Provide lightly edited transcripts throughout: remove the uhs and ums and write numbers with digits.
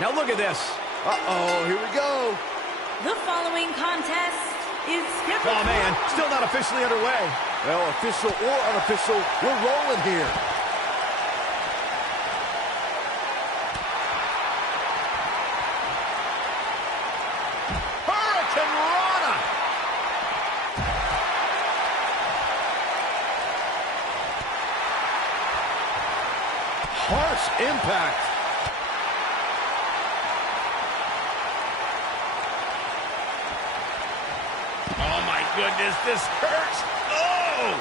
Now look at this. Uh-oh, here we go. The following contest is scheduled. Oh, man, still not officially underway. Well, official or unofficial, we're rolling here. Hurricane Rana. Harsh impact. Oh, my goodness, this hurts. Oh!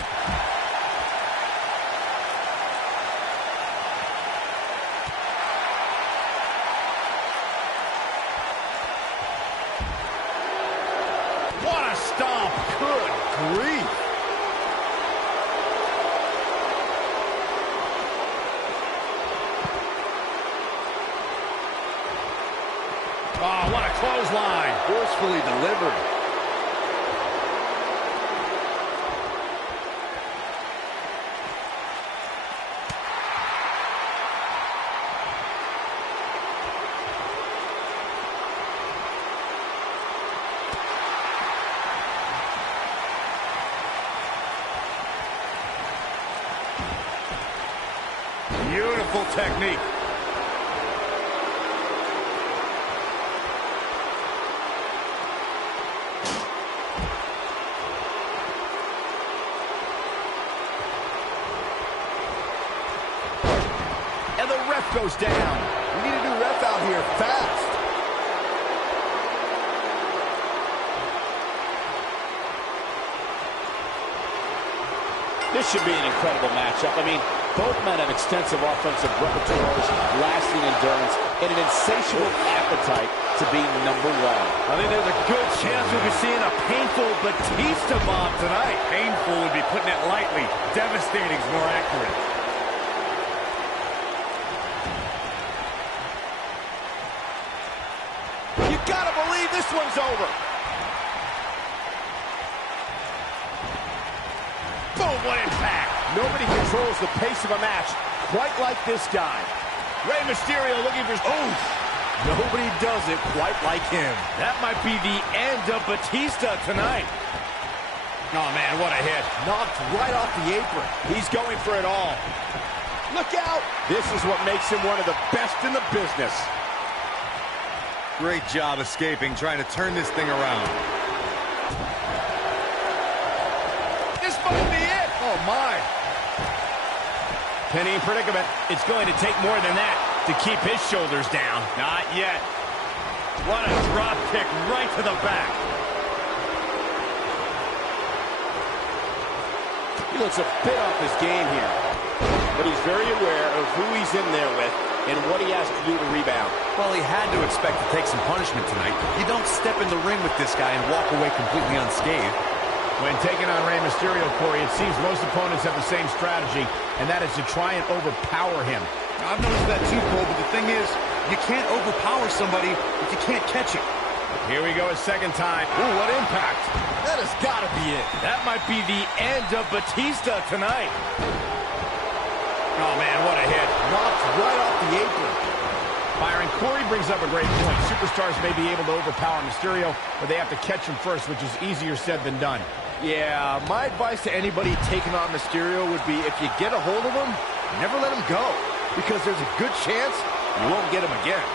What a stomp. Good grief. Oh, what a clothesline. Forcefully delivered. Beautiful technique. And the ref goes down. We need a new ref out here fast. This should be an incredible matchup. I mean, both men have extensive offensive repertoires, lasting endurance, and an insatiable appetite to be number one. I think there's a good chance we'll be seeing a painful Batista bomb tonight. Painful would be putting it lightly. Devastating is more accurate. You gotta believe this one's over. Boom, what impact. Nobody controls the pace of a match quite like this guy. Rey Mysterio looking for... Oh! Nobody does it quite like him. That might be the end of Batista tonight. Oh, man, what a hit. Knocked right off the apron. He's going for it all. Look out! This is what makes him one of the best in the business. Great job escaping, trying to turn this thing around. This might be it. Oh, my. Pinning predicament. It's going to take more than that to keep his shoulders down. Not yet. What a drop kick right to the back. He looks a bit off his game here, but he's very aware of who he's in there with and what he has to do to rebound. Well, he had to expect to take some punishment tonight. You don't step in the ring with this guy and walk away completely unscathed. When taking on Rey Mysterio, Corey, it seems most opponents have the same strategy, and that is to try and overpower him. I've noticed that too, Cole, but the thing is, you can't overpower somebody if you can't catch it. Here we go a second time. Ooh, what impact. That has got to be it. That might be the end of Batista tonight. Oh, man, what a hit. Knocked right off the apron. Byron, Corey brings up a great point. Superstars may be able to overpower Mysterio, but they have to catch him first, which is easier said than done. Yeah, my advice to anybody taking on Mysterio would be if you get a hold of him, never let him go, because there's a good chance you won't get him again.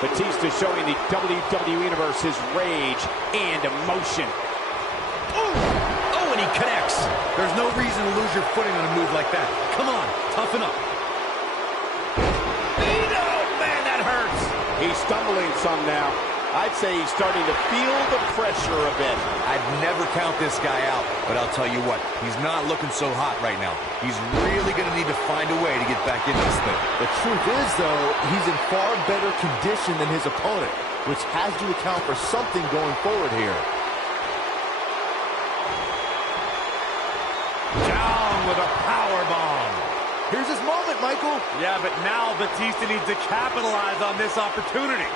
Batista showing the WWE Universe his rage and emotion. Oh, and he connects. There's no reason to lose your footing on a move like that. Come on, toughen up. Man, that hurts. He's stumbling some now. I'd say he's starting to feel the pressure a bit. I'd never count this guy out, but I'll tell you what, he's not looking so hot right now. He's really going to need to find a way to get back into this thing. The truth is, though, he's in far better condition than his opponent, which has to account for something going forward here. Down with a power bomb. Here's his moment, Michael. Yeah, but now Batista needs to capitalize on this opportunity.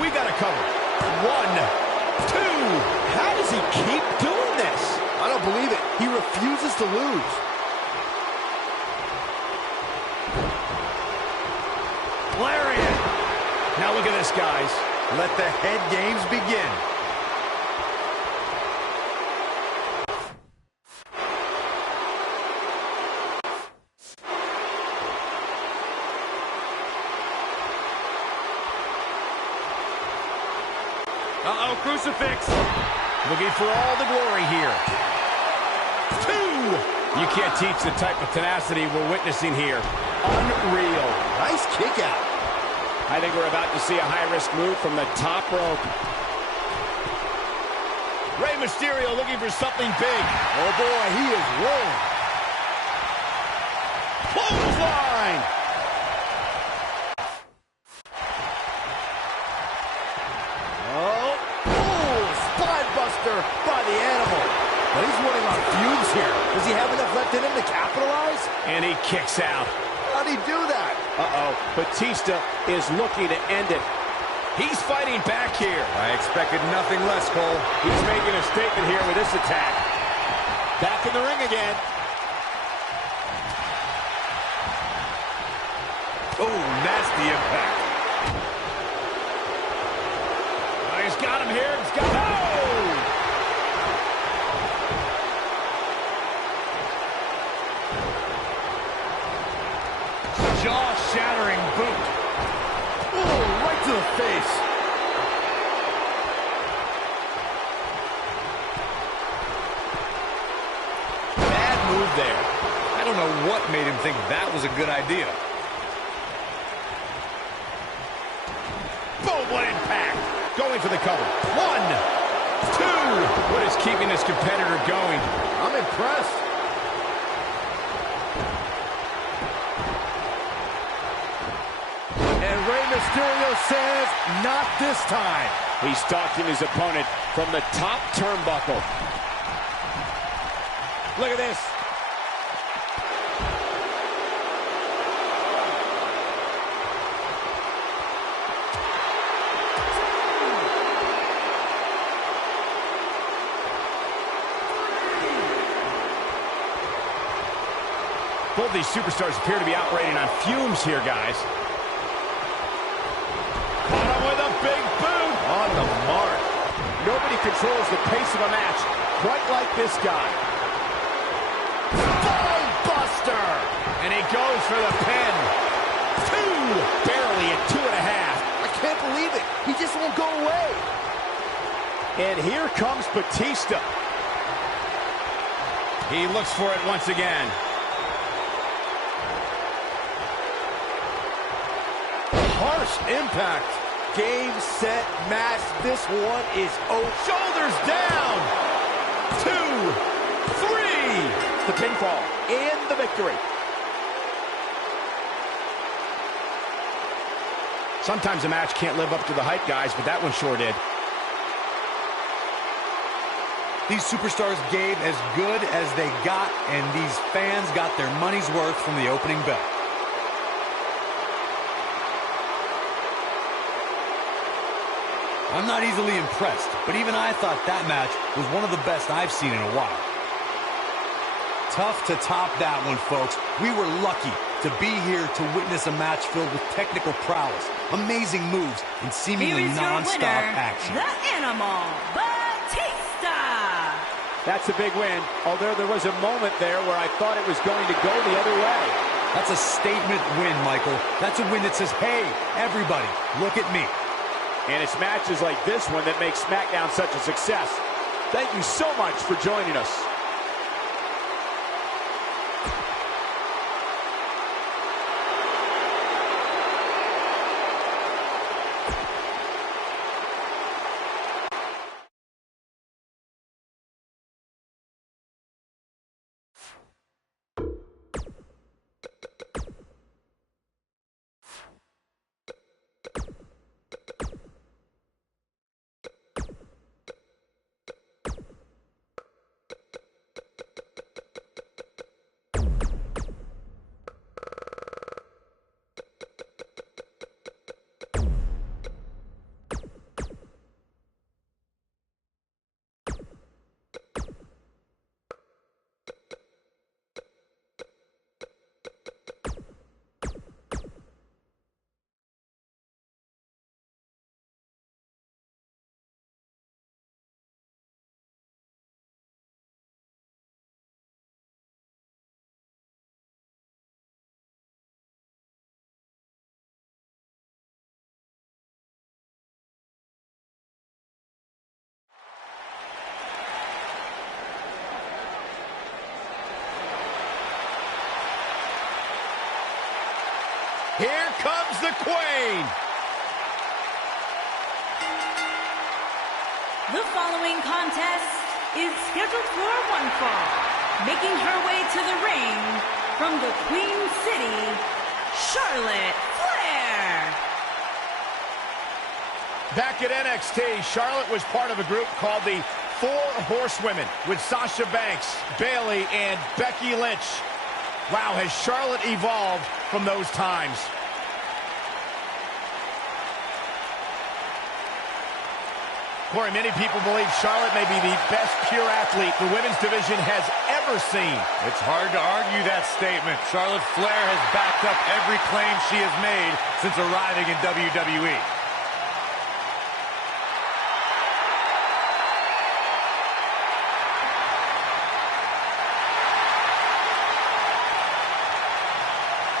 We got to cover. 1, 2. How does he keep doing this? I don't believe it. He refuses to lose. Lariat. Now look at this, guys. Let the head games begin. Uh-oh, crucifix. Looking for all the glory here. 2. You can't teach the type of tenacity we're witnessing here. Unreal. Nice kick out. I think we're about to see a high-risk move from the top rope. Rey Mysterio looking for something big. Oh, boy, he is rolling. Clothesline. By the animal. But he's running on fumes here. Does he have enough left in him to capitalize? And he kicks out. How'd he do that? Uh-oh. Batista is looking to end it. He's fighting back here. I expected nothing less, Cole. He's making a statement here with this attack. Back in the ring again. Oh, nasty impact. Oh, he's got him here. He's got him. Jaw-shattering boot. Oh, right to the face. Bad move there. I don't know what made him think that was a good idea. Boom, what impact. Going for the cover. 1, 2. What is keeping this competitor going? I'm impressed. And Rey Mysterio says, not this time. He's stalking his opponent from the top turnbuckle. Look at this. Both these superstars appear to be operating on fumes here, guys. Caught him with a big boot. On the mark. Nobody controls the pace of a match quite like this guy. Bone buster. And he goes for the pin. 2. Barely at 2.5. I can't believe it. He just won't go away. And here comes Batista. He looks for it once again. Harsh impact. Game, set, match. This one is over. Shoulders down. 2, 3. The pinfall and the victory. Sometimes a match can't live up to the hype, guys, but that one sure did. These superstars gave as good as they got, and these fans got their money's worth from the opening bell. I'm not easily impressed, but even I thought that match was one of the best I've seen in a while. Tough to top that one, folks. We were lucky to be here to witness a match filled with technical prowess, amazing moves, and seemingly Here is your non-stop winner, action. the Animal, Batista. That's a big win, although there was a moment there where I thought it was going to go the other way. That's a statement win, Michael. That's a win that says, hey, everybody, look at me. And it's matches like this one that make Smackdown such a success. Thank you so much for joining us. Here comes the Queen. The following contest is scheduled for one fall. Making her way to the ring from the Queen City, Charlotte Flair. Back at NXT, Charlotte was part of a group called the Four Horsewomen with Sasha Banks, Bayley, and Becky Lynch. Wow, has Charlotte evolved from those times. Corey, many people believe Charlotte may be the best pure athlete the women's division has ever seen. It's hard to argue that statement. Charlotte Flair has backed up every claim she has made since arriving in WWE.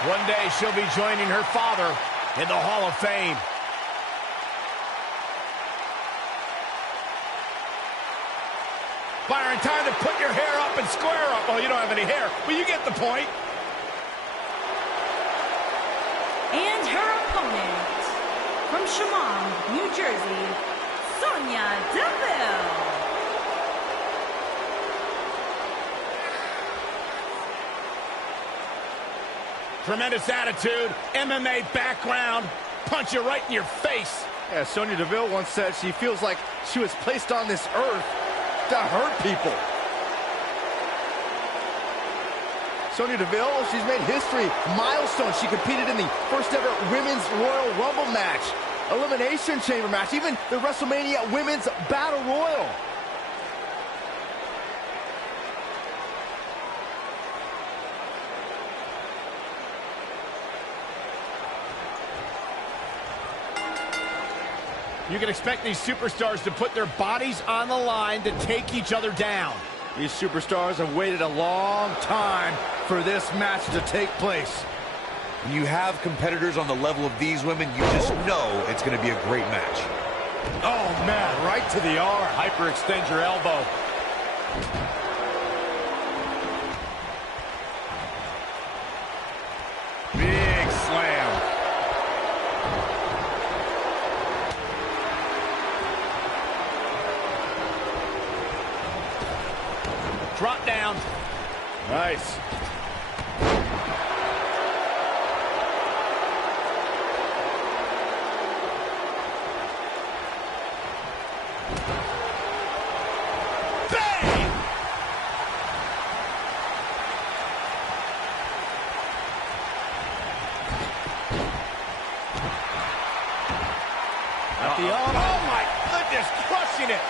One day she'll be joining her father in the Hall of Fame. Byron, time to put your hair up and square up. Oh, you don't have any hair, but you get the point. And her opponent, from Chemung, New Jersey, Sonya Deville. Tremendous attitude, MMA background, punch you right in your face. Yeah, Sonya Deville once said she feels like she was placed on this earth to hurt people. Sonya Deville, she's made history, milestone. She competed in the first ever Women's Royal Rumble match, Elimination Chamber match, even the WrestleMania Women's Battle Royal. You can expect these superstars to put their bodies on the line to take each other down. These superstars have waited a long time for this match to take place. When you have competitors on the level of these women, you just know it's going to be a great match. Oh, man, right to the arm. Hyperextend your elbow. Big slam. Drop down. Nice. Bang! At the arm. Oh my goodness, crushing it.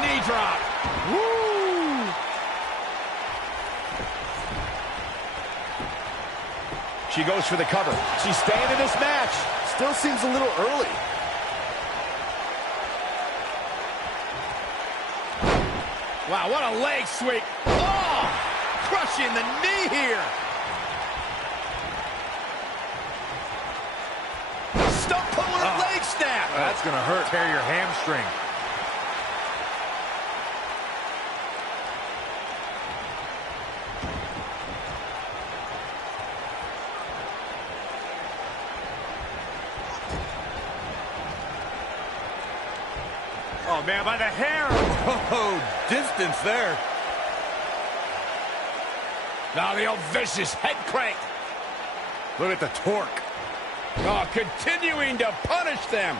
Knee drop. Woo! She goes for the cover. She's staying in this match. Still seems a little early. Wow, what a leg sweep. Oh, crushing the knee here. Stump puller leg snap. That's going to hurt. Tear your hamstring. Oh, man, by the hair. Oh, distance there. Now the old vicious head crank. Look at the torque. Oh, continuing to punish them.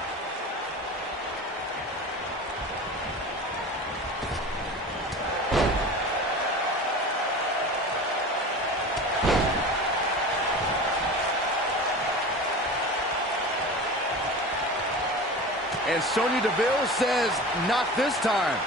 And Sonya Deville says, not this time.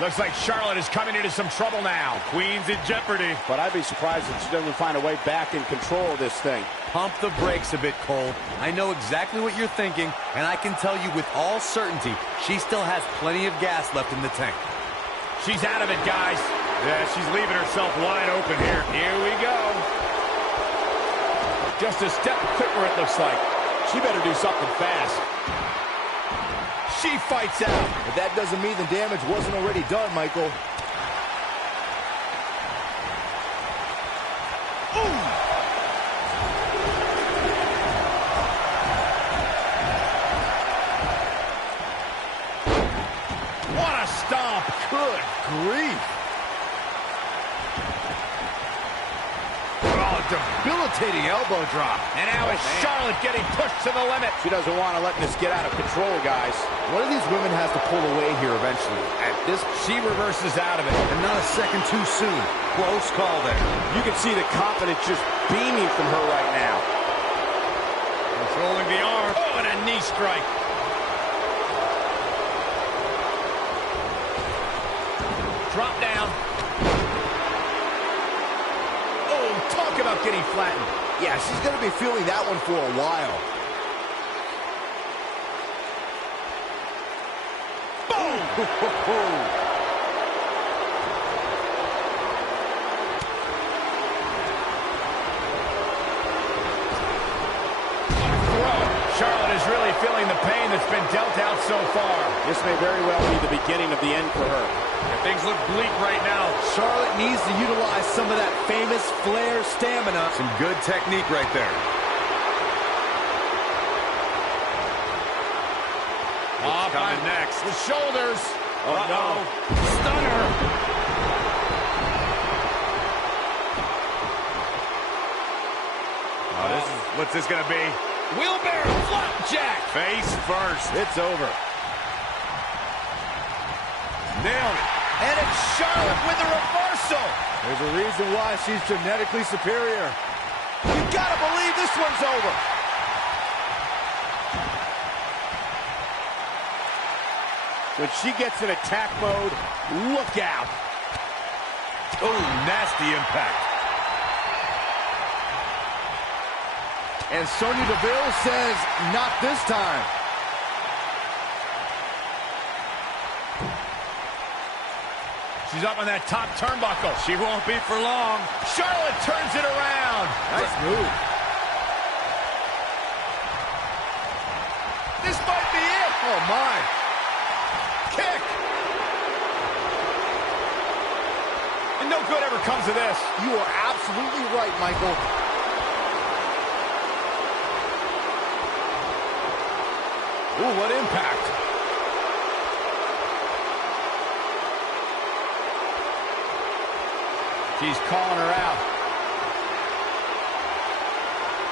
Looks like Charlotte is coming into some trouble now. The Queen's in jeopardy. But I'd be surprised if she doesn't find a way back in control of this thing. Pump the brakes a bit, Cole. I know exactly what you're thinking, and I can tell you with all certainty, she still has plenty of gas left in the tank. She's out of it, guys. Yeah, she's leaving herself wide open here. Here we go. Just a step quicker, it looks like. She better do something fast. She fights out. But that doesn't mean the damage wasn't already done, Michael. What a stomp. Good grief. Oh, debilitating elbow drop. And now is Charlotte getting pushed to the limit. She doesn't want to let this get out of control, guys. One of these women has to pull away here eventually. At this, she reverses out of it. And not a second too soon. Close call there. You can see the confidence just beaming from her right now. Controlling the arm. Oh, and a knee strike. Drop down. Oh, talk about getting flattened. Yeah, she's going to be feeling that one for a while. Boom! Charlotte is really feeling the pain that's been dealt out so far. This may very well be the beginning of the end for her. Yeah, things look bleak right now. Charlotte needs to utilize some of that famous Flair stamina. Some good technique right there. What's coming next? The shoulders. Oh, no. Stunner. What's this going to be? Wheelbarrow flapjack. Face first. It's over. Nailed it. And it's Charlotte with the reversal. There's a reason why she's genetically superior. You gotta believe this one's over. When she gets in attack mode, look out. Oh, nasty impact. And Sonya Deville says, not this time. She's up on that top turnbuckle. She won't be for long. Charlotte turns it around. Nice move. This might be it. Oh, my. Kick. And no good ever comes of this. You are absolutely right, Michael. Ooh, what impact. She's calling her out.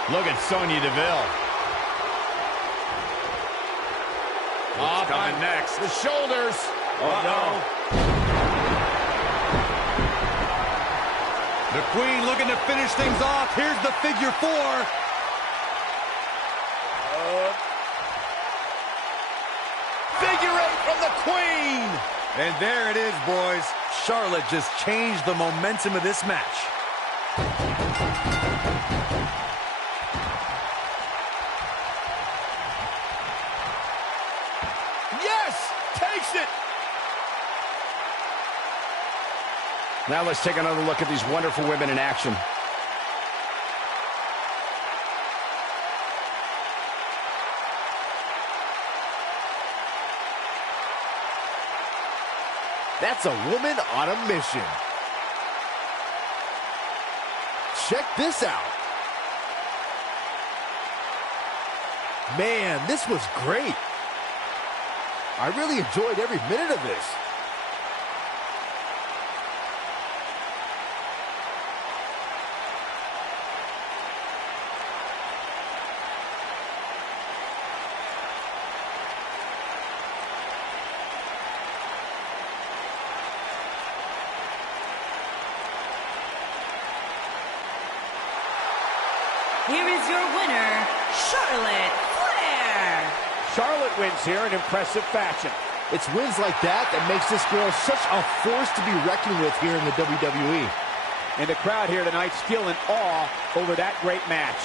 Look at Sonya Deville. What's coming next? The shoulders. Oh, no. The Queen looking to finish things off. Here's the figure 4. Figure 8 from the Queen. And there it is, boys. Charlotte just changed the momentum of this match. Yes! Takes it! Now let's take another look at these wonderful women in action. That's a woman on a mission. Check this out. Man, this was great. I really enjoyed every minute of this. Here is your winner, Charlotte Flair. Charlotte wins here in impressive fashion. It's wins like that that makes this girl such a force to be reckoned with here in the WWE. And the crowd here tonight still in awe over that great match.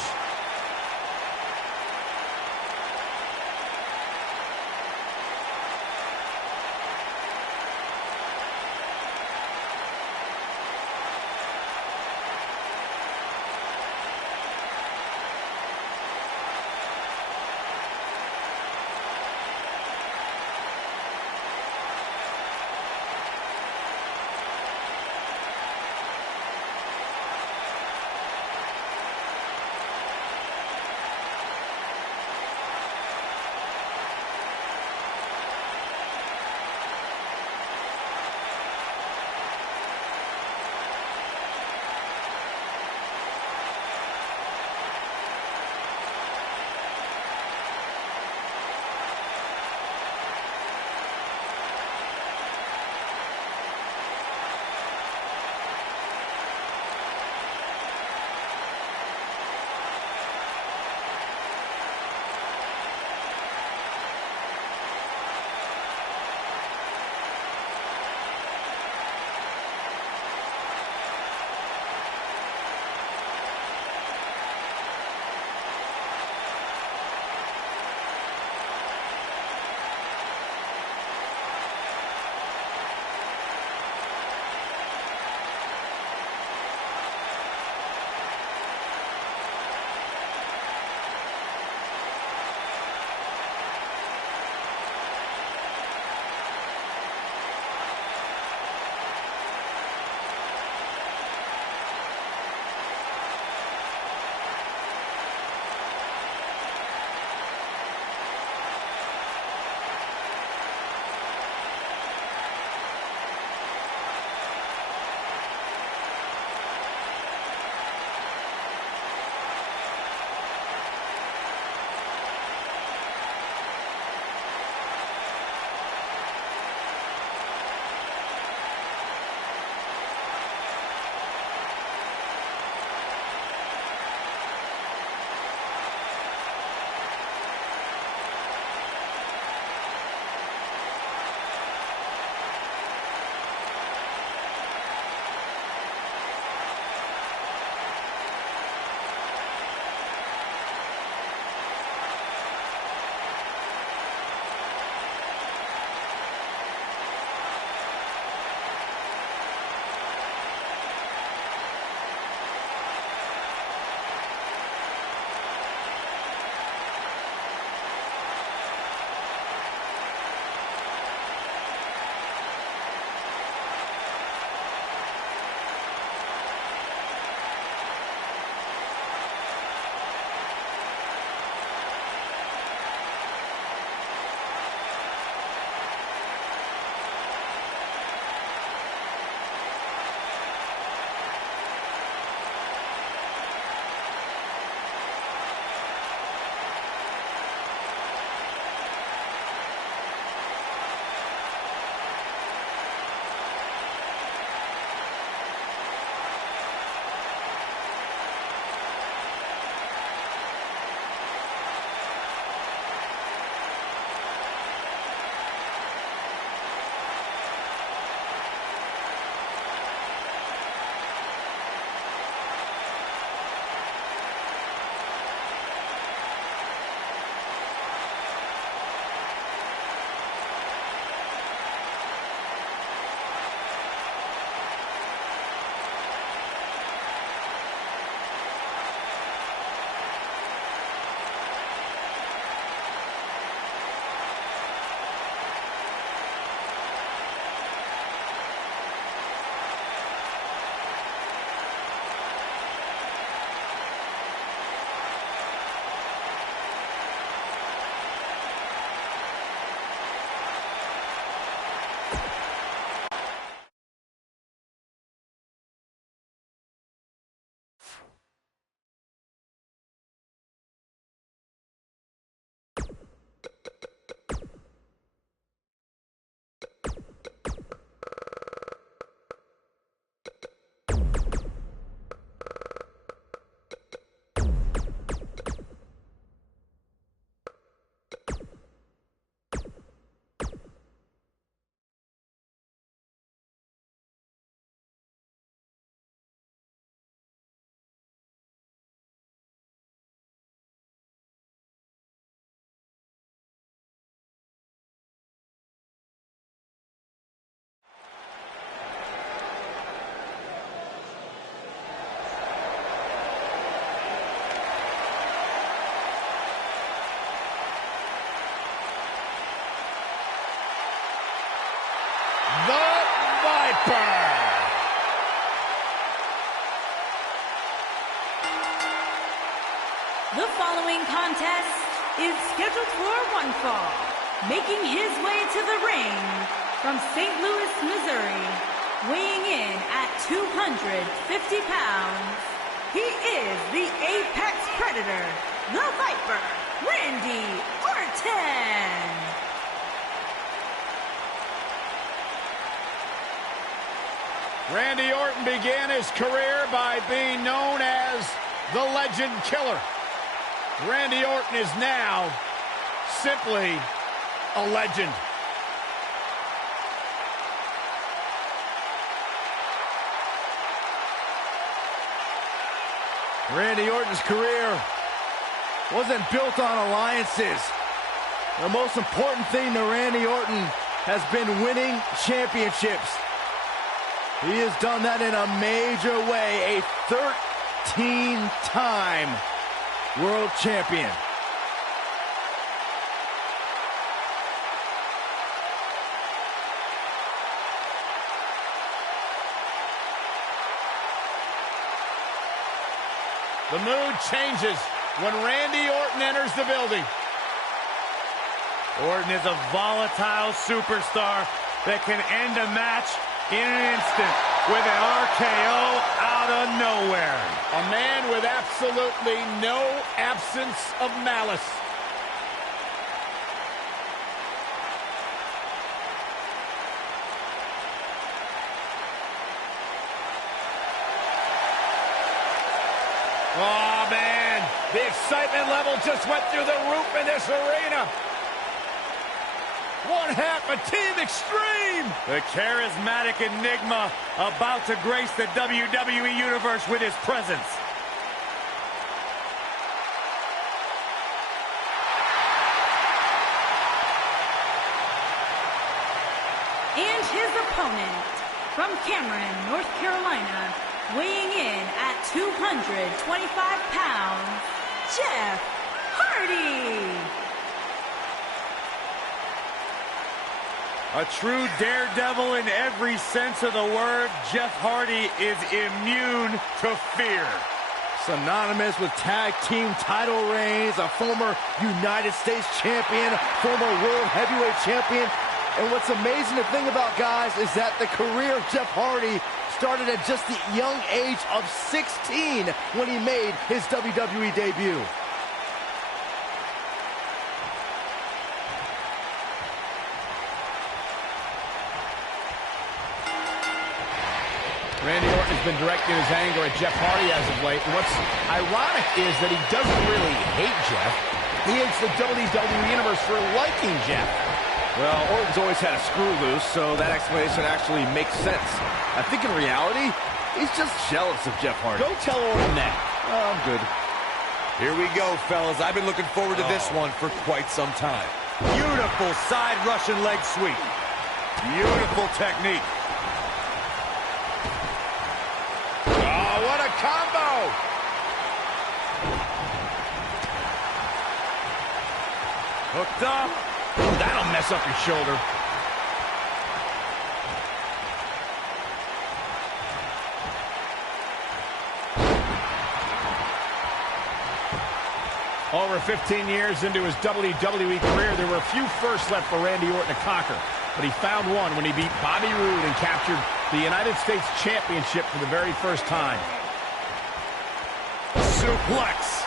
The following contest is scheduled for one fall. Making his way to the ring from St. Louis, Missouri, weighing in at 250 pounds, he is the Apex Predator, the Viper, Randy Orton. Randy Orton began his career by being known as the Legend Killer. Randy Orton is now simply a legend. Randy Orton's career wasn't built on alliances. The most important thing to Randy Orton has been winning championships. He has done that in a major way, a 13-time world champion. The mood changes when Randy Orton enters the building. Orton is a volatile superstar that can end a match in an instant with an RKO out of nowhere. A man with absolutely no absence of malice. Oh, man, the excitement level just went through the roof in this arena. One half of Team Extreme. The charismatic enigma about to grace the WWE Universe with his presence. And his opponent from Cameron, North Carolina, weighing in at 225 pounds, Jeff Hardy. A true daredevil in every sense of the word, Jeff Hardy is immune to fear. Synonymous with tag team title reigns, a former United States champion, former world heavyweight champion. And what's amazing to think about, guys, is that the career of Jeff Hardy started at just the young age of 16 when he made his WWE debut. Randy Orton has been directing his anger at Jeff Hardy as of late. And what's ironic is that he doesn't really hate Jeff. He hates the WWE Universe for liking Jeff. Well, Orton's always had a screw loose, so that explanation actually makes sense. I think in reality, he's just jealous of Jeff Hardy. Go tell Orton that. Oh, I'm good. Here we go, fellas. I've been looking forward to this one for quite some time. Beautiful side Russian leg sweep. Beautiful technique. Oh, what a combo! Hooked up. Ooh, that'll mess up your shoulder. Over 15 years into his WWE career, there were a few firsts left for Randy Orton to conquer. But he found one when he beat Bobby Roode and captured the United States Championship for the very first time. Suplex.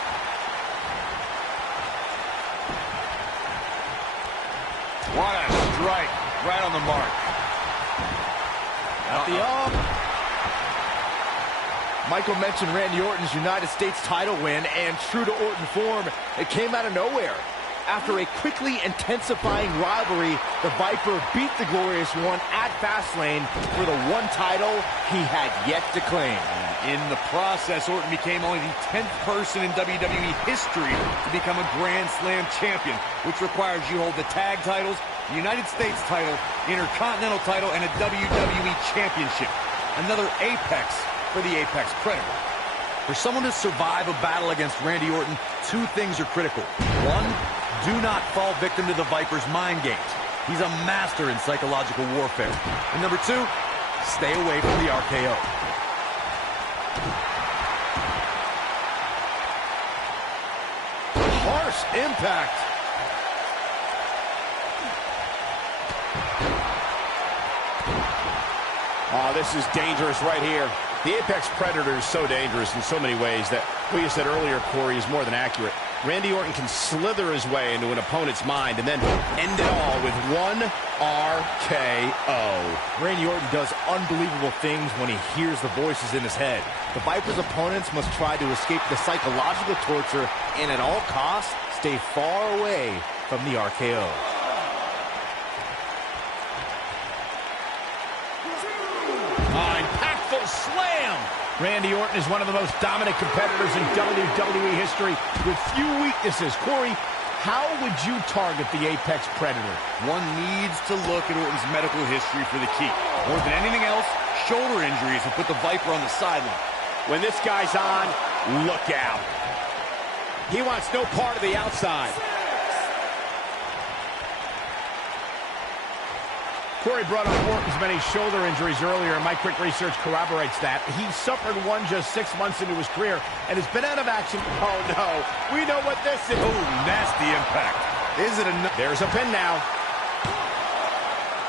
What a strike. Right on the mark. At the arm. Michael mentioned Randy Orton's United States title win, and true to Orton form, it came out of nowhere. After a quickly intensifying rivalry, the Viper beat the Glorious One at Fastlane for the one title he had yet to claim. In the process, Orton became only the 10th person in WWE history to become a Grand Slam champion, which requires you hold the tag titles, the United States title, Intercontinental title, and a WWE championship. Another apex for the Apex Predator. For someone to survive a battle against Randy Orton, two things are critical. One, do not fall victim to the Viper's mind games. He's a master in psychological warfare. And number two, stay away from the RKO. harsh impact. Oh, this is dangerous right here. The Apex Predator is so dangerous in so many ways that what you said earlier, Corey, is more than accurate. Randy Orton can slither his way into an opponent's mind and then end it all with one RKO. Randy Orton does unbelievable things when he hears the voices in his head. The Viper's opponents must try to escape the psychological torture and at all costs stay far away from the RKO. Impactful slam. Randy Orton is one of the most dominant competitors in WWE history with few weaknesses. Corey, how would you target the Apex Predator? One needs to look at Orton's medical history for the key. More than anything else, shoulder injuries will put the Viper on the sideline. When this guy's on, look out. He wants no part of the outside. Corey brought up Orton's many shoulder injuries earlier, and my quick research corroborates that. He suffered one just 6 months into his career and has been out of action. Oh, no. We know what this is. Oh, nasty impact. Is it enough? There's a pin now.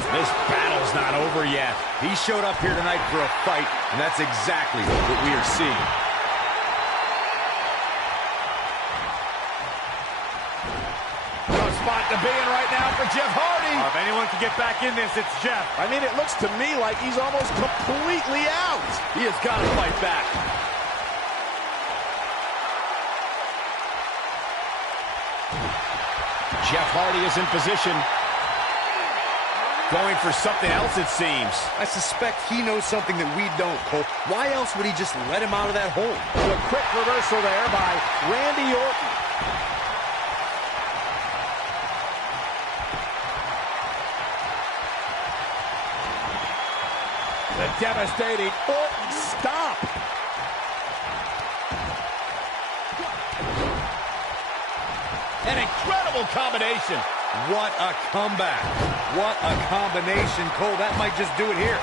This battle's not over yet. He showed up here tonight for a fight, and that's exactly what we are seeing. Spot to be in right now for Jeff Hardy. If anyone can get back in this, it's Jeff. I mean, it looks to me like he's almost completely out. He has got to fight back. Jeff Hardy is in position. Going for something else, it seems. I suspect he knows something that we don't, Cole. Why else would he just let him out of that hole? A quick reversal there by Randy Orton. The devastating Orton stop. An incredible combination. What a comeback. What a combination, Cole. That might just do it here.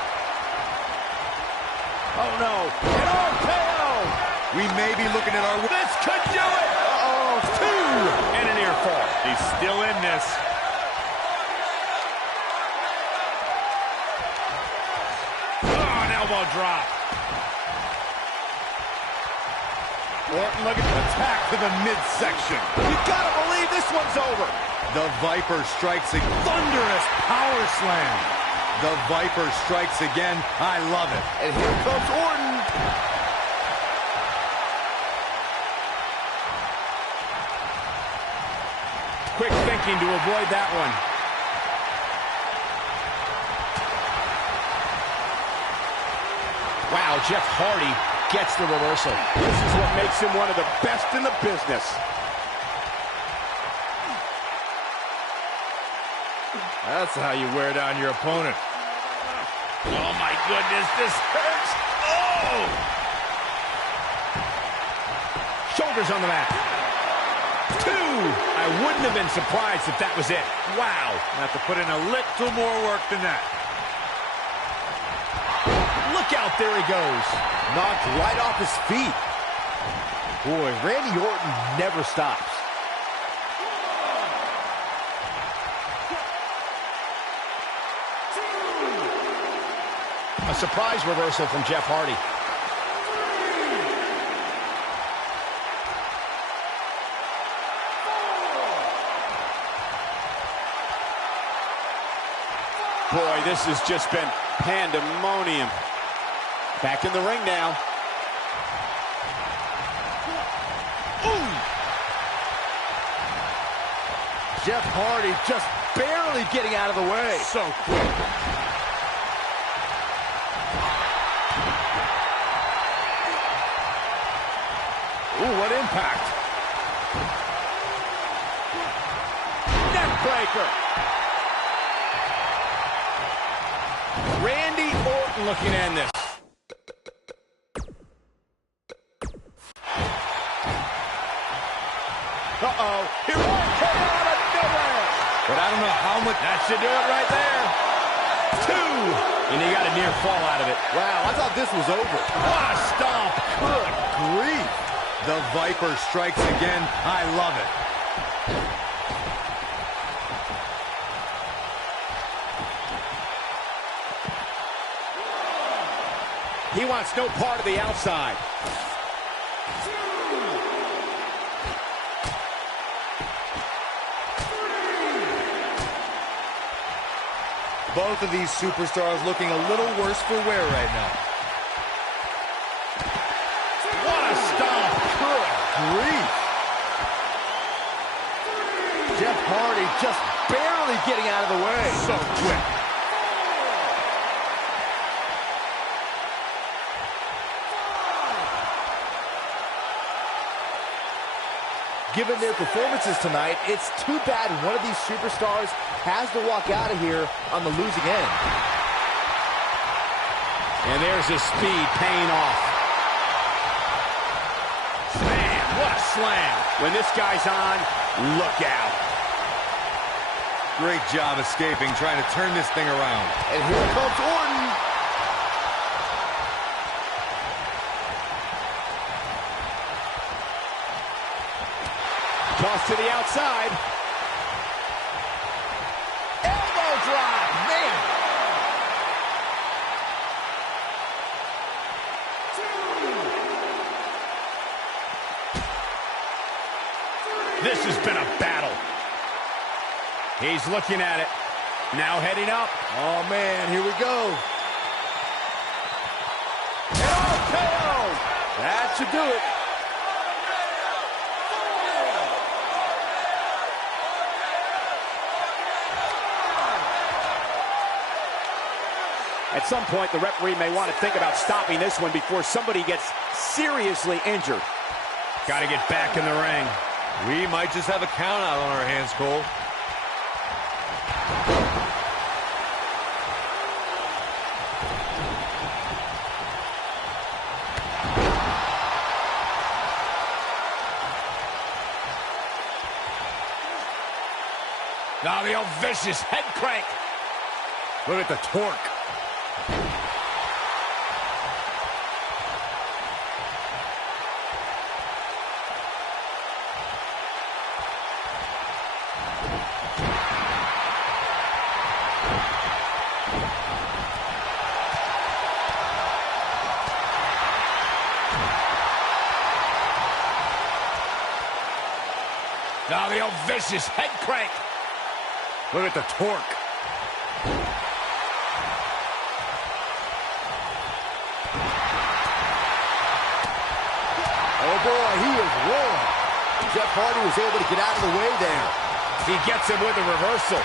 Oh, no. An RKO. We may be looking at our... This could do it. Uh-oh. Two. And a near fall. He's still in this. Elbow drop. Orton looking to attack to the midsection. You gotta believe this one's over. The Viper strikes a thunderous power slam. The Viper strikes again. I love it. And here comes Orton. Quick thinking to avoid that one. Wow, Jeff Hardy gets the reversal. This is what makes him one of the best in the business. That's how you wear down your opponent. Oh, my goodness, this hurts. Oh! Shoulders on the mat. Two! I wouldn't have been surprised if that was it. Wow. Have to put in a little more work than that. Look out, there he goes. Knocked right off his feet. Boy, Randy Orton never stops. A surprise reversal from Jeff Hardy. Boy, this has just been pandemonium. Back in the ring now. Ooh! Jeff Hardy just barely getting out of the way. So quick. Ooh, what impact. Neckbreaker. Randy Orton looking to end this. Uh-oh. Here we go out of nowhere. But I don't know how much... That should do it right there. Two. And he got a near fall out of it. Wow, I thought this was over. What a stomp. Good grief. The Viper strikes again. I love it. He wants no part of the outside. Both of these superstars looking a little worse for wear right now. What a stomp. Good grief. Jeff Hardy just barely getting out of the way. So quick. Given their performances tonight, it's too bad one of these superstars has to walk out of here on the losing end. And there's his speed paying off. Man, what a slam. When this guy's on, look out. Great job escaping, trying to turn this thing around. And here comes Orton. Toss to the outside. Elbow drop, man. This has been a battle. He's looking at it. Now heading up. Oh, man, here we go. RKO! That should do it. At some point, the referee may want to think about stopping this one before somebody gets seriously injured. Got to get back in the ring. We might just have a count out on our hands, Cole. Now the old vicious head crank. Look at the torque. Now the old vicious head crank. Look at the torque. Oh, boy, he is rolling. Jeff Hardy was able to get out of the way there. He gets him with a reversal.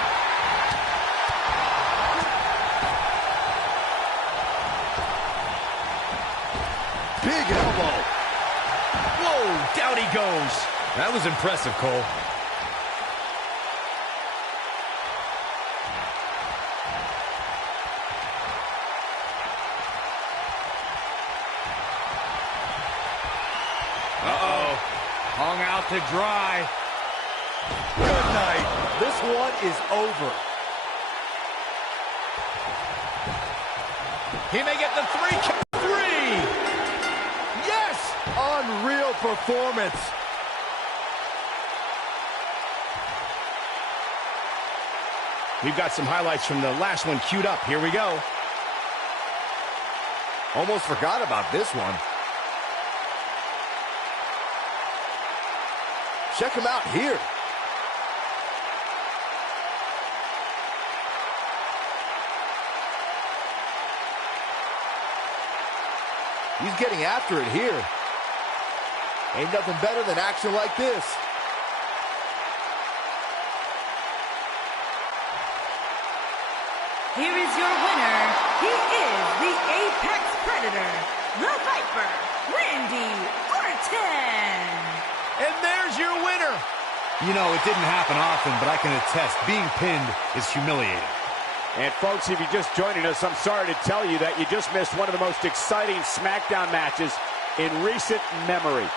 Big elbow. Whoa, down he goes. That was impressive, Cole. Uh-oh. Hung out to dry. Good night. This one is over. He may get the three. Yes! Unreal performance. We've got some highlights from the last one queued up. Here we go. Almost forgot about this one. Check him out here. He's getting after it here. Ain't nothing better than action like this. Here is your winner. He is the Apex Predator, the Viper, Randy Orton. And there's your winner. You know, it didn't happen often, but I can attest, being pinned is humiliating. And folks, if you're just joining us, I'm sorry to tell you that you just missed one of the most exciting Smackdown matches in recent memory.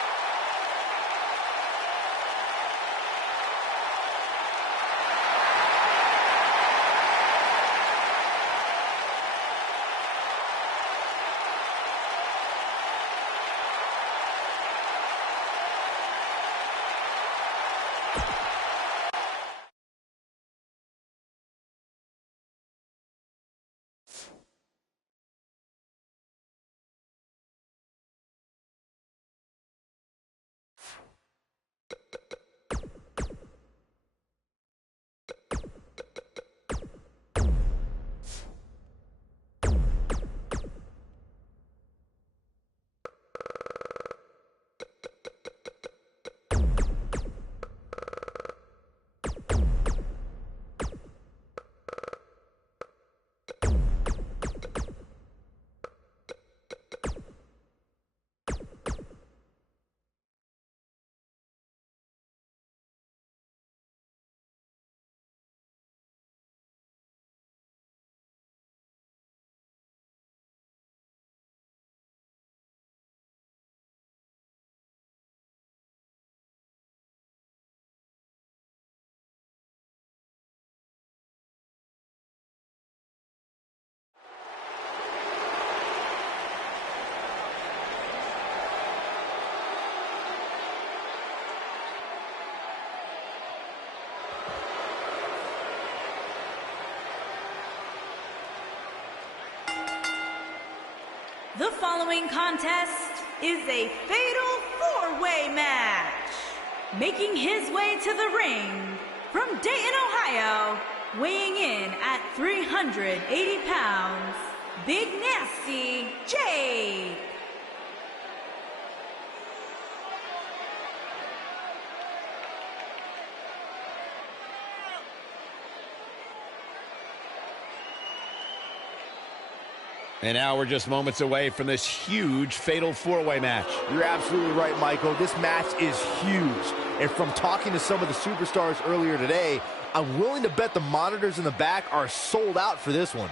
The following contest is a fatal four-way match. Making his way to the ring from Dayton, Ohio, weighing in at 380 pounds, Big Nasty Jake. And now we're just moments away from this huge fatal four-way match. You're absolutely right, Michael. This match is huge. And from talking to some of the superstars earlier today, I'm willing to bet the monitors in the back are sold out for this one.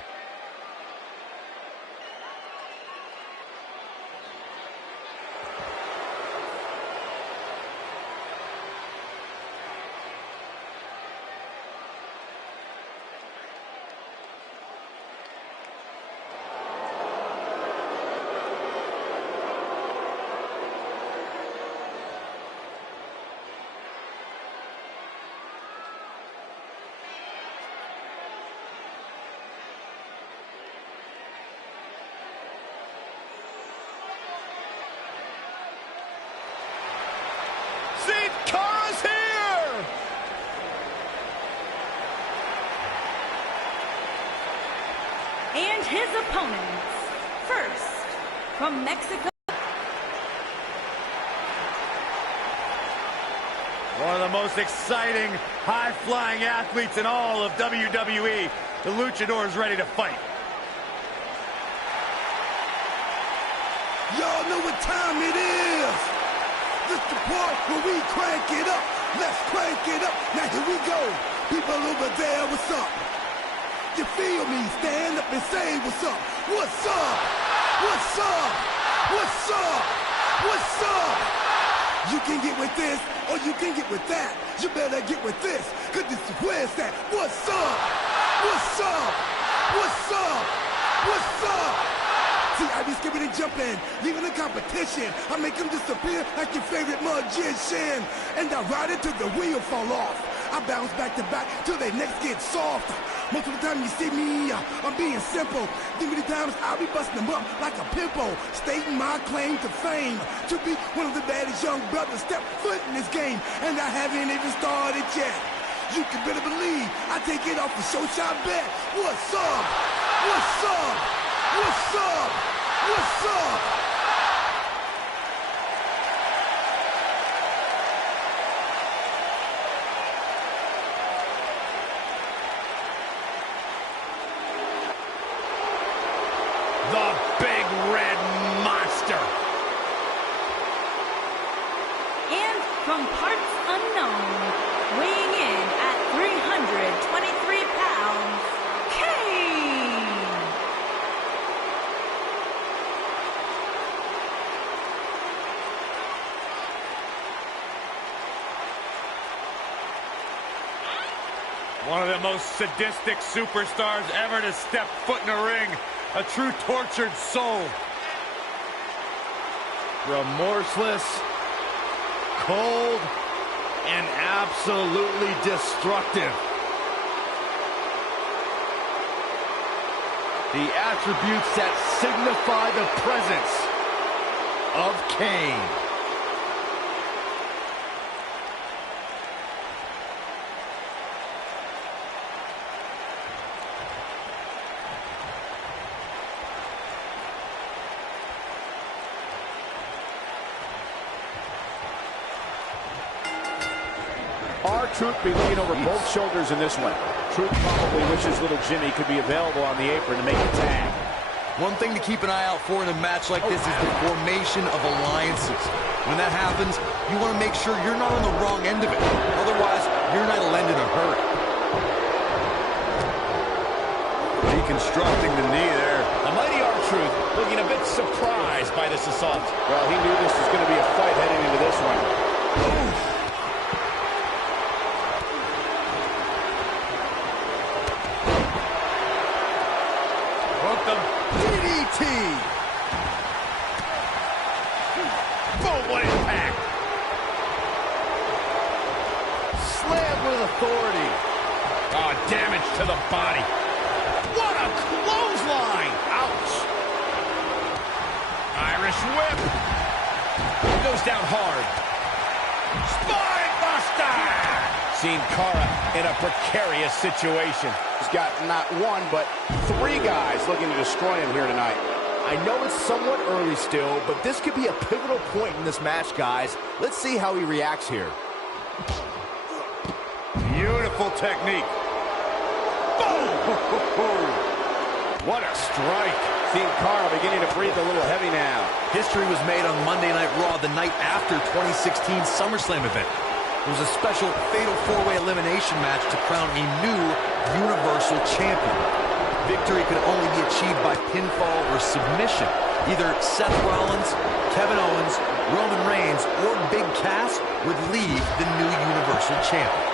Cara's here! And his opponents, first, from Mexico. One of the most exciting, high-flying athletes in all of WWE. The Luchador is ready to fight. Y'all know what time it is. This the part where we crank it up. Let's crank it up. Now here we go. People over there, what's up? You feel me? Stand up and say what's up. What's up? What's up? What's up? What's up? You can get with this or you can get with that. You better get with this, cause this is where it's at. What's up? What's up? What's up? What's up? See, I be skipping and jumping, leaving the competition. I make them disappear like your favorite magician. And I ride it till the wheel fall off. I bounce back to back till their necks get soft. Most of the time you see me, I'm being simple. Too many times I'll be busting them up like a pimple, stating my claim to fame, to be one of the baddest young brothers step foot in this game. And I haven't even started yet. You can better believe I take it off the show shot bet. What's up? What's up? What's up? What's up? The Big Red Monster. And from parts unknown, weighing in at 323 pounds, Kane. One of the most sadistic superstars ever to step foot in a ring. A true tortured soul. Remorseless, cold, and absolutely destructive. The attributes that signify the presence of Kane. R-Truth be looking over both shoulders in this one. Truth probably wishes little Jimmy could be available on the apron to make a tag. One thing to keep an eye out for in a match like this is the formation of alliances. When that happens, you want to make sure you're not on the wrong end of it. Otherwise, you're not lending a hurt. Deconstructing the knee there. The mighty R-Truth looking a bit surprised by this assault. Well, he knew this was going to be a fight heading into this one. Ooh. DDT! Boom, what impact! Slam with authority. Oh, damage to the body. What a clothesline! Ouch! Irish whip. Goes down hard. Spine buster. Seen Cara in a precarious situation. He's got not one, but three guys looking to destroy him here tonight. I know it's somewhat early still, but this could be a pivotal point in this match, guys. Let's see how he reacts here. Beautiful technique. Boom! What a strike. Seen Cara beginning to breathe a little heavy now. History was made on Monday Night Raw the night after 2016 SummerSlam event. It was a special fatal four-way elimination match to crown a new Universal Champion. Victory could only be achieved by pinfall or submission. Either Seth Rollins, Kevin Owens, Roman Reigns, or Big Cass would leave the new Universal Champion.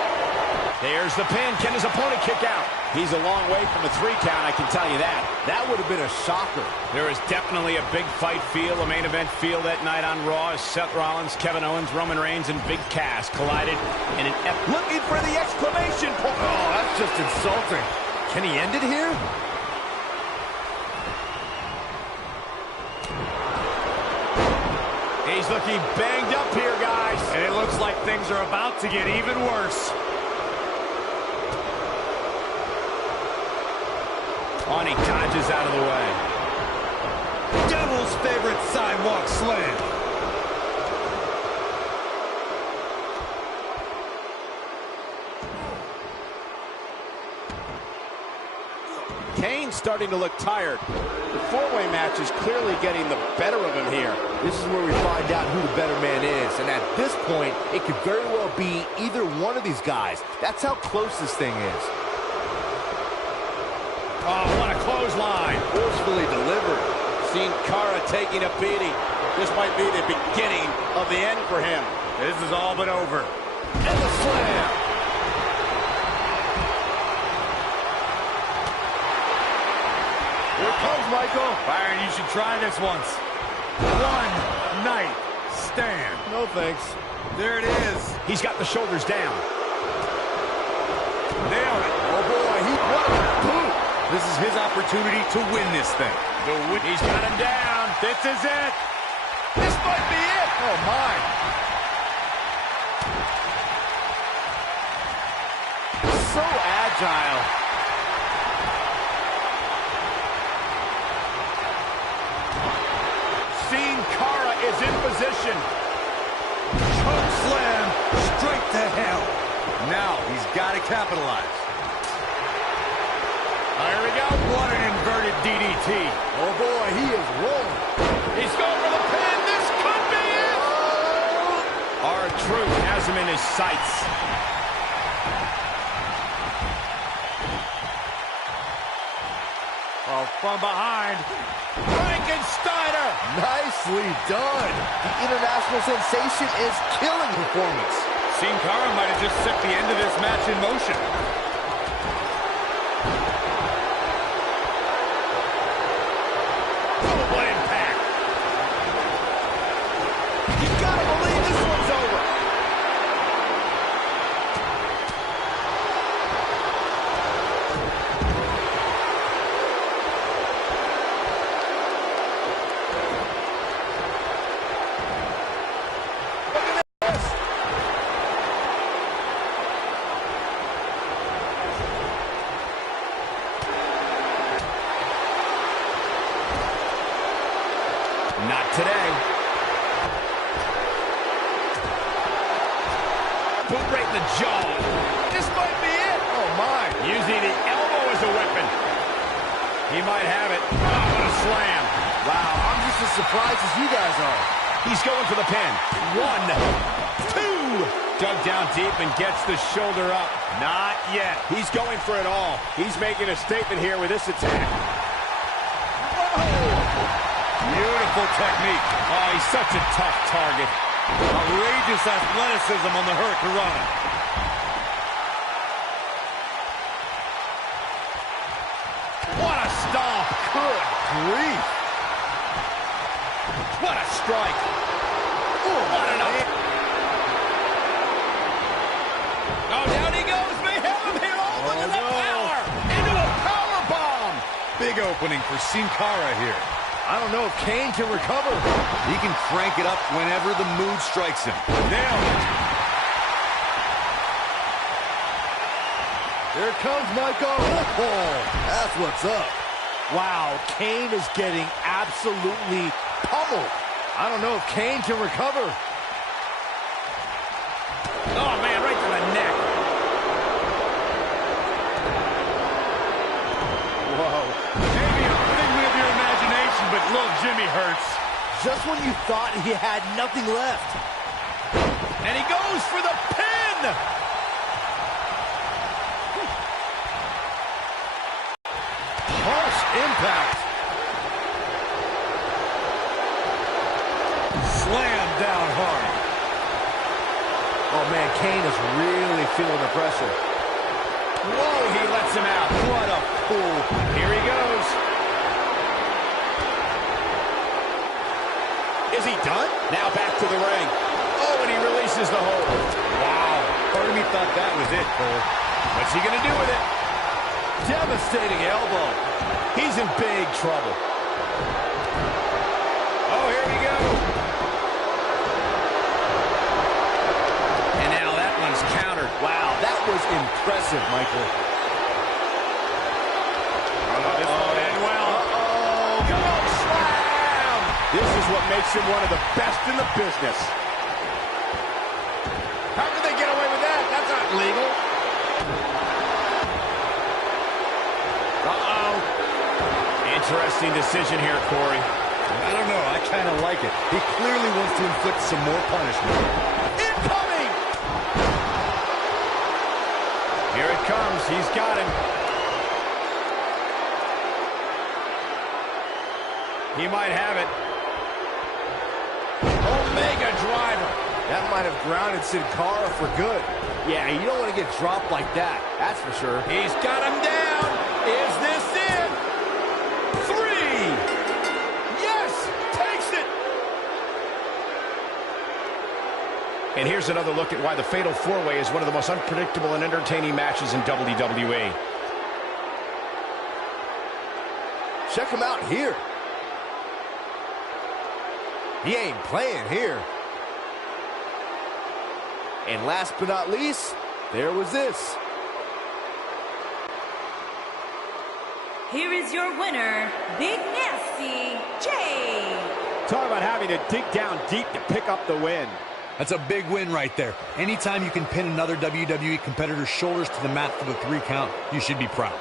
There's the pin. Can his opponent kick out? He's a long way from a 3 count, I can tell you that. That would have been a shocker. There is definitely a big fight feel, a main event feel that night on Raw as Seth Rollins, Kevin Owens, Roman Reigns, and Big Cass collided in an looking for the exclamation point. Oh, that's just insulting. Can he end it here? He's looking banged up here, guys. And it looks like things are about to get even worse. On, he dodges out of the way. Devil's favorite sidewalk slam. Kane's starting to look tired. The 4-way match is clearly getting the better of him here. This is where we find out who the better man is. And at this point, it could very well be either one of these guys. That's how close this thing is. Oh, what a clothesline. Forcefully delivered. Seen Cara taking a beating. This might be the beginning of the end for him. This is all but over. And the slam. Here it comes, Michael. Byron, you should try this once. One night stand. No thanks. There it is. He's got the shoulders down. Nailed it. Oh, boy. What a boot. This is his opportunity to win this thing. He's got him down. This is it. This might be it. Oh, my. So agile. Seen Cara is in position. Choke slam straight to hell. Now he's got to capitalize. Here we go. What an inverted DDT. Oh, boy, he is rolling. He's going for the pin. This could be it. Oh. R-Truth has him in his sights. Oh, from behind. Frankensteiner. Nicely done. The international sensation is killing performance. Sin Cara might have just set the end of this match in motion. What impact. You gotta believe this one's over. Not today. Boot right in the jaw. This might be it. Oh, my. Using the elbow as a weapon. He might have it. Oh, what a slam. Wow, I'm just as surprised as you guys are. He's going for the pin. 1, 2. Dug down deep and gets the shoulder up. Not yet. He's going for it all. He's making a statement here with this attack. Beautiful technique. Oh, he's such a tough target. Outrageous athleticism on the Hurricanrana. What a stomp. Good grief. What a strike. Ooh, what an up. Oh, down he goes. May have him here. Oh, look at the power. Into a power bomb. Big opening for Sin Cara here. I don't know if Kane can recover. He can crank it up whenever the mood strikes him. Nailed it. Here it comes, Michael. Oh, that's what's up. Wow, Kane is getting absolutely pummeled. I don't know if Kane can recover. Oh, man, right to the neck. Whoa. Maybe a figment of your imagination, but look, Jimmy hurts. Just when you thought he had nothing left. And he goes for the pin. Harsh impact. Slam down hard. Oh, man, Kane is really feeling the pressure. Whoa, he lets him out. What a fool. Here he goes. Is he done? Now back to the ring. Oh, and he releases the hold. Wow. Part of me thought that was it, Cole. What's he going to do with it? Devastating elbow. He's in big trouble. Oh, here we go. And now that one's countered. Wow, that was impressive, Michael. This won't end well. Choke slam. This is what makes him one of the best in the business. How did they get away with that? That's not legal. Uh-oh. Interesting decision here, Corey. I don't know. I kind of like it. He clearly wants to inflict some more punishment. Incoming! Here it comes. He's got him. He might have it. Omega driver. That might have grounded Sin Cara for good. Yeah, you don't want to get dropped like that. That's for sure. He's got him down. Is this it? 3. Yes! Takes it! And here's another look at why the Fatal 4-Way is one of the most unpredictable and entertaining matches in WWE. Check him out here. He ain't playing here. And last but not least, there was this. Here is your winner, Big Nasty Jay. Talk about having to dig down deep to pick up the win. That's a big win right there. Anytime you can pin another WWE competitor's shoulders to the mat for the 3 count, you should be proud.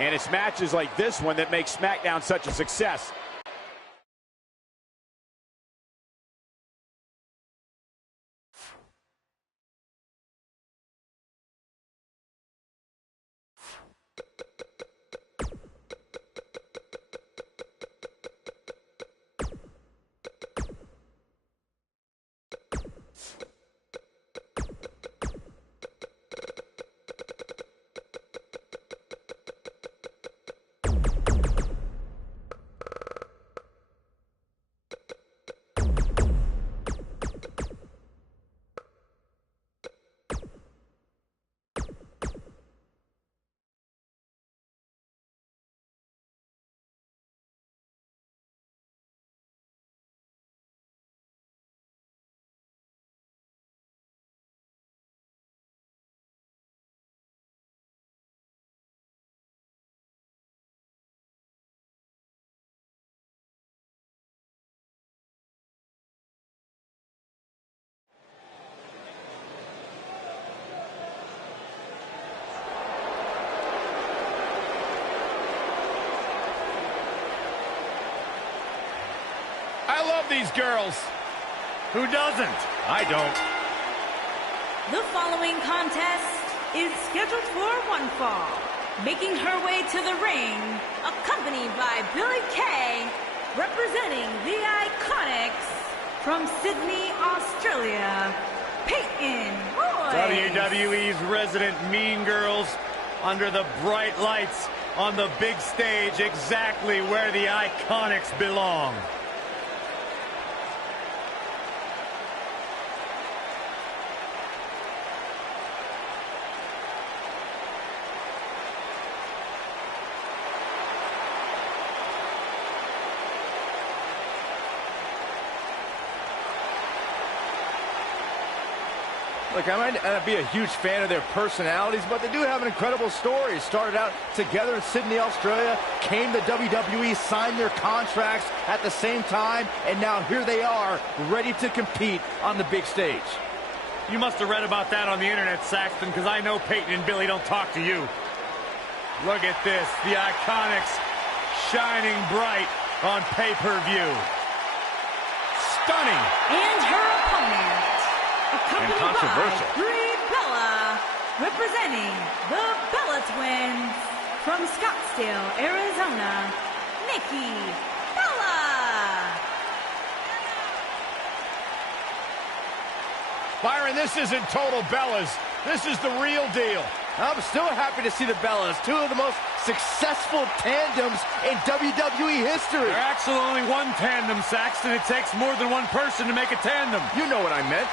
And it's matches like this one that make Smackdown such a success. I love these girls. Who doesn't? I don't. The following contest is scheduled for one fall. Making her way to the ring, accompanied by Billy Kay, representing the Iconics from Sydney, Australia, Peyton Royce. WWE's resident mean girls under the bright lights on the big stage, exactly where the Iconics belong. Look, I might not be a huge fan of their personalities, but they do have an incredible story. Started out together in Sydney, Australia, came to WWE, signed their contracts at the same time, and now here they are, ready to compete on the big stage. You must have read about that on the internet, Saxton, because I know Peyton and Billy don't talk to you. Look at this, the Iconics shining bright on pay-per-view. Stunning. And her opponent, accompanied controversial. by Brie Bella, representing the Bella Twins from Scottsdale, Arizona, Nikki Bella. Byron, this isn't total Bellas. This is the real deal. I'm still happy to see the Bellas, two of the most successful tandems in WWE history. They're actually only one tandem, Saxton. It takes more than one person to make a tandem. You know what I meant.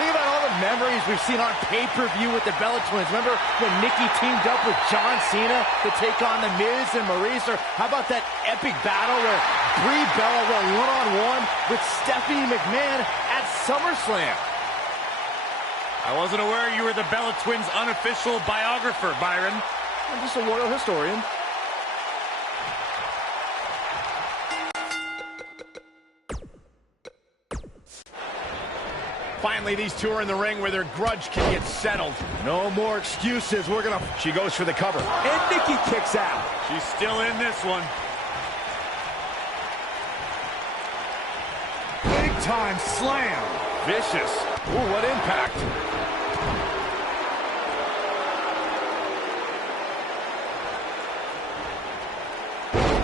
Think about all the memories we've seen on pay-per-view with the Bella Twins. Remember when Nikki teamed up with John Cena to take on The Miz and Maurice? Or how about that epic battle where Brie Bella went one-on-one with Stephanie McMahon at SummerSlam? I wasn't aware you were the Bella Twins' unofficial biographer, Byron. I'm just a loyal historian. Finally, these two are in the ring where their grudge can get settled. No more excuses. She goes for the cover. And Nikki kicks out. She's still in this one. Big time slam. Vicious. Ooh, what impact.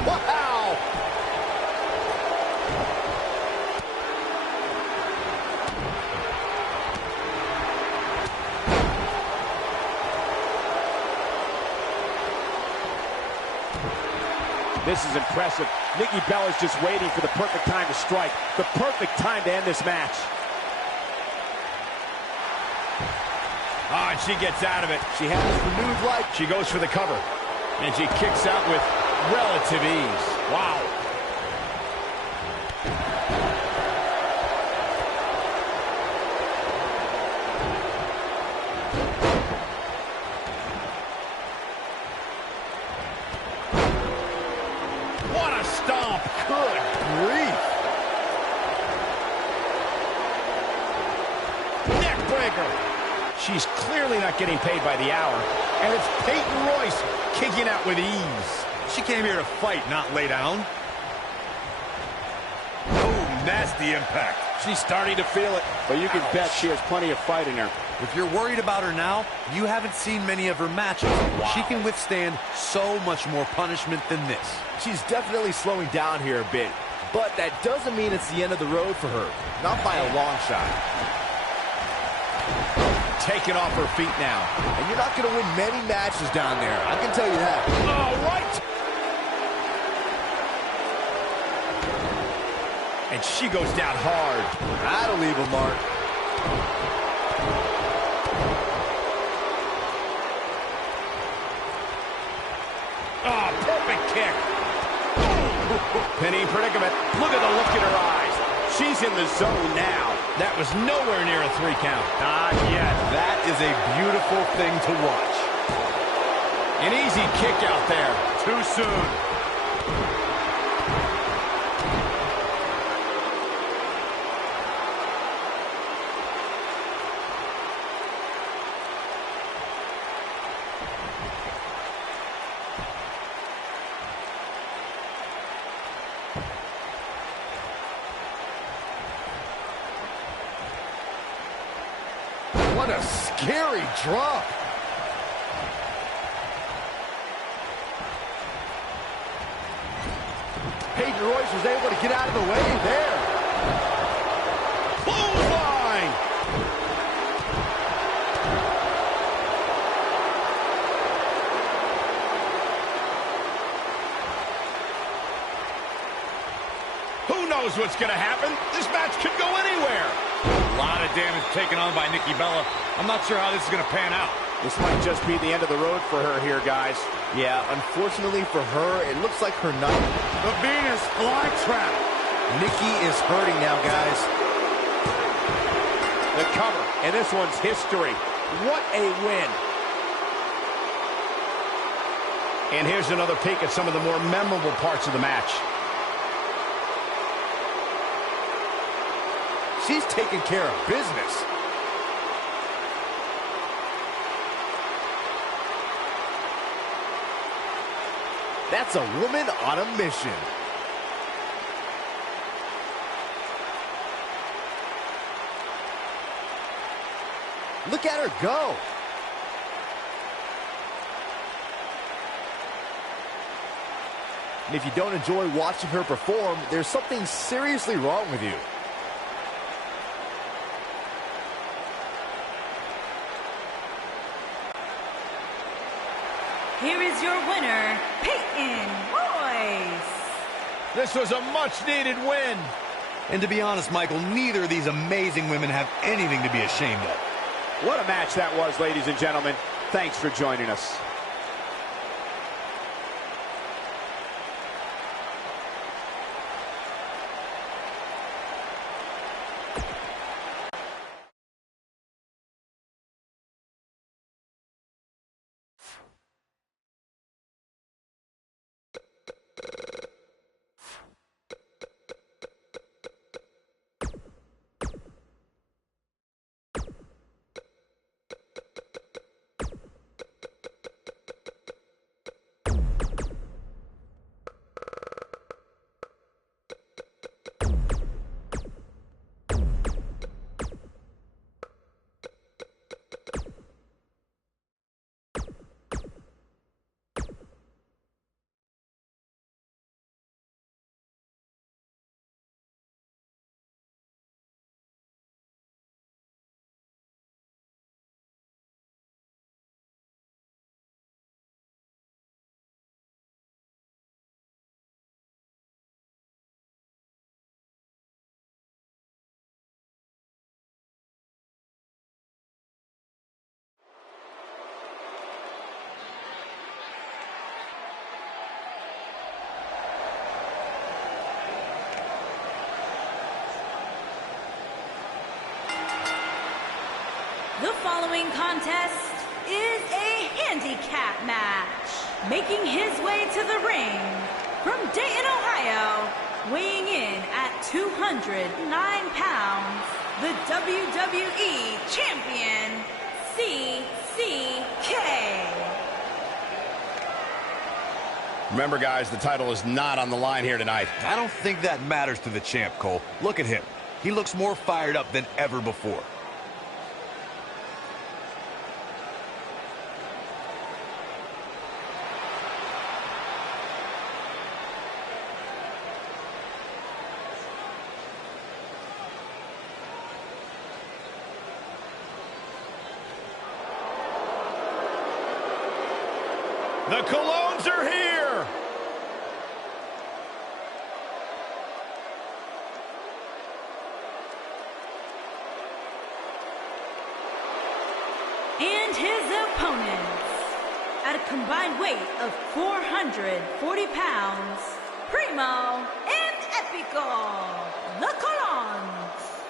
Wow. This is impressive. Nikki Bella's just waiting for the perfect time to strike. The perfect time to end this match. Ah, and she gets out of it. She has renewed life. She goes for the cover. And she kicks out with relative ease. Wow. What a stomp. Good grief. Neck breaker. She's clearly not getting paid by the hour. And it's Peyton Royce kicking out with ease. She came here to fight, not lay down. Oh, nasty impact. She's starting to feel it. But you can bet she has plenty of fight in her. If you're worried about her now, you haven't seen many of her matches. Wow. She can withstand so much more punishment than this. She's definitely slowing down here a bit, but that doesn't mean it's the end of the road for her. Not by a long shot. Taken off her feet now. And you're not going to win many matches down there. I can tell you that. All right. And she goes down hard. That'll leave a mark. Oh, perfect kick. Penny predicament. Look at the look in her eyes. She's in the zone now. That was nowhere near a 3 count. Not yet. That is a beautiful thing to watch. An easy kick out there. Too soon. What a scary drop. Peyton Royce was able to get out of the way there. Clothesline. Who knows what's going to happen? This match could go anywhere. A lot of damage taken on by Nikki Bella. I'm not sure how this is going to pan out. This might just be the end of the road for her here, guys. Yeah, unfortunately for her, it looks like her night. The Venus flytrap. Nikki is hurting now, guys. The cover, and this one's history. What a win. And here's another peek at some of the more memorable parts of the match. She's taking care of business. That's a woman on a mission. Look at her go. And if you don't enjoy watching her perform, there's something seriously wrong with you. Here is your winner, Peyton Royce. This was a much-needed win. And to be honest, Michael, neither of these amazing women have anything to be ashamed of. What a match that was, ladies and gentlemen. Thanks for joining us. The following contest is a handicap match. Making his way to the ring from Dayton, Ohio, weighing in at 209 pounds, the WWE Champion, CCK. Remember, guys, the title is not on the line here tonight. I don't think that matters to the champ, Cole. Look at him. He looks more fired up than ever before. The Colognes are here! And his opponents, at a combined weight of 440 pounds, Primo and Epico, the Colognes.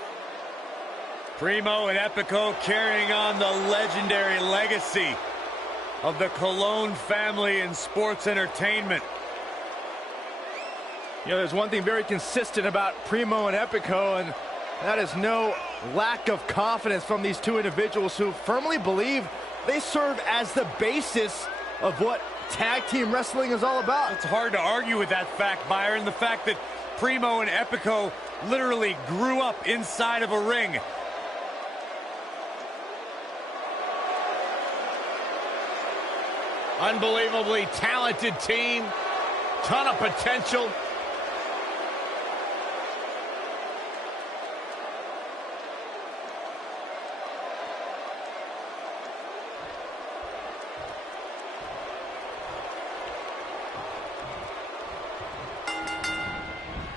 Primo and Epico carrying on the legendary legacy of the Colognes family in sports entertainment. You know, there's one thing very consistent about Primo and Epico, and that is no lack of confidence from these two individuals who firmly believe they serve as the basis of what tag team wrestling is all about. It's hard to argue with that fact, Byron. The fact that Primo and Epico literally grew up inside of a ring. Unbelievably talented team, ton of potential.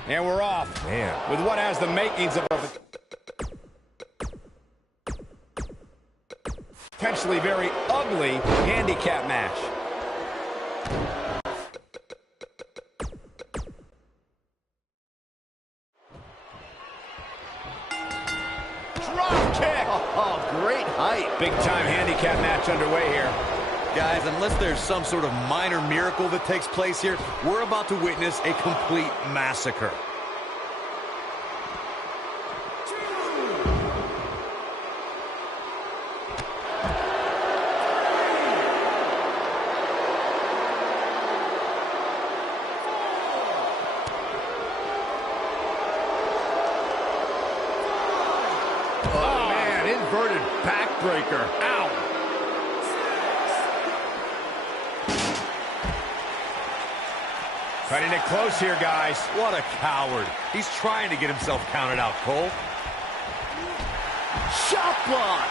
And we're off. Man. With what has the makings of a potential potentially very ugly handicap match. Drop kick! Oh, great height. Big time handicap match underway here. Guys, unless there's some sort of minor miracle that takes place here, we're about to witness a complete massacre. Oh, man, inverted backbreaker. Ow. Cutting it close here, guys. What a coward. He's trying to get himself counted out, Cole. Shot block.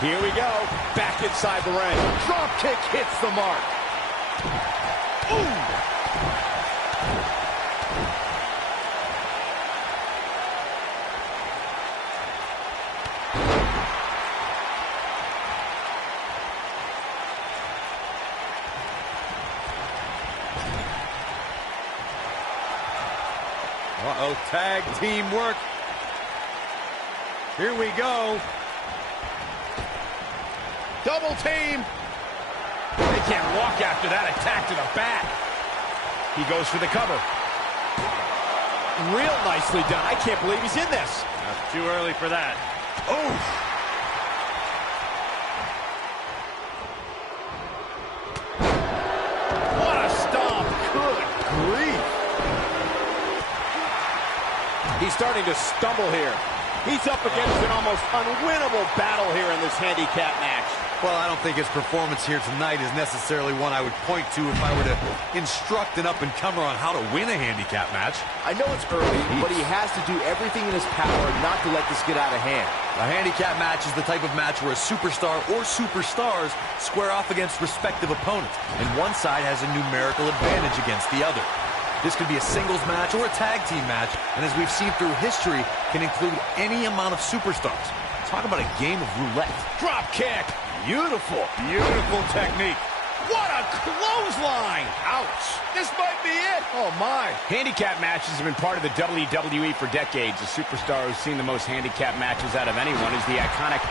Here we go. Back inside the ring. Drop kick hits the mark. Ooh. Uh-oh, tag team work. Here we go. Double team. They can't walk after that attack to the back. He goes for the cover. Real nicely done. I can't believe he's in this. That's too early for that. Oh. What a stomp. Good grief. He's starting to stumble here. He's up against an almost unwinnable battle here in this handicap match. Well, I don't think his performance here tonight is necessarily one I would point to if I were to instruct an up-and-comer on how to win a handicap match. I know it's early, but he has to do everything in his power not to let this get out of hand. A handicap match is the type of match where a superstar or superstars square off against respective opponents, and one side has a numerical advantage against the other. This could be a singles match or a tag team match, and as we've seen through history, can include any amount of superstars. Talk about a game of roulette. Drop kick. Beautiful. Beautiful technique. What a clothesline. Ouch. This might be it. Oh, my. Handicap matches have been part of the WWE for decades. The superstar who's seen the most handicap matches out of anyone is the iconic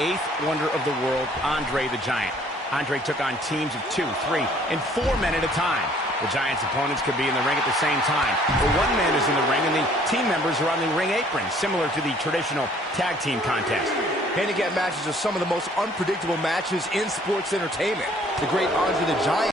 eighth wonder of the world, Andre the Giant. Andre took on teams of 2, 3, and 4 men at a time. The Giant's opponents could be in the ring at the same time. But one man is in the ring, and the team members are on the ring apron, similar to the traditional tag team contest. Handicap matches are some of the most unpredictable matches in sports entertainment. The great Andre the Giant.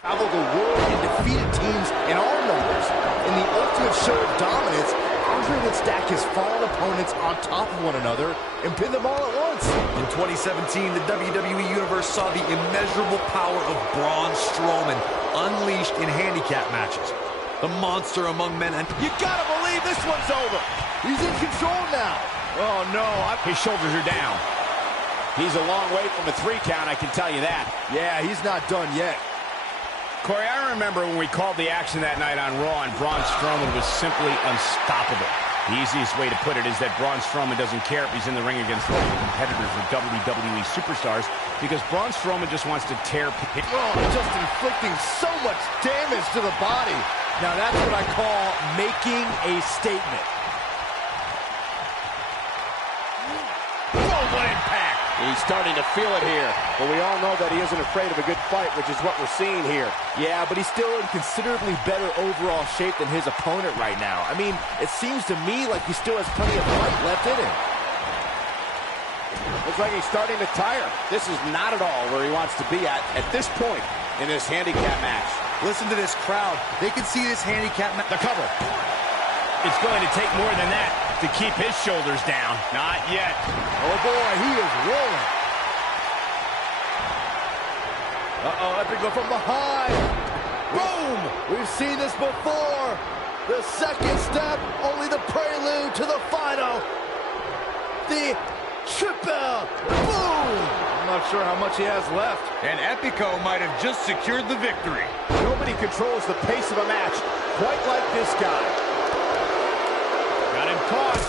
Traveled the world and defeated teams in all numbers. In the ultimate show of dominance, Andre would stack his fallen opponents on top of one another and pin them all at once. In 2017, the WWE Universe saw the immeasurable power of Braun Strowman unleashed in handicap matches. The monster among men, and You gotta believe this one's over. He's in control now. Oh, no. His shoulders are down. He's a long way from a 3 count, I can tell you that. Yeah, he's not done yet. Corey, I remember when we called the action that night on Raw, and Braun Strowman was simply unstoppable. The easiest way to put it is that Braun Strowman doesn't care if he's in the ring against local competitors or WWE superstars, because Braun Strowman just wants to tear people. Oh, just inflicting so much damage to the body. Now that's what I call making a statement. Global impact. He's starting to feel it here, but we all know that he isn't afraid of a good fight, which is what we're seeing here. Yeah, but he's still in considerably better overall shape than his opponent right now. I mean, it seems to me like he still has plenty of fight left in him. Looks like he's starting to tire. This is not at all where he wants to be at this point in this handicap match. listen to this crowd. They can see this handicap match. The cover. It's going to take more than that to keep his shoulders down. Not yet. Oh, boy, he is rolling. Uh-oh, epic go from behind. Boom! We've seen this before. The second step, only the prelude to the final. The triple boom! not sure how much he has left. And Epico might have just secured the victory. Nobody controls the pace of a match quite like this guy. Got him caught.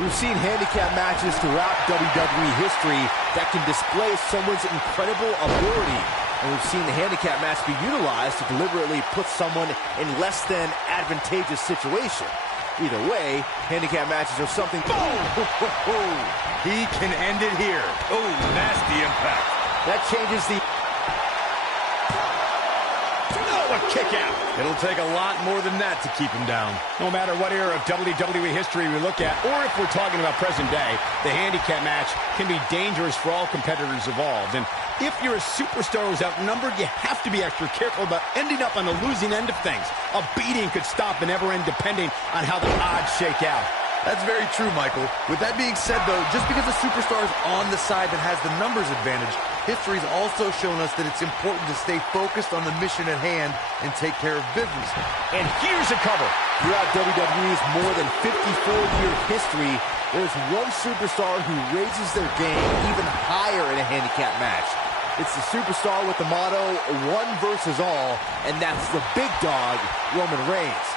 We've seen handicap matches throughout WWE history that can display someone's incredible ability. And we've seen the handicap match be utilized to deliberately put someone in less than advantageous situation. Either way, handicap matches are something... Boom! He can end it here. Oh, nasty impact. That changes the... Oh, a kick out. It'll take a lot more than that to keep him down. No matter what era of WWE history we look at, or if we're talking about present day, the handicap match can be dangerous for all competitors involved. And if you're a superstar who's outnumbered, you have to be extra careful about ending up on the losing end of things. A beating could stop and never end depending on how the odds shake out. That's very true, Michael. With that being said, though, just because a superstar is on the side that has the numbers advantage, history's also shown us that it's important to stay focused on the mission at hand and take care of business. And here's a cover. Throughout WWE's more than 54-year history, there's one superstar who raises their game even higher in a handicap match. It's the superstar with the motto, one versus all, and that's the big dog, Roman Reigns.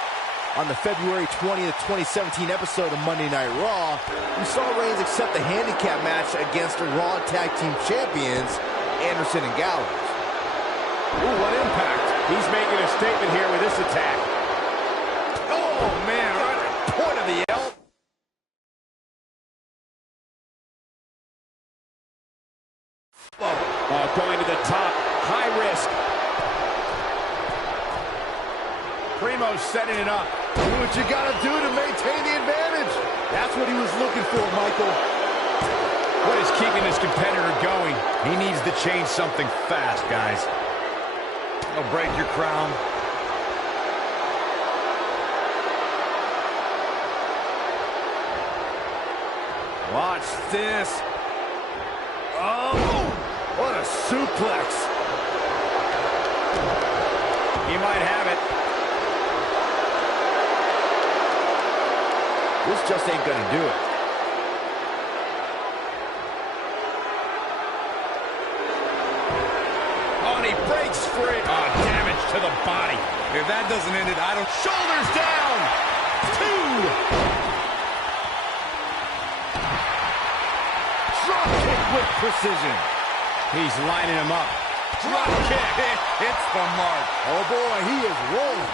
On the February 20th, 2017 episode of Monday Night Raw, we saw Reigns accept the handicap match against Raw Tag Team Champions, Anderson and Gallows. Ooh, what impact. He's making a statement here with this attack. Oh, man, right at the point of the elbow. Going to the top, high risk. Primo's setting it up. Do what you gotta do to maintain the advantage. That's what he was looking for, Michael. What is keeping this competitor going? He needs to change something fast, guys. He'll break your crown. Watch this. Oh, what a suplex. He might have it. This just ain't gonna do it. Oh, and he breaks free. Oh, damage to the body. If that doesn't end it, I don't... Shoulders down. 2. Drop kick with precision. He's lining him up. Drop kick. Hits the mark. Oh boy, he is rolling.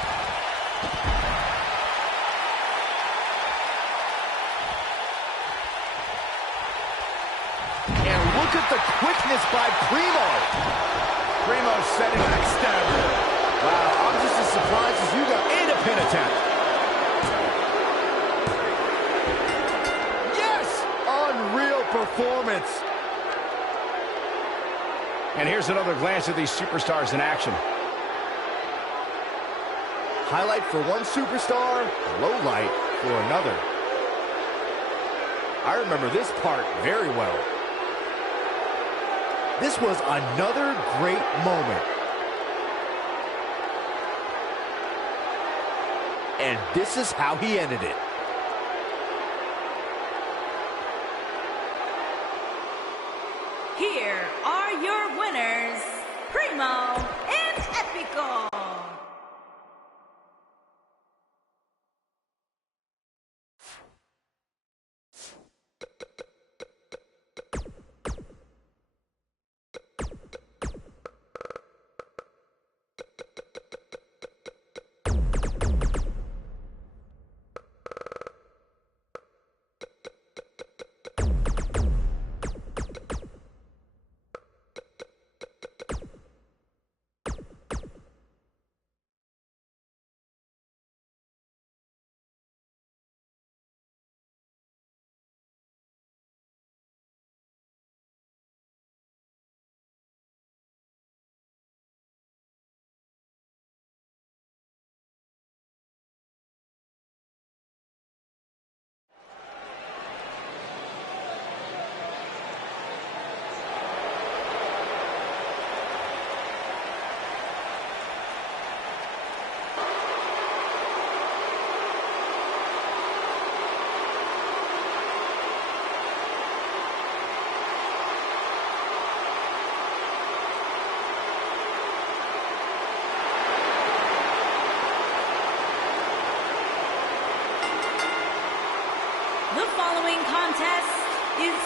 And look at the quickness by Primo. Primo's setting backstabber. Wow, I'm just as surprised as you got. And a pin attempt. Yes! Unreal performance. And here's another glance at these superstars in action. Highlight for one superstar, low light for another. I remember this part very well. This was another great moment. And this is how he ended it. Here are your winners, Primo and Epico.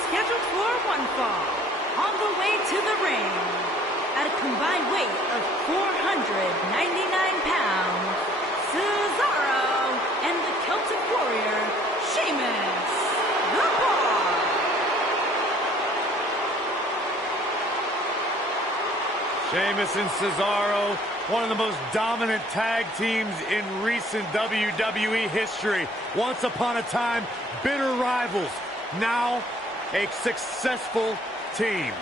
scheduled for one fall. On the way to the ring, at a combined weight of 499 pounds, Cesaro and the Celtic Warrior, Sheamus, the Bar. Sheamus and Cesaro, one of the most dominant tag teams in recent WWE history. Once upon a time, bitter rivals. Now, a successful team.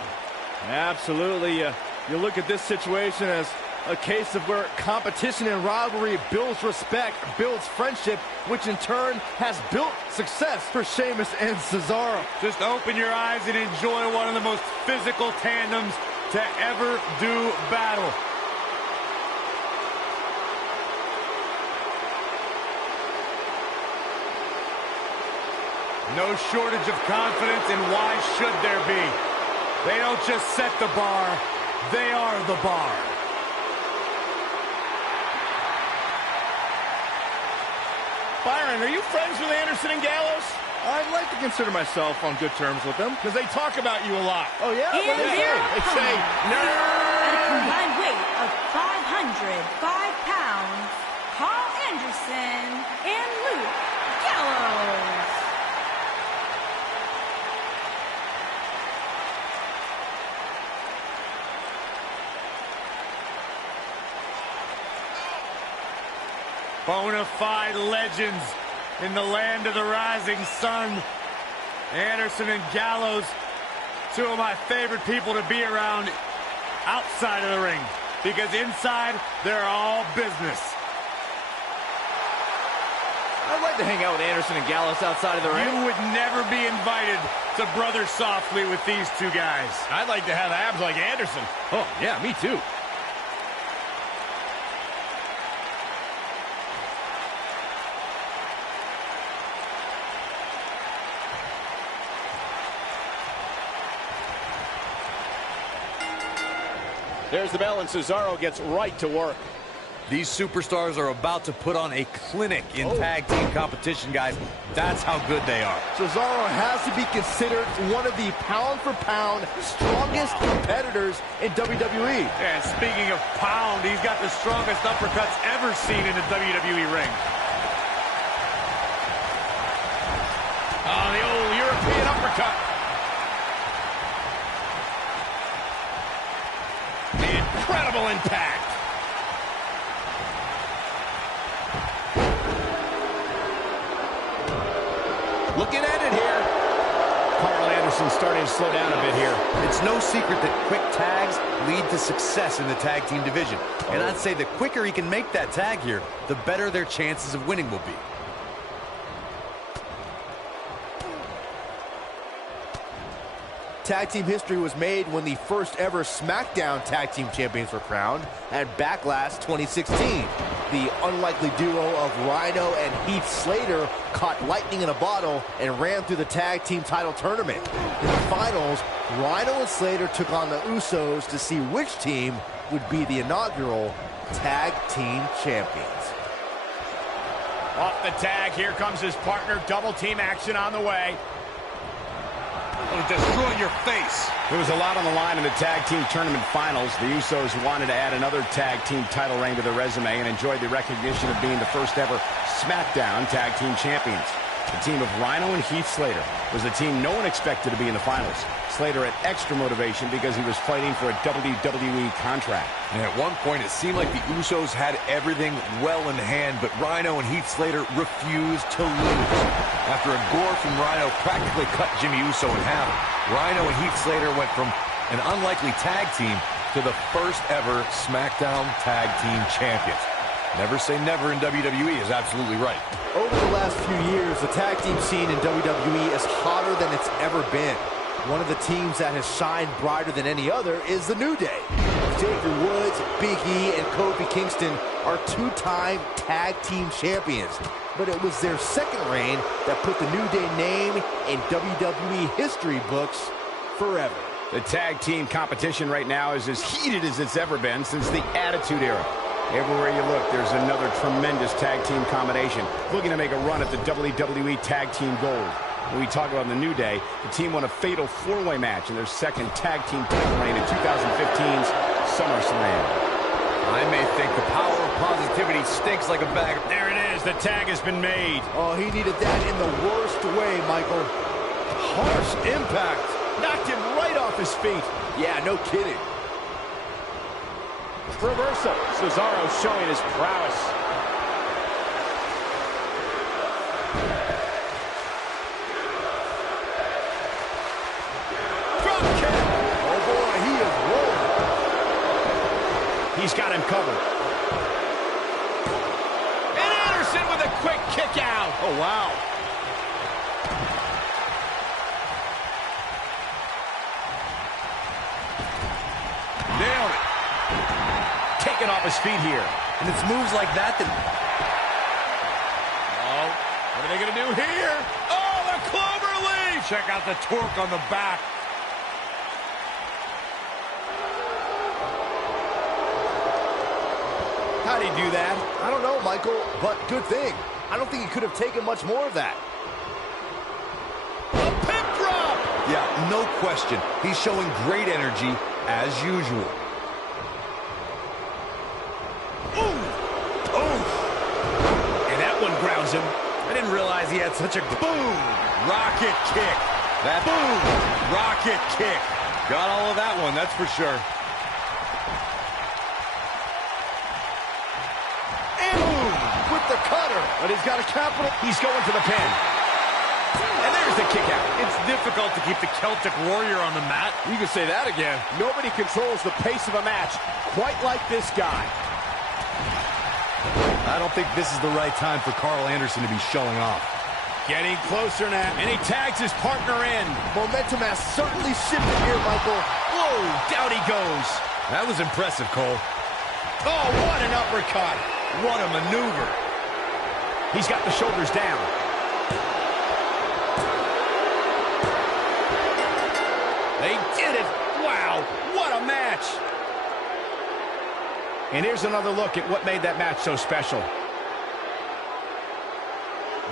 Absolutely. You look at this situation as a case of where competition and rivalry builds respect, builds friendship, which in turn has built success for Sheamus and Cesaro. Just open your eyes and enjoy one of the most physical tandems to ever do battle. No shortage of confidence, and why should there be? They don't just set the bar, they are the bar. Byron, are you friends with Anderson and Gallows? I'd like to consider myself on good terms with them. Because they talk about you a lot. Oh, yeah? And What do they their say? They say, At a combined weight of 505 pounds, Carl Anderson and Luke Gallows. Bona fide legends in the land of the rising sun. Anderson and Gallows, two of my favorite people to be around outside of the ring, because inside, they're all business. I'd like to hang out with Anderson and Gallows outside of the ring. You would never be invited to Brother Softly with these two guys. I'd like to have abs like Anderson. Oh, yeah, me too. There's the bell, and Cesaro gets right to work. These superstars are about to put on a clinic in tag team competition, guys. That's how good they are. Cesaro has to be considered one of the pound-for-pound strongest competitors in WWE. And speaking of pound, he's got the strongest uppercuts ever seen in the WWE ring. Oh, the old European uppercut. Incredible impact. Looking at it here. Carl Anderson starting to slow down a bit here. It's no secret that quick tags lead to success in the tag team division. And I'd say the quicker he can make that tag here, the better their chances of winning will be. Tag team history was made when the first ever Smackdown tag team champions were crowned at Backlash 2016. The unlikely duo of Rhino and Heath Slater caught lightning in a bottle and ran through the tag team title tournament. In the finals, Rhino and Slater took on the Usos to see which team would be the inaugural tag team champions. Off the tag, here comes his partner. Double team action on the way. It'll destroy your face. There was a lot on the line in the tag team tournament finals. The Usos wanted to add another tag team title reign to their resume and enjoyed the recognition of being the first ever Smackdown tag team champions. The team of Rhino and Heath Slater was the team no one expected to be in the finals. Slater had extra motivation because he was fighting for a WWE contract. And at one point, it seemed like the Usos had everything well in hand, but Rhino and Heath Slater refused to lose. After a gore from Rhino practically cut Jimmy Uso in half, Rhino and Heath Slater went from an unlikely tag team to the first ever SmackDown Tag Team Champions. Never say never in WWE is absolutely right. Over the last few years, the tag team scene in WWE is hotter than it's ever been. One of the teams that has shined brighter than any other is the New Day. Xavier Woods, Big E, and Kofi Kingston are two-time tag team champions. But it was their second reign that put the New Day name in WWE history books forever. The tag team competition right now is as heated as it's ever been since the Attitude Era. Everywhere you look, there's another tremendous tag team combination looking to make a run at the WWE Tag Team Gold. When we talk about the New Day, the team won a fatal four-way match in their second tag team title reign in 2015's SummerSlam. I may think the power of positivity stinks like a bag. There it is. The tag has been made. Oh, he needed that in the worst way, Michael. Harsh impact. Knocked him right off his feet. Yeah, no kidding. Reversal. Cesaro showing his prowess. Drop kick. Oh, boy, he is rolling. He's got him covered. And Anderson with a quick kick out. Oh, wow. Nailed it. Taken off his feet here. And it's moves like that that... Oh, what are they going to do here? Oh, the clover leaf. Check out the torque on the back. How'd he do that? I don't know, Michael, but good thing. I don't think he could have taken much more of that. A pin drop. Yeah, no question. He's showing great energy as usual. And that one grounds him. I didn't realize he had such a boom. Rocket kick. That Boom. Rocket kick. got all of that one, that's for sure. And boom, with the cutter. But he's got a capital. He's going to the pin. And there's the kick out. It's difficult to keep the Celtic Warrior on the mat. You can say that again. Nobody controls the pace of a match quite like this guy. I don't think this is the right time for Carl Anderson to be showing off. Getting closer now, and he tags his partner in. Momentum has certainly shifted here, Michael. Whoa, down he goes. That was impressive, Cole. Oh, what an uppercut. What a maneuver. He's got the shoulders down. They did it. Wow, what a match. And here's another look at what made that match so special.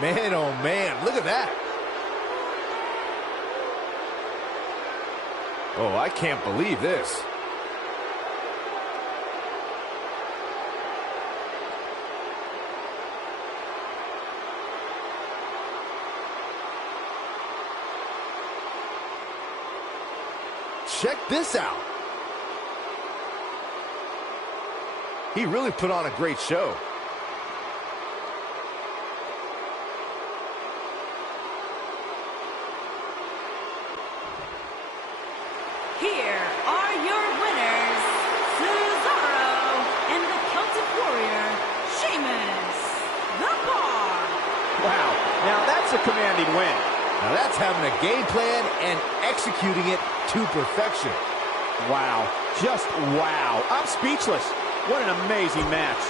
Man, oh man, look at that. Oh, I can't believe this. Check this out. He really put on a great show. Here are your winners, Cesaro and the Celtic Warrior, Sheamus, the Bar. Wow, now that's a commanding win. Now that's having a game plan and executing it to perfection. Wow, just wow. I'm speechless. What an amazing match.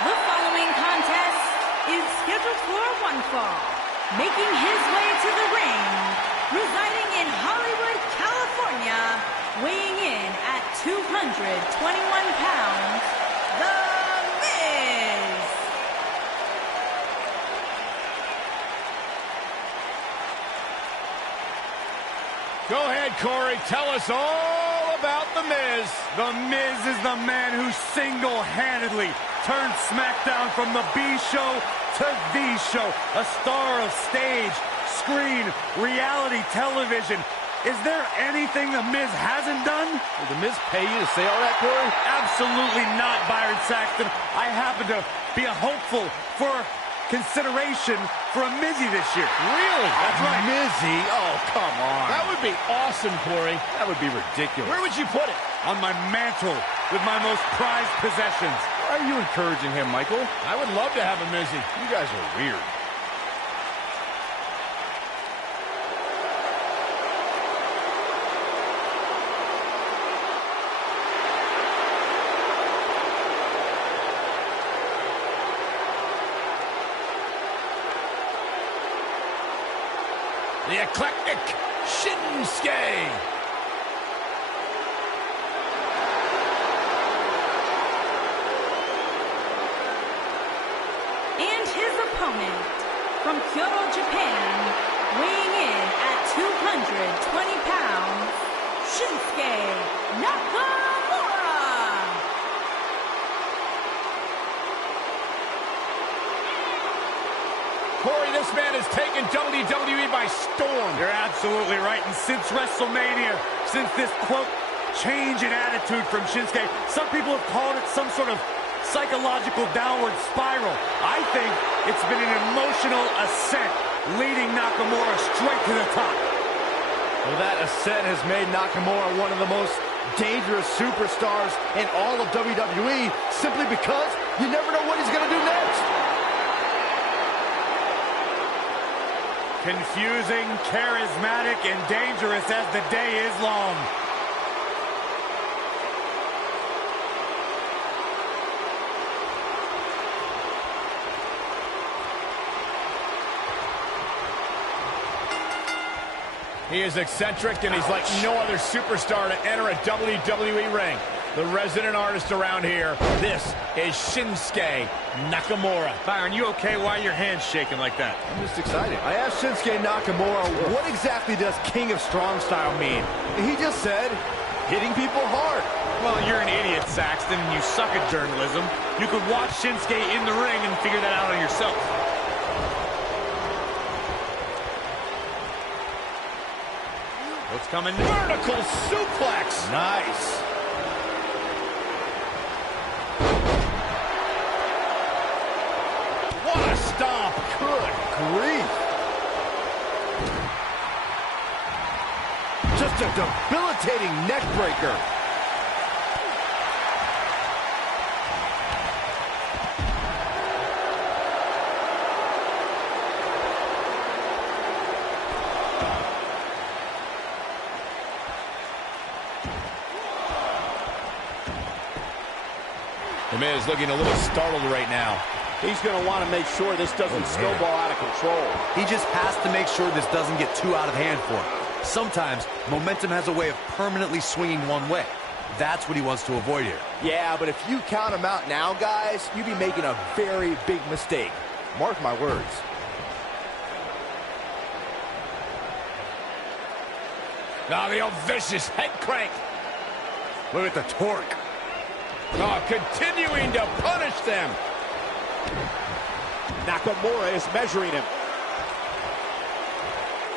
The following contest is scheduled for one fall. Making his way to the ring, residing in Hollywood, California, weighing in at 221 pounds, The Miz. Go ahead, Corey. Tell us all about The Miz. The Miz is the man who single-handedly turned Smackdown from the B show to the show. A star of stage, screen, reality television. Is there anything The Miz hasn't done? Will The Miz pay you to say all that, Corey? Absolutely not, Byron Saxton. I happen to be a hopeful for consideration for a Mizzy this year. Really? That's right. Mizzy? Oh, come on. That would be awesome, Corey. That would be ridiculous. Where would you put it? On my mantle with my most prized possessions. Why are you encouraging him, Michael? I would love to have a Mizzy. You guys are weird. The eclectic Shinsuke. And his opponent, from Kyoto, Japan, weighing in at 220 pounds, Shinsuke Nakamura. Corey, this man has taken WWE by storm. You're absolutely right. And since WrestleMania, since this, quote, change in attitude from Shinsuke, some people have called it some sort of psychological downward spiral. I think it's been an emotional ascent, leading Nakamura straight to the top. Well, that ascent has made Nakamura one of the most dangerous superstars in all of WWE, simply because you never know what he's going to do next. Confusing, charismatic, and dangerous as the day is long. He is eccentric, and he's like no other superstar to enter a WWE ring. The resident artist around here, this is Shinsuke Nakamura. Byron, you okay? Why are your hands shaking like that? I'm just excited. I asked Shinsuke Nakamura, what exactly does King of Strong Style mean? And he just said, hitting people hard. Well, you're an idiot, Saxton, and you suck at journalism. You could watch Shinsuke in the ring and figure that out on yourself. What's coming? Vertical suplex. Nice. What a stomp. Good grief. Just a debilitating neck breaker. The Miz looking a little startled right now. He's going to want to make sure this doesn't snowball out of control. He just has to make sure this doesn't get too out of hand for him. Sometimes, momentum has a way of permanently swinging one way. That's what he wants to avoid here. Yeah, but if you count him out now, guys, you'd be making a very big mistake. Mark my words. Now the old vicious head crank. Look at the torque. Oh, continuing to punish them. Nakamura is measuring him.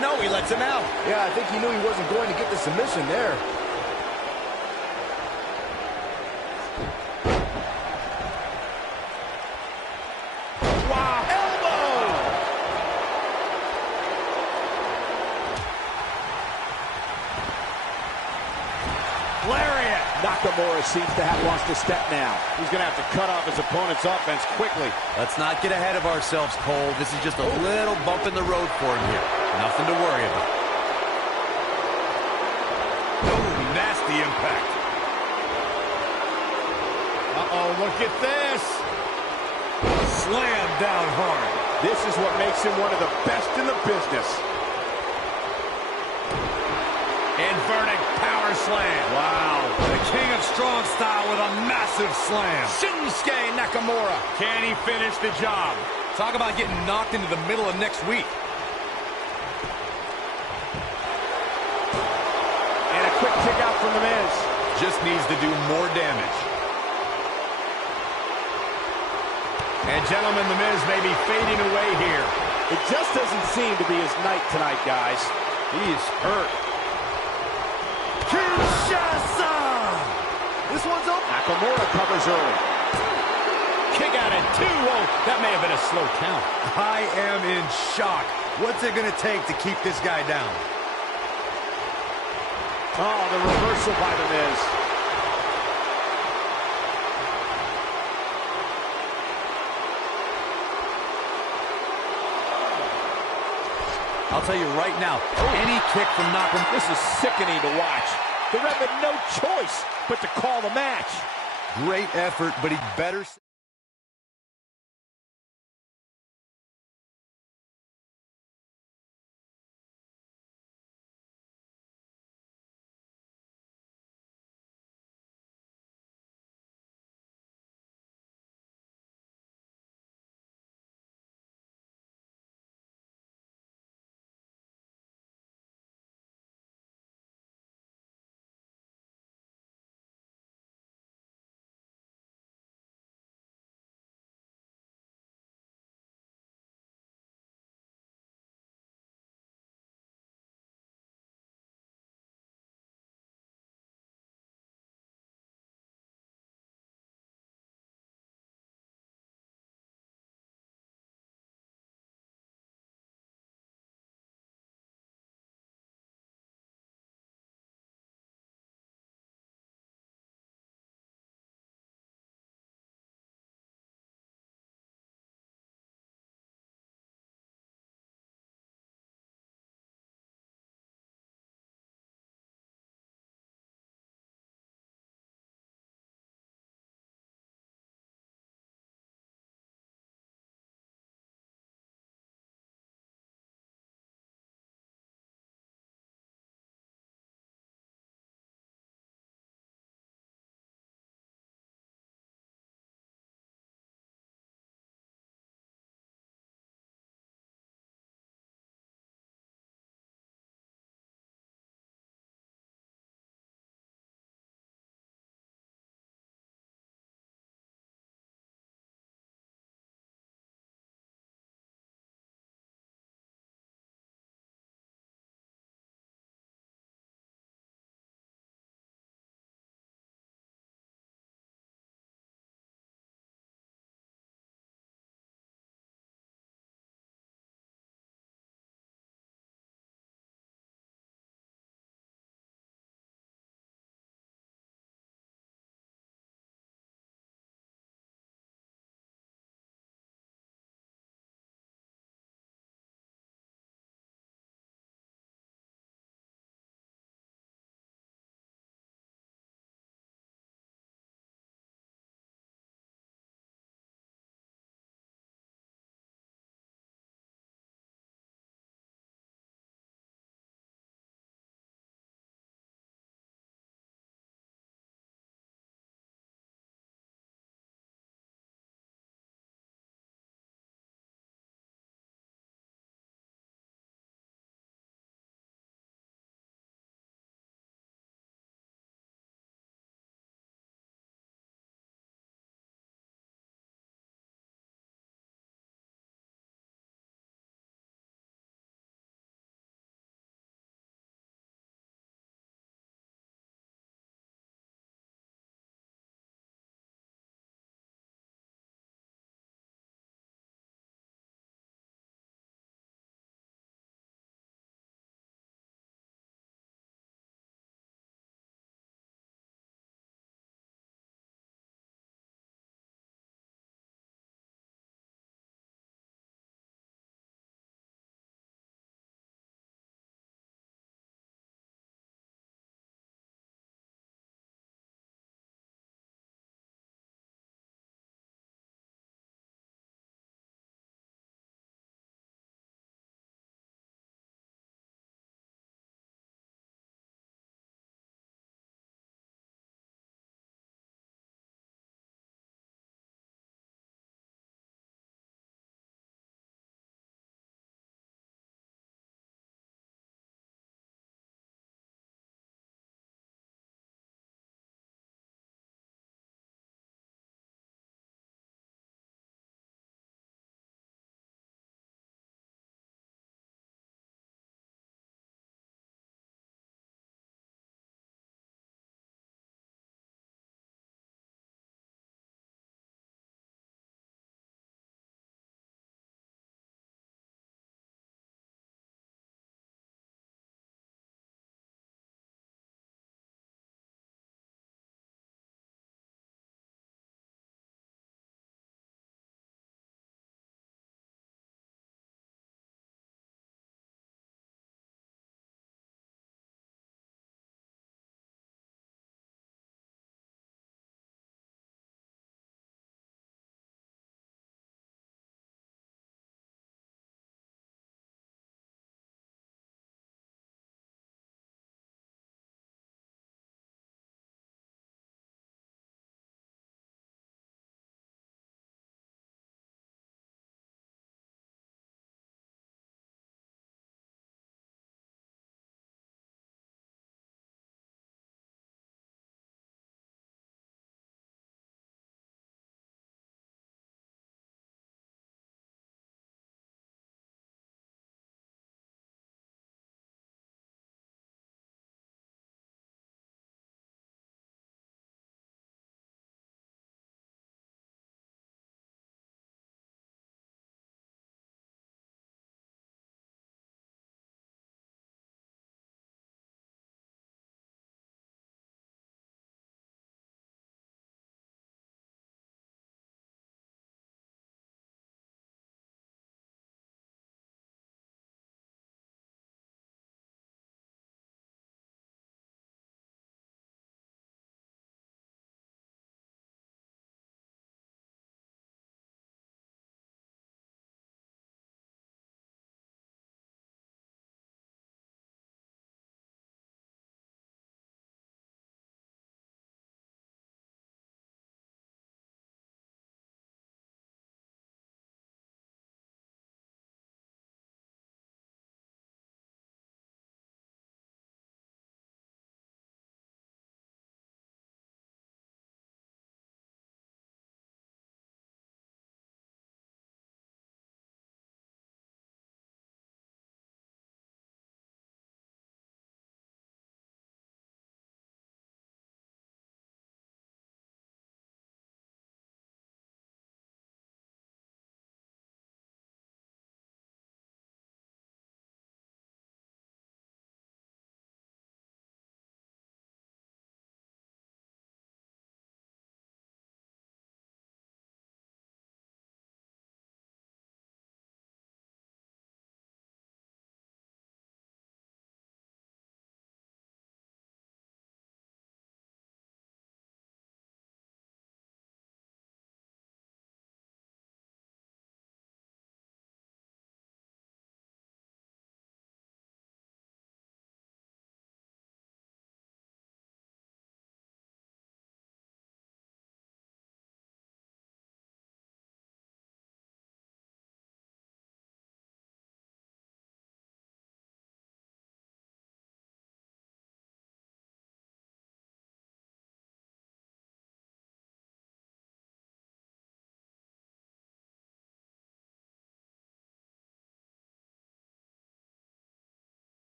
No, he lets him out. Yeah, I think he knew he wasn't going to get the submission there. Wow, elbow! Lariat. Nakamura seems to have lost a step now. He's going to have to cut off his opponent's offense quickly. Let's not get ahead of ourselves, Cole. This is just a little bump in the road for him here. Nothing to worry about. Oh, nasty impact. Uh-oh, look at this. Slam down hard. This is what makes him one of the best in the business. Inverted power slam. Wow. The King of Strong Style with a massive slam. Shinsuke Nakamura. Can he finish the job? Talk about getting knocked into the middle of next week. from The Miz. Just needs to do more damage. And gentlemen, The Miz may be fading away here. It just doesn't seem to be his night tonight, guys. He is hurt. Kinshasa! This one's open. Nakamura covers early. Kick out at 2. Oh, that may have been a slow count. I am in shock. What's it going to take to keep this guy down? Oh, the reversal by The Miz. I'll tell you right now, any kick from Nakamura. This is sickening to watch. The ref had no choice but to call the match. Great effort, but he better...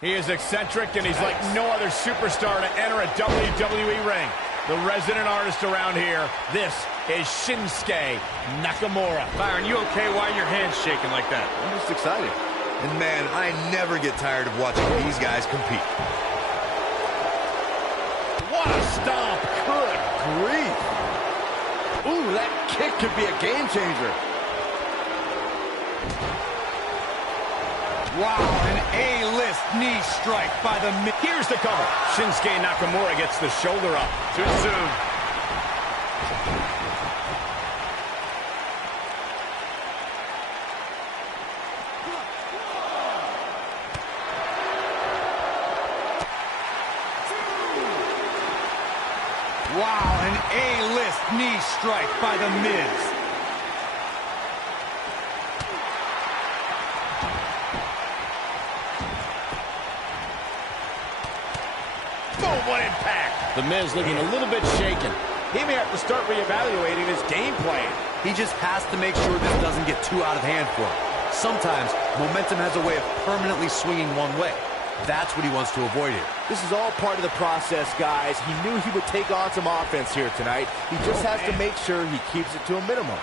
He is eccentric, and he's like no other superstar to enter a WWE ring. The resident artist around here, this is Shinsuke Nakamura. Byron, you okay? Why are your hands shaking like that? I'm just excited. And man, I never get tired of watching these guys compete. What a stomp! Good grief. Ooh, that kick could be a game changer. Wow, an A-list knee strike by the... Here's the cover. Shinsuke Nakamura gets the shoulder up. Too soon. Wow, an A-list knee strike by the Miz. What impact! The Miz looking a little bit shaken. He may have to start reevaluating his game plan. He just has to make sure this doesn't get too out of hand for him. Sometimes, momentum has a way of permanently swinging one way. That's what he wants to avoid here. This is all part of the process, guys. He knew he would take on some offense here tonight. He just has to make sure he keeps it to a minimum.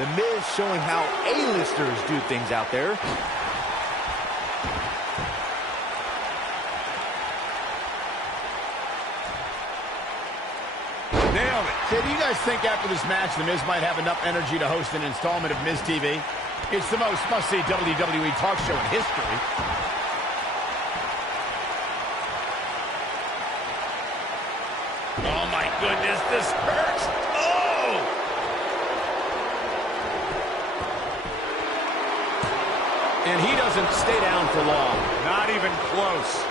The Miz showing how A-listers do things out there. Nailed it. So do you guys think after this match The Miz might have enough energy to host an installment of Miz TV? It's the most must-see WWE talk show in history. Oh my goodness, this hurts! Oh! And he doesn't stay down for long. Not even close.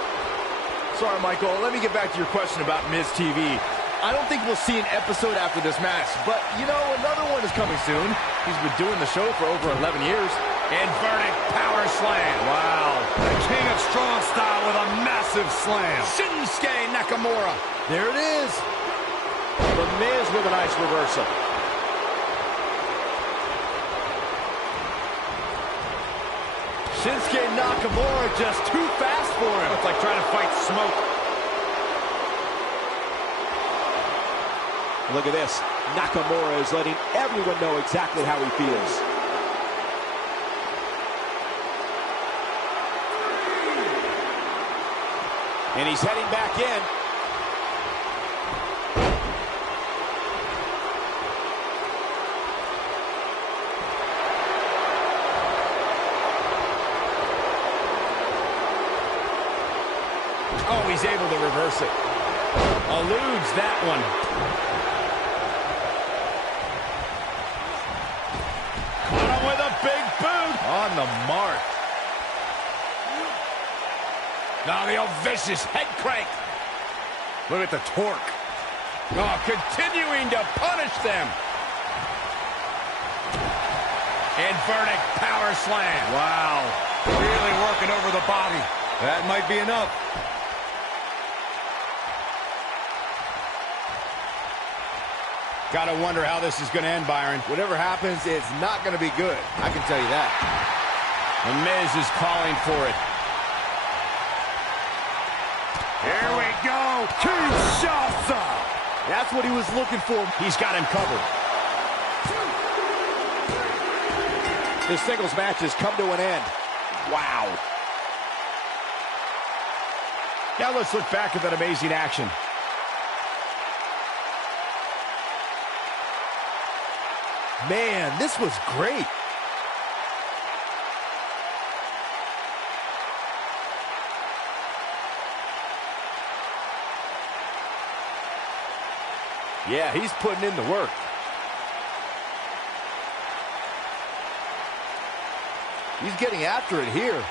Sorry, Michael. Let me get back to your question about Miz TV. I don't think we'll see an episode after this match, but, you know, another one is coming soon. He's been doing the show for over 11 years. Inverted power slam. Wow. The king of strong style with a massive slam. Shinsuke Nakamura. There it is. The Miz with a nice reversal. Shinsuke Nakamura just too fast for him. It's like trying to fight smoke. Look at this. Nakamura is letting everyone know exactly how he feels. And he's heading back in. Oh, he's able to reverse it. Eludes that one. Caught him with a big boot. On the mark. Now the old vicious head crank. Look at the torque. Oh, continuing to punish them. Inverted power slam. Wow. Really working over the body. That might be enough. Gotta wonder how this is gonna end, Byron. Whatever happens, it's not going to be good. I can tell you that. The Miz is calling for it. Here we go. Kinshasa. That's what he was looking for. He's got him covered. This singles match has come to an end. Wow. Now let's look back at that amazing action. Man, this was great. Yeah, he's putting in the work. He's getting after it here.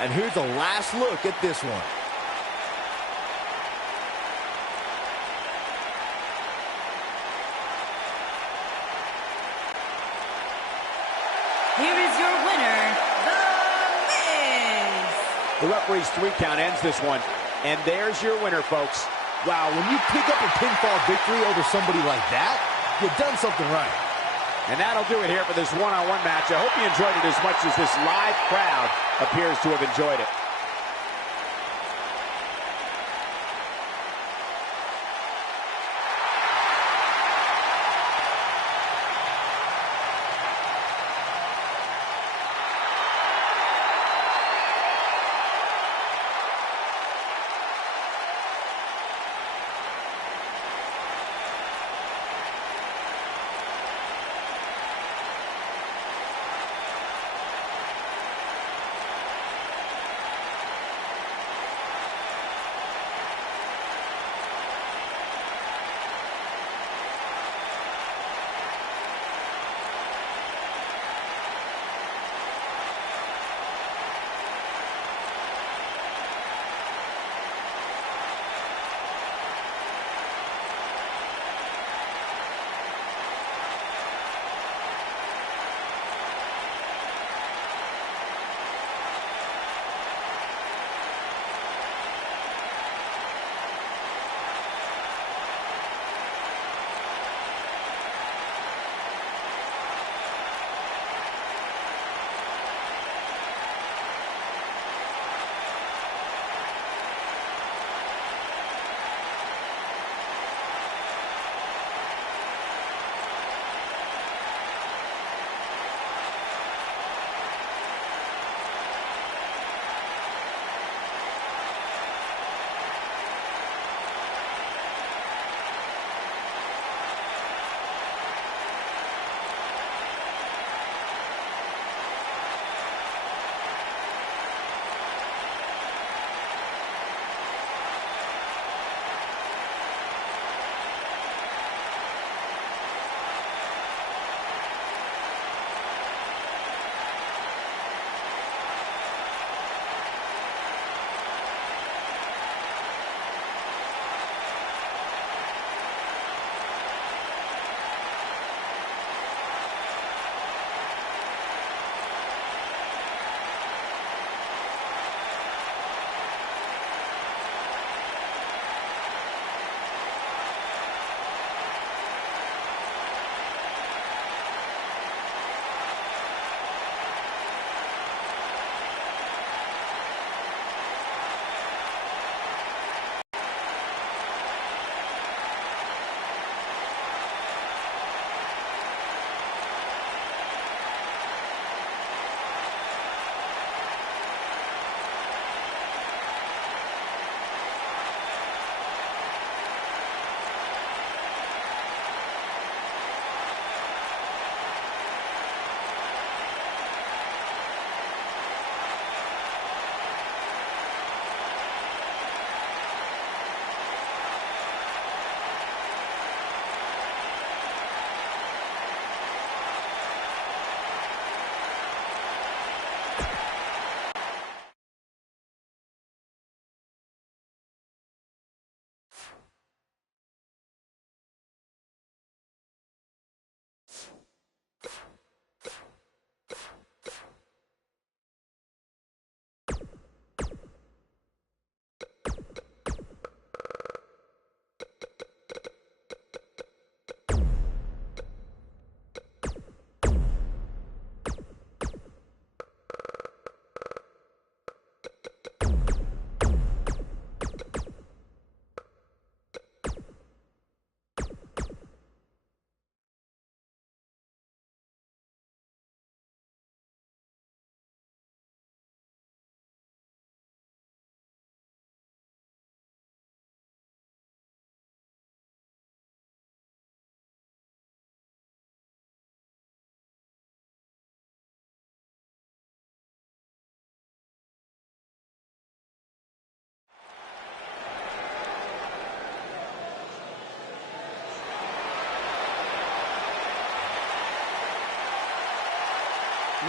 And here's the last look at this one. Here is your winner, The Miz. The referee's 3 count ends this one. And there's your winner, folks. Wow, when you pick up a pinfall victory over somebody like that, you've done something right. And that'll do it here for this one-on-one match. I hope you enjoyed it as much as this live crowd appears to have enjoyed it.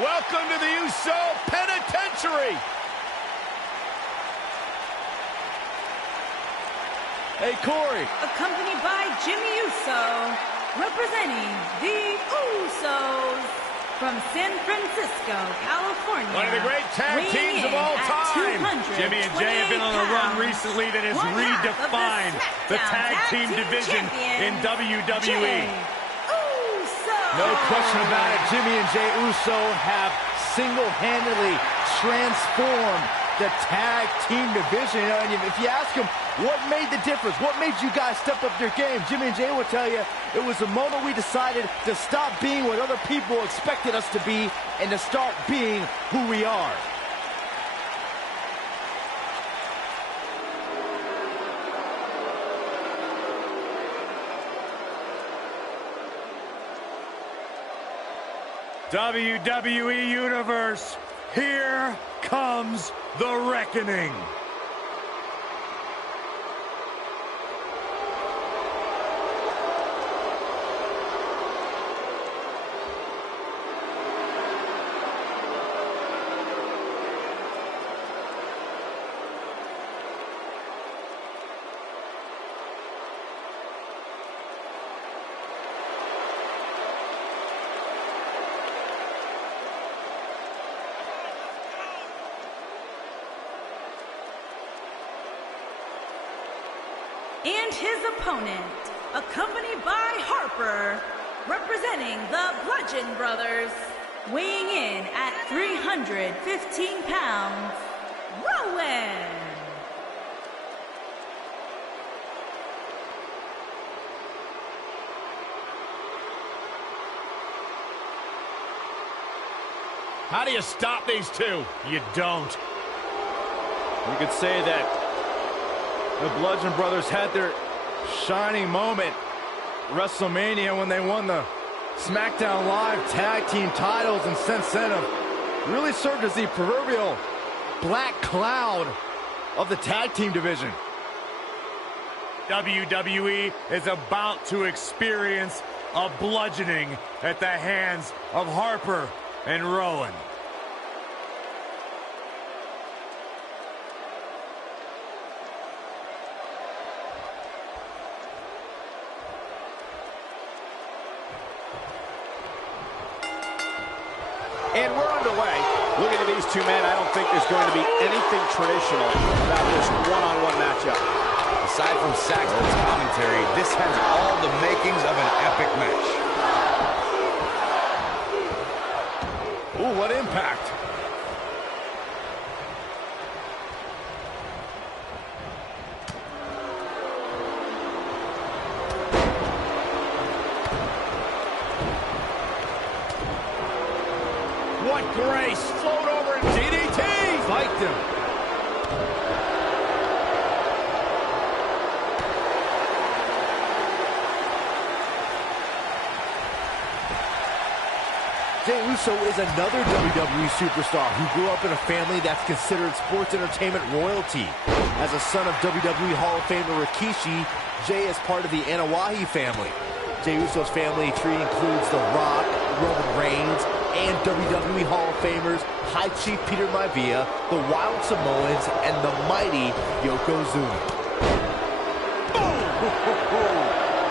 Welcome to the Uso Penitentiary. Hey, Corey. Accompanied by Jimmy Uso, representing the Usos from San Francisco, California. One of the great tag teams of all time. Jimmy and Jay have been on a run recently that has redefined the tag team division in WWE. No question about it, Jimmy and Jey Uso have single-handedly transformed the tag team division. And if you ask them, what made the difference? What made you guys step up your game? Jimmy and Jay will tell you, it was the moment we decided to stop being what other people expected us to be and to start being who we are. WWE Universe, here comes the reckoning. And his opponent, accompanied by Harper, representing the Bludgeon Brothers, weighing in at 315 pounds, Rowan. How do you stop these two? You don't. You could say that the Bludgeon Brothers had their shining moment WrestleMania when they won the Smackdown Live tag team titles, and since then have really served as the proverbial black cloud of the tag team division. WWE is about to experience a bludgeoning at the hands of Harper and Rowan. And we're underway. Looking at these two men, I don't think there's going to be anything traditional about this one-on-one matchup. Aside from Saxton's commentary, this has all the makings of an epic match. Ooh, what impact. What grace! Float over and DDT! Fight them. Jey Uso is another WWE superstar who grew up in a family that's considered sports entertainment royalty. As a son of WWE Hall of Famer Rikishi, Jey is part of the Anoa'i family. Jey Uso's family tree includes The Rock, Roman Reigns, and WWE Hall of Famers High Chief Peter Maivia, the Wild Samoans, and the mighty Yokozuna.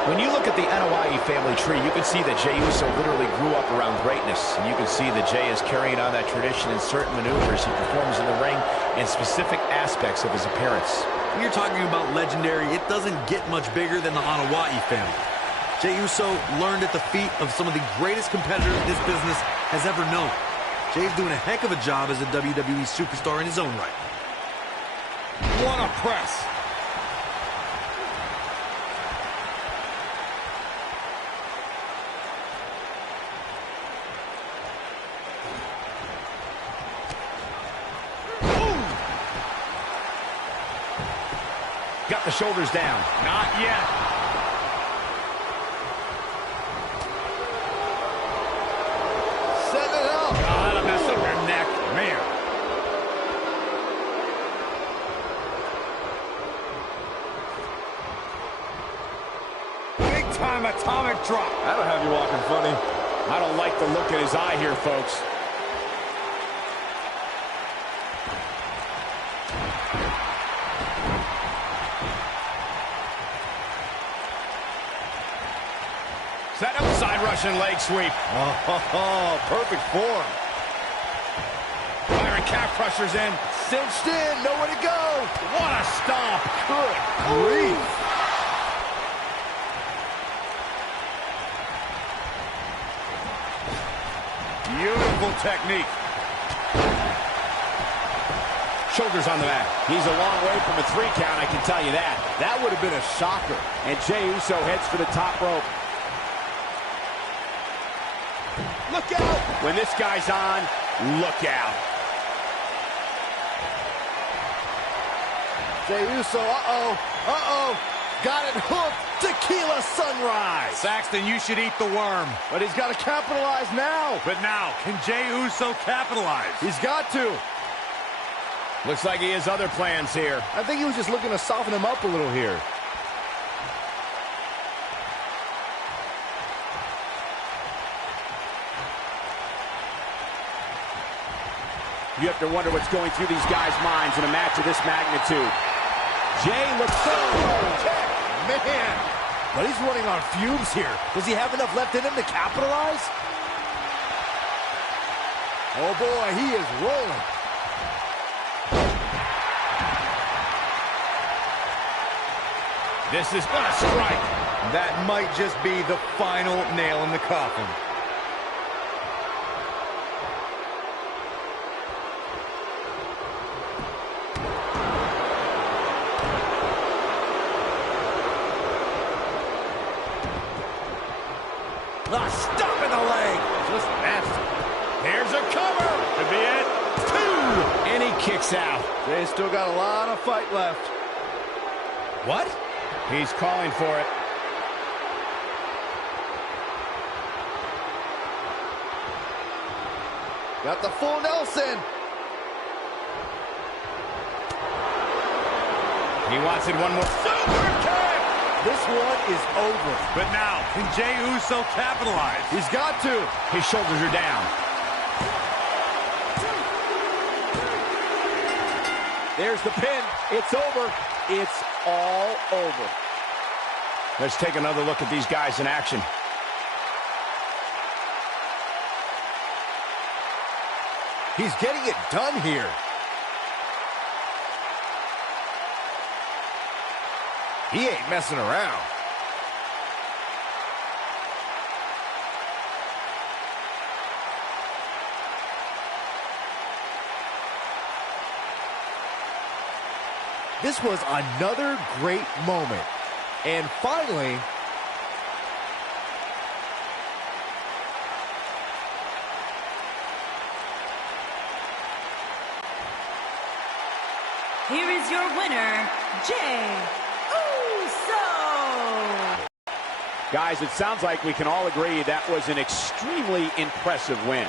When you look at the Anoa'i family tree, you can see that Jey Uso literally grew up around greatness. And you can see that Jey is carrying on that tradition in certain maneuvers he performs in the ring and specific aspects of his appearance. When you're talking about legendary, it doesn't get much bigger than the Anoa'i family. Jey Uso learned at the feet of some of the greatest competitors this business has ever known. Jey's doing a heck of a job as a WWE superstar in his own right. What a press! Got the shoulders down. Not yet. Set it up. Oh, that'll mess up your neck. Man. Big time atomic drop. That'll have you walking funny. I don't like the look in his eye here, folks. That outside Russian leg sweep. Oh, perfect form. Byron calf crusher's in. Cinched in, nowhere to go. What a stomp. Good grief. Beautiful technique. Shoulders on the mat. He's a long way from a 3 count, I can tell you that. That would have been a shocker. And Jey Uso heads for the top rope. Look out. When this guy's on, look out. Jey Uso, got it hooked. Tequila sunrise. Saxton, you should eat the worm. But he's got to capitalize now. But now, can Jey Uso capitalize? He's got to. Looks like he has other plans here. I think he was just looking to soften him up a little here. You have to wonder what's going through these guys' minds in a match of this magnitude. Jey looks so... Man, but he's running on fumes here. Does he have enough left in him to capitalize? Oh boy, he is rolling. This is gonna strike. That might just be the final nail in the coffin. Stop in the leg. Just nasty. Here's a cover. Could be it. 2. And he kicks out. Jey's still got a lot of fight left. What? He's calling for it. Got the full Nelson. He wants it one more. Super kick! This one is over. But now, can Jey Uso capitalize? He's got to. His shoulders are down. There's the pin. It's over. It's all over. Let's take another look at these guys in action. He's getting it done here. He ain't messing around. This was another great moment. And finally, Here is your winner, Jey Uso. Guys, it sounds like we can all agree that was an extremely impressive win.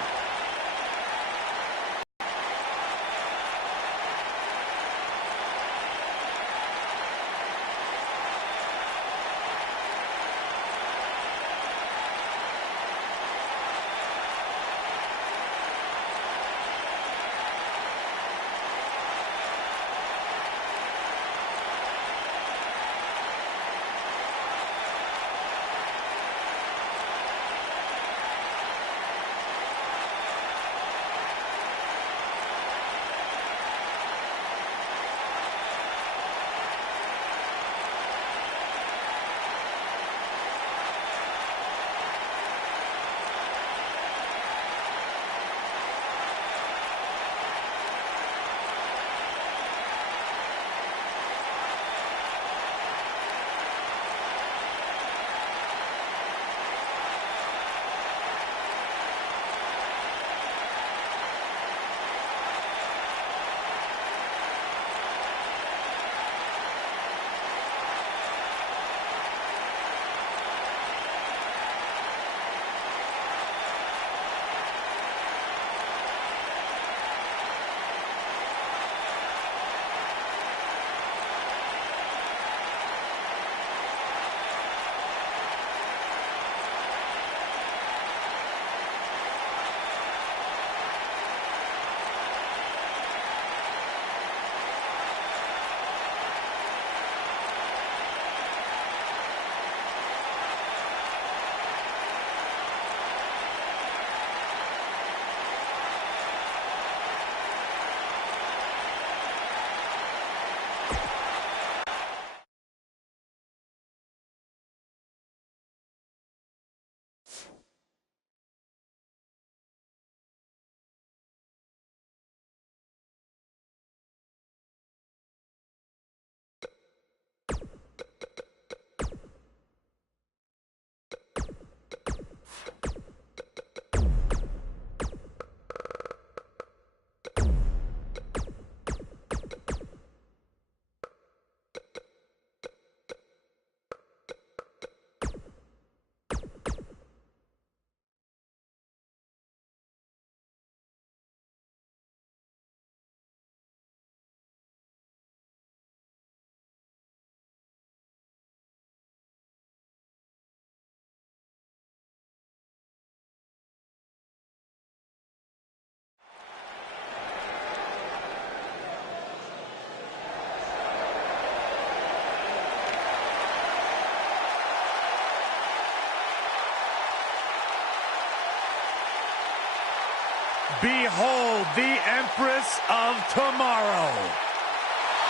Behold the Empress of Tomorrow,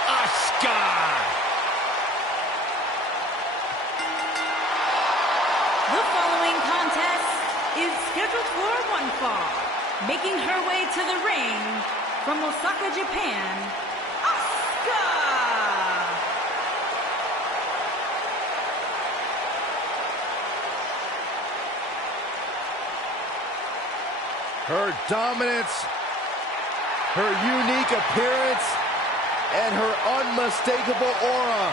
Asuka. The following contest is scheduled for one fall. Making her way to the ring from Osaka, Japan, Asuka! Her dominance, her unique appearance, and her unmistakable aura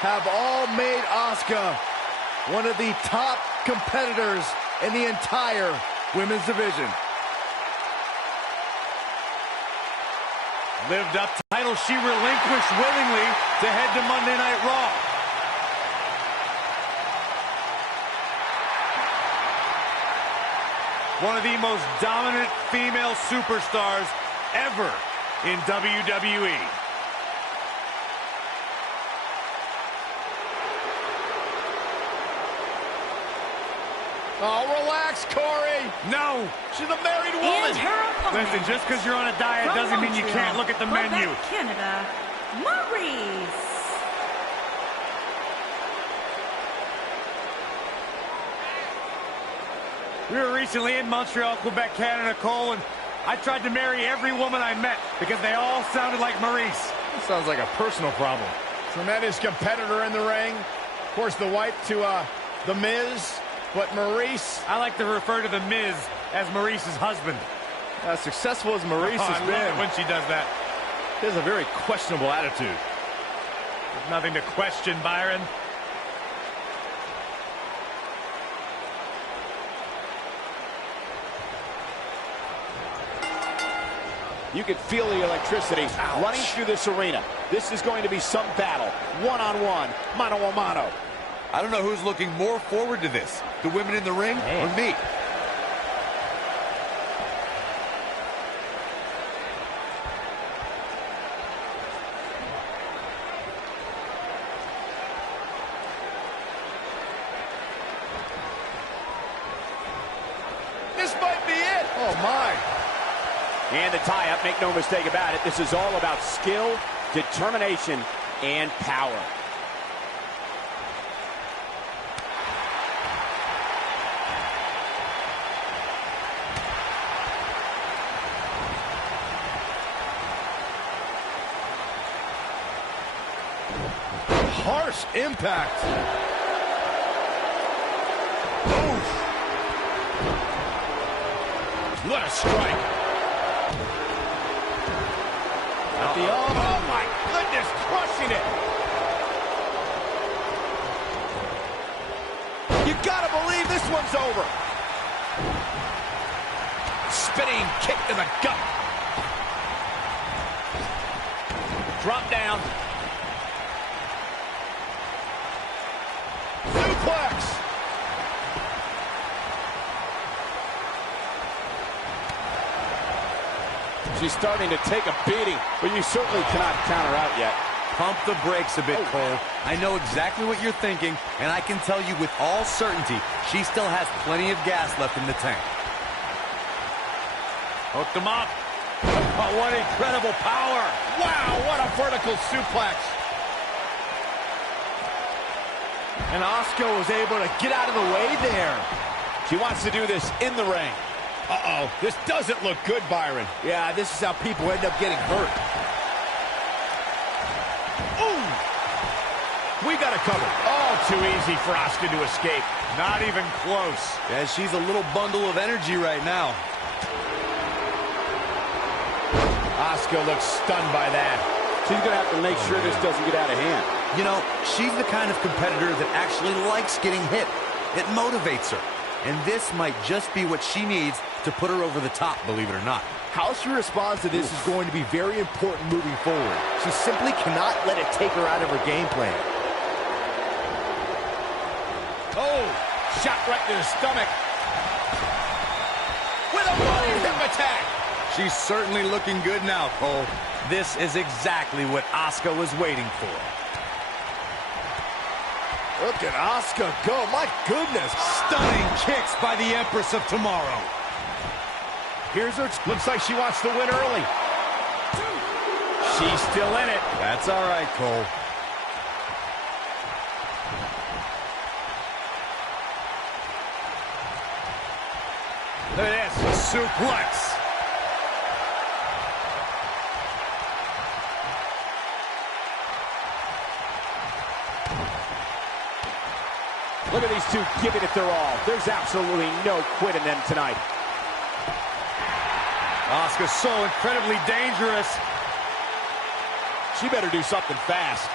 have all made Asuka one of the top competitors in the entire women's division. Lived up to the title she relinquished willingly to head to Monday Night Raw. One of the most dominant female superstars ever in WWE. Oh, relax, Corey. No! She's a married woman. And her opponent. Listen, just because you're on a diet from doesn't mean you can't look at the Montreal, menu. Quebec, Canada, Maurice. We were recently in Montreal, Quebec, Canada, Cole, and I tried to marry every woman I met because they all sounded like Maurice. That sounds like a personal problem. Tremendous competitor in the ring. Of course, the wife to The Miz. But Maurice, I like to refer to the Miz as Maurice's husband. As successful as Maurice has I been, love it when she does that. he has a very questionable attitude. There's nothing to question, Byron. You can feel the electricity running through this arena. This is going to be some battle. One-on-one, mano-a-mano. I don't know who's looking more forward to this, the women in the ring or me. This might be it. Oh, my. And the tie-up, make no mistake about it, this is all about skill, determination, and power. Harsh impact. oof. What a strike. At the arm. Oh, my goodness, crushing it. You gotta believe this one's over. Spinning kick to the gut. Drop down. Suplex. She's starting to take a beating, but you certainly cannot count her out yet. Pump the brakes a bit, Cole. I know exactly what you're thinking, and I can tell you with all certainty, she still has plenty of gas left in the tank. Hooked him up. Oh, what incredible power. Wow, what a vertical suplex. And Asuka was able to get out of the way there. She wants to do this in the ring. Uh-oh, this doesn't look good, Byron. Yeah, this is how people end up getting hurt. Ooh! We got it covered. Oh, too easy for Asuka to escape. Not even close. Yeah, she's a little bundle of energy right now. Asuka looks stunned by that. She's going to have to make sure this doesn't get out of hand. You know, she's the kind of competitor that actually likes getting hit. It motivates her. And this might just be what she needs to put her over the top, believe it or not. How she responds to this is going to be very important moving forward. She simply cannot let it take her out of her game plan. Oh, shot right to the stomach. With a running hip attack. She's certainly looking good now, Cole. This is exactly what Asuka was waiting for. Look at Asuka go. My goodness. Stunning kicks by the Empress of Tomorrow. Here's her. Looks like she wants to win early. She's still in it. That's all right, Cole. Look at this. Suplex. Look at these two giving it their all. There's absolutely no quit in them tonight. Asuka's so incredibly dangerous. She better do something fast.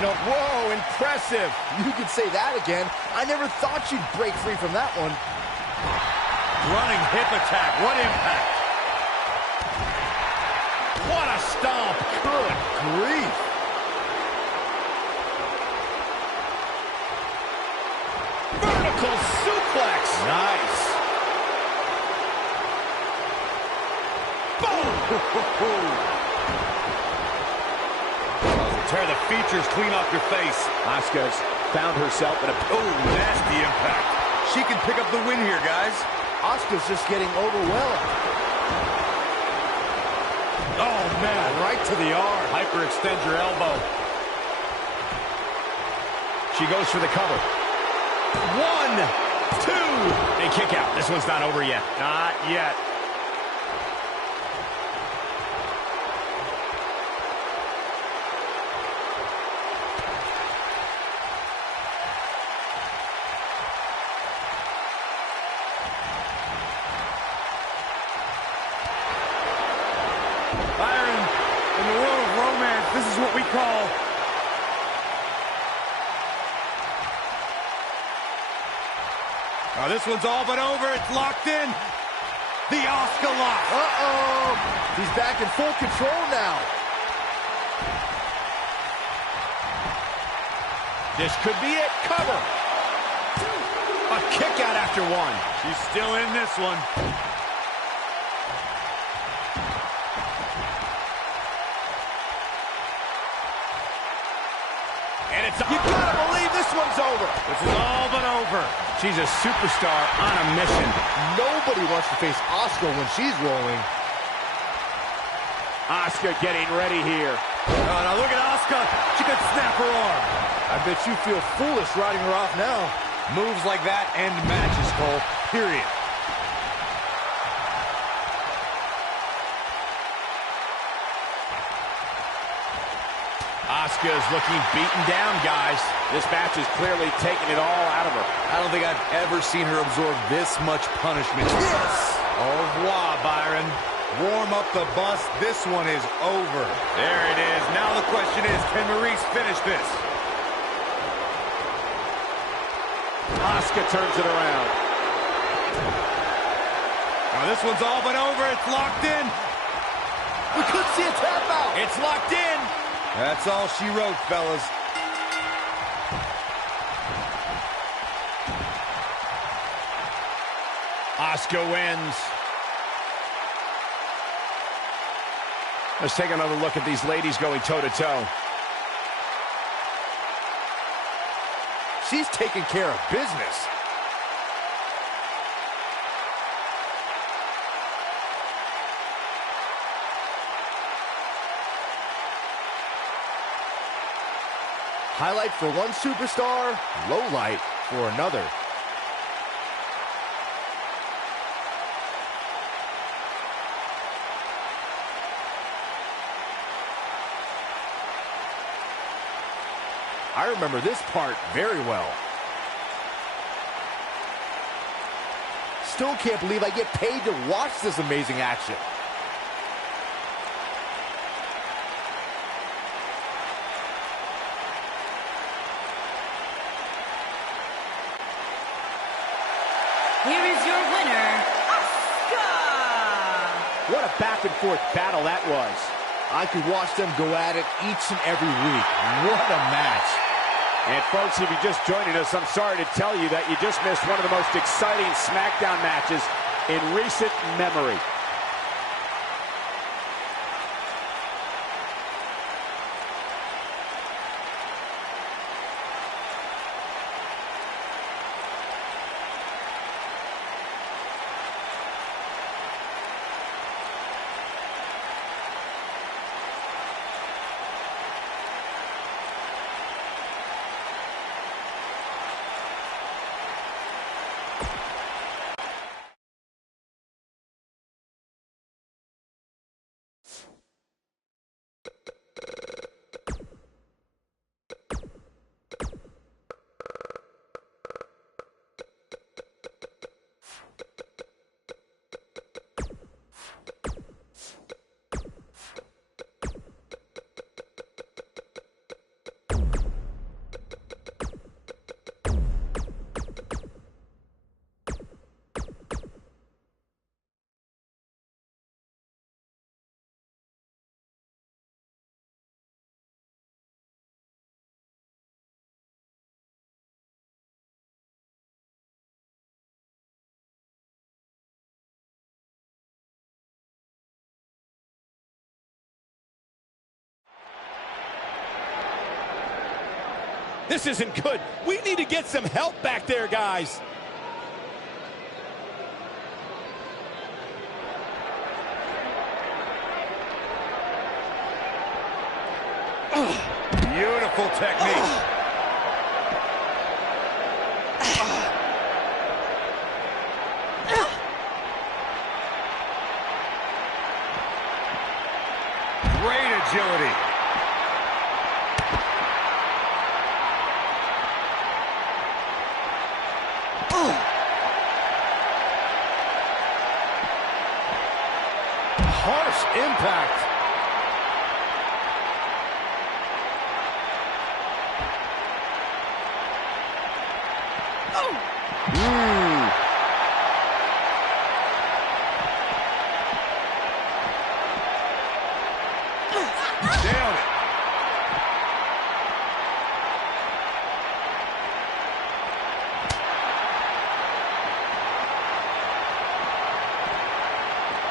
Whoa, impressive. You could say that again. I never thought she'd break free from that one. Running hip attack. What impact. What a stomp. Good grief. Vertical suplex. Nice. Boom. Tear the features clean off your face. Asuka's found herself in a... Oh, nasty impact. She can pick up the win here, guys. Asuka's just getting overwhelmed. Oh, man. Right to the arm. Hyperextend your elbow. She goes for the cover. 1, 2. Big kick out. This one's not over yet. Not yet. Byron, in the world of romance, this is what we call... Oh, this one's all but over. It's locked in. The Asuka lock. Uh-oh. He's back in full control now. This could be it. Cover. A kick out after one. She's still in this one. And it's... You gotta believe this one's over. This is all but over. She's a superstar on a mission. Nobody wants to face Asuka when she's rolling. Asuka getting ready here. Oh, now look at Asuka. She could snap her arm. I bet you feel foolish riding her off now. Moves like that end matches, Cole. Period. Asuka's looking beaten down, guys. This match is clearly taking it all out of her. I don't think I've ever seen her absorb this much punishment. Yes! Au revoir, Byron. Warm up the bus. This one is over. There it is. Now the question is, can Maurice finish this? Asuka turns it around. Now this one's all but over. It's locked in. We could see a tap out. It's locked in. That's all she wrote, fellas. Asuka wins. Let's take another look at these ladies going toe-to-toe. She's taking care of business. Highlight for one superstar, low light for another. I remember this part very well. Still can't believe I get paid to watch this amazing action. Here is your winner, Asuka! What a back-and-forth battle that was. I could watch them go at it each and every week. What a match. And folks, if you're just joining us, I'm sorry to tell you that you just missed one of the most exciting Smackdown matches in recent memory. This isn't good. We need to get some help back there, guys. Beautiful technique. Great agility. Harsh impact. Down it.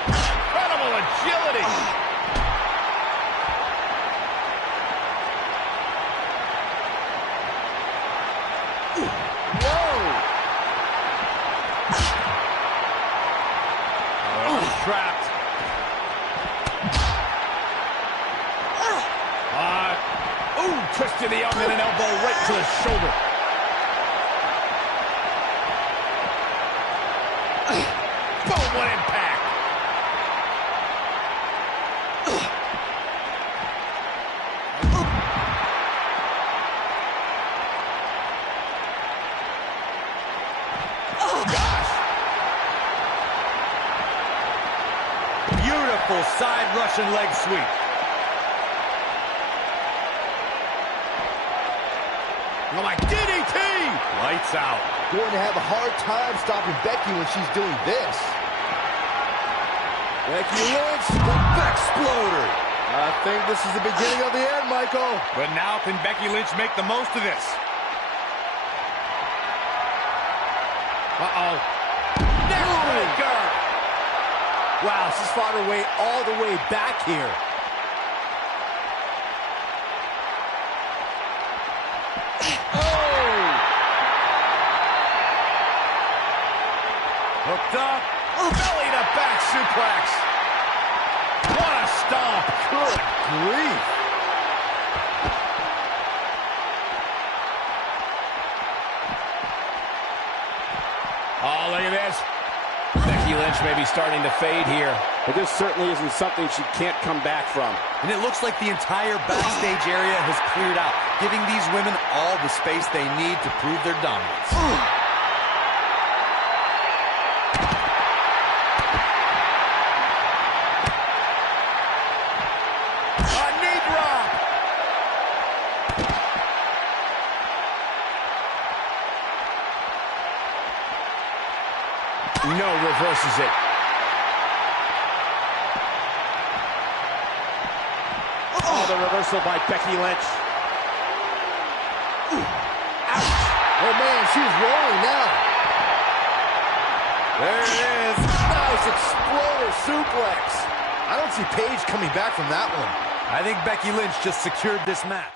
Incredible agility. Trapped. Twist to the arm and an elbow right to the shoulder. Boom, what impact. Gosh. Beautiful side Russian leg sweep. Oh my DDT! Lights out. Going to have a hard time stopping Becky when she's doing this. Becky Lynch, the Bexploder. I think this is the beginning of the end, Michael. But now can Becky Lynch make the most of this? Uh-oh. Neckbreaker! Wow, she's fought her way all the way back here. Hooked up. Belly to back suplex. What a stomp. Good grief. Oh, look at this. Becky Lynch may be starting to fade here. But this certainly isn't something she can't come back from. And it looks like the entire backstage area has cleared out, giving these women all the space they need to prove their dominance. No, reverses it. Oh, the reversal by Becky Lynch. Ouch. Oh, man, she's rolling now. There it is. Nice exploder suplex. I don't see Paige coming back from that one. I think Becky Lynch just secured this match.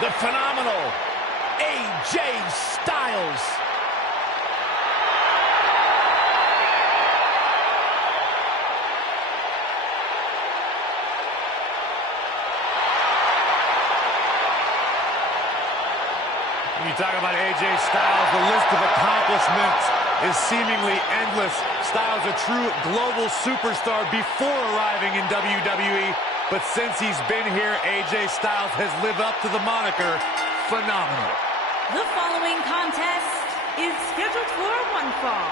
the phenomenal AJ Styles. When you talk about AJ Styles, the list of accomplishments is seemingly endless. Styles a true global superstar before arriving in WWE, but since he's been here, AJ Styles has lived up to the moniker phenomenal. The following contest is scheduled for one fall.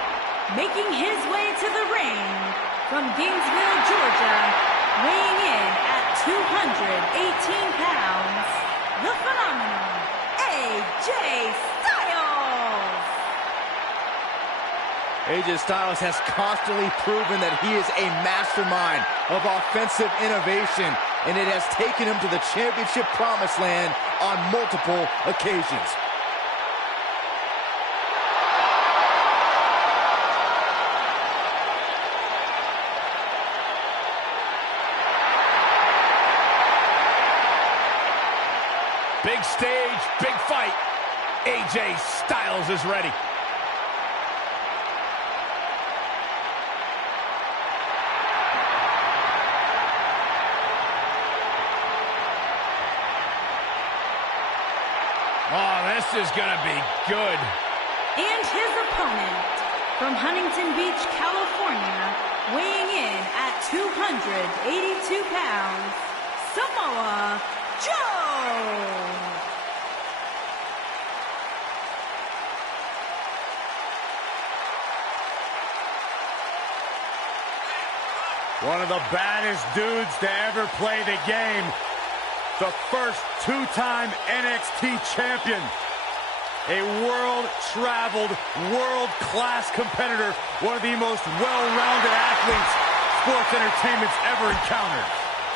Making his way to the ring from Gainesville, Georgia, weighing in at 218 pounds, the phenomenal AJ Styles. AJ Styles has constantly proven that he is a mastermind of offensive innovation, and it has taken him to the championship promised land on multiple occasions. Big stage, big fight. AJ Styles is ready. Oh, this is gonna be good. And his opponent from Huntington Beach, California, weighing in at 282 pounds, Samoa Joe. One of the baddest dudes to ever play the game. The first two-time NXT champion. A world-traveled, world-class competitor. One of the most well-rounded athletes sports entertainment's ever encountered.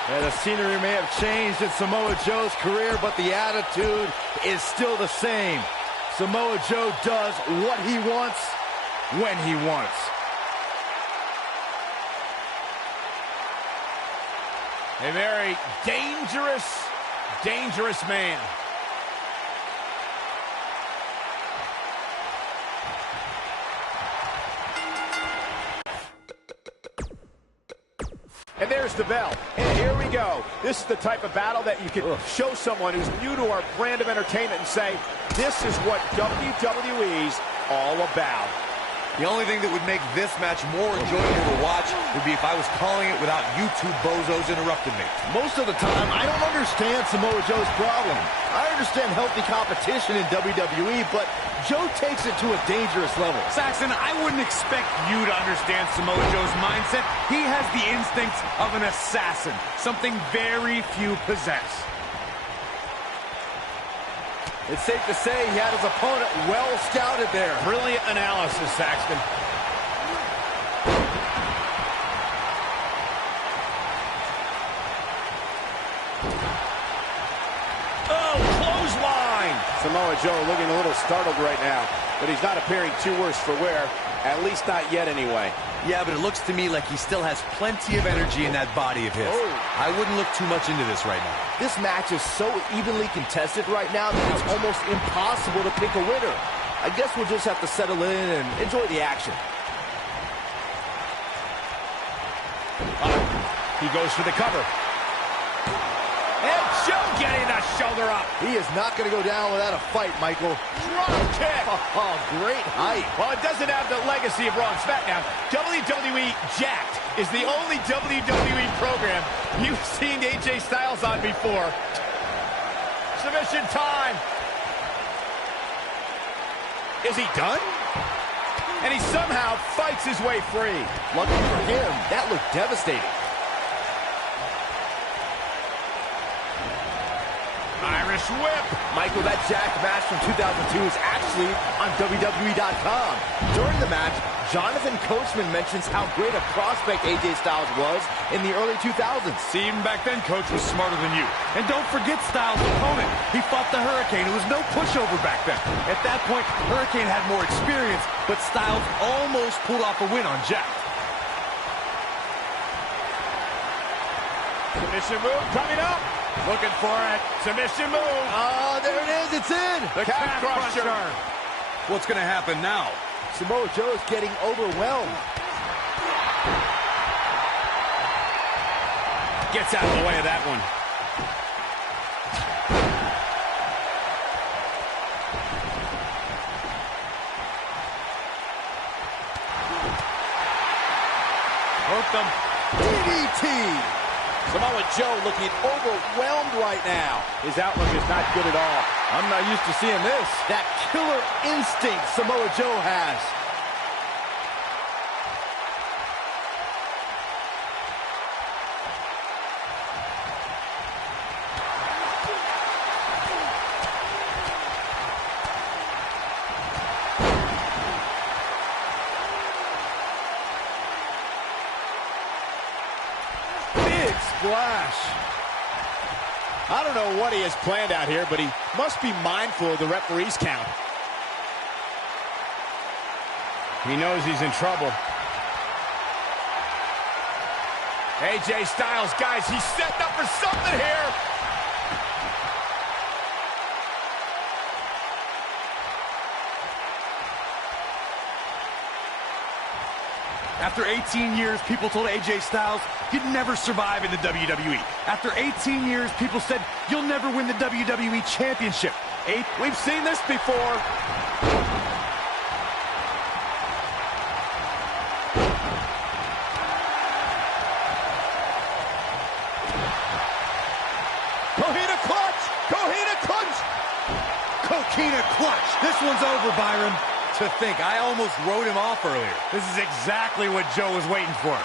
Yeah, the scenery may have changed in Samoa Joe's career, but the attitude is still the same. Samoa Joe does what he wants, when he wants. A very dangerous man. And there's the bell. And here we go. This is the type of battle that you can show someone who's new to our brand of entertainment and say, this is what WWE's all about. The only thing that would make this match more enjoyable to watch would be if I was calling it without you two bozos interrupting me. Most of the time, I don't understand Samoa Joe's problem. I understand healthy competition in WWE, but Joe takes it to a dangerous level. Saxton, I wouldn't expect you to understand Samoa Joe's mindset. He has the instincts of an assassin, something very few possess. It's safe to say he had his opponent well scouted there. Brilliant analysis, Saxton. Oh, clothesline! Samoa Joe looking a little startled right now, but he's not appearing too worse for wear. At least not yet, anyway. Yeah, but it looks to me like he still has plenty of energy in that body of his. I wouldn't look too much into this right now. This match is so evenly contested right now that it's almost impossible to pick a winner. I guess we'll just have to settle in and enjoy the action. He goes for the cover. And Joe getting the shoulder up. He is not going to go down without a fight, Michael. Drop kick. Oh, great height. Well, it doesn't have the legacy of Raw and Smackdown. WWE Jacked is the only WWE program you've seen AJ Styles on before. Submission time. Is he done? And he somehow fights his way free. Lucky for him, that looked devastating. Irish whip. Michael, that Jacked match from 2002 is actually on WWE.com. During the match, Jonathan Coachman mentions how great a prospect AJ Styles was in the early 2000s. See, even back then, Coach was smarter than you. And don't forget Styles' opponent. He fought the Hurricane. It was no pushover back then. At that point, Hurricane had more experience, but Styles almost pulled off a win on Jack. Submission move coming up. Looking for it. Submission move. Oh, there it is. It's in. The calf crusher. What's going to happen now? Samoa Joe is getting overwhelmed. Gets out of the way of that one. Hooked him. DDT. Samoa Joe looking overwhelmed right now. His outlook is not good at all. I'm not used to seeing this. That killer instinct Samoa Joe has. Splash. I don't know what he has planned out here, but he must be mindful of the referee's count. He knows he's in trouble. AJ Styles, guys, he's setting up for something here. After 18 years, people told AJ Styles he'd never survive in the WWE. After 18 years, people said you'll never win the WWE Championship. We've seen this before. Coquina clutch! Coquina clutch! Coquina clutch. This one's over, Byron. To think, I almost wrote him off earlier. This is exactly what Joe was waiting for.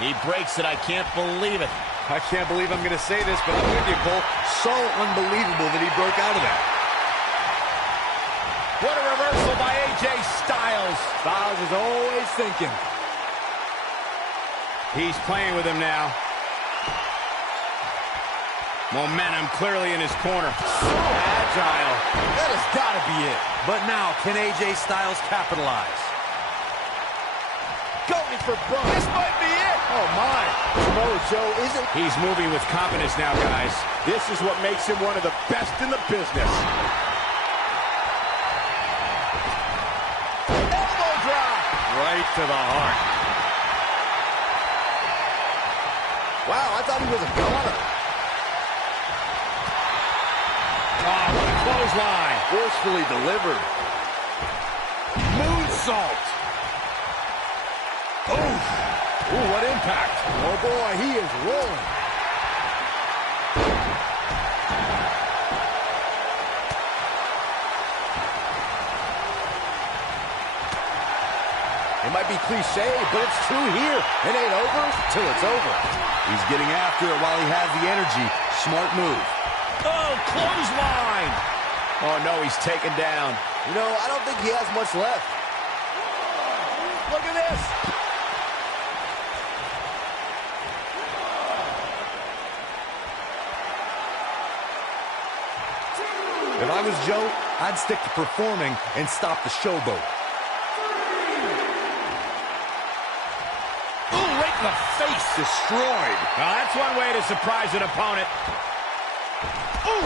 He breaks it. I can't believe it. I can't believe I'm going to say this, but I'm with you, Cole. So unbelievable that he broke out of that. What a reversal by AJ Styles. Styles is always thinking. He's playing with him now. Momentum clearly in his corner. So agile. That has got to be it. But now, can AJ Styles capitalize? Going for broke. This might be it. Oh, my. Samoa Joe isn't. He's moving with confidence now, guys. This is what makes him one of the best in the business. Elbow drop. Right to the heart. Wow, I thought he was a goner. Oh, what a clothesline. Forcefully delivered. Moonsault. Ooh, what impact. Oh, boy, he is rolling. It might be cliche, but it's true here. It ain't over till it's over. He's getting after it while he has the energy. Smart move. Oh, clothesline. Oh, no, he's taken down. You know, I don't think he has much left. Look at this. If I was Joe, I'd stick to performing and stop the showboat. Ooh, right in the face. Destroyed. Well, that's one way to surprise an opponent. Ooh.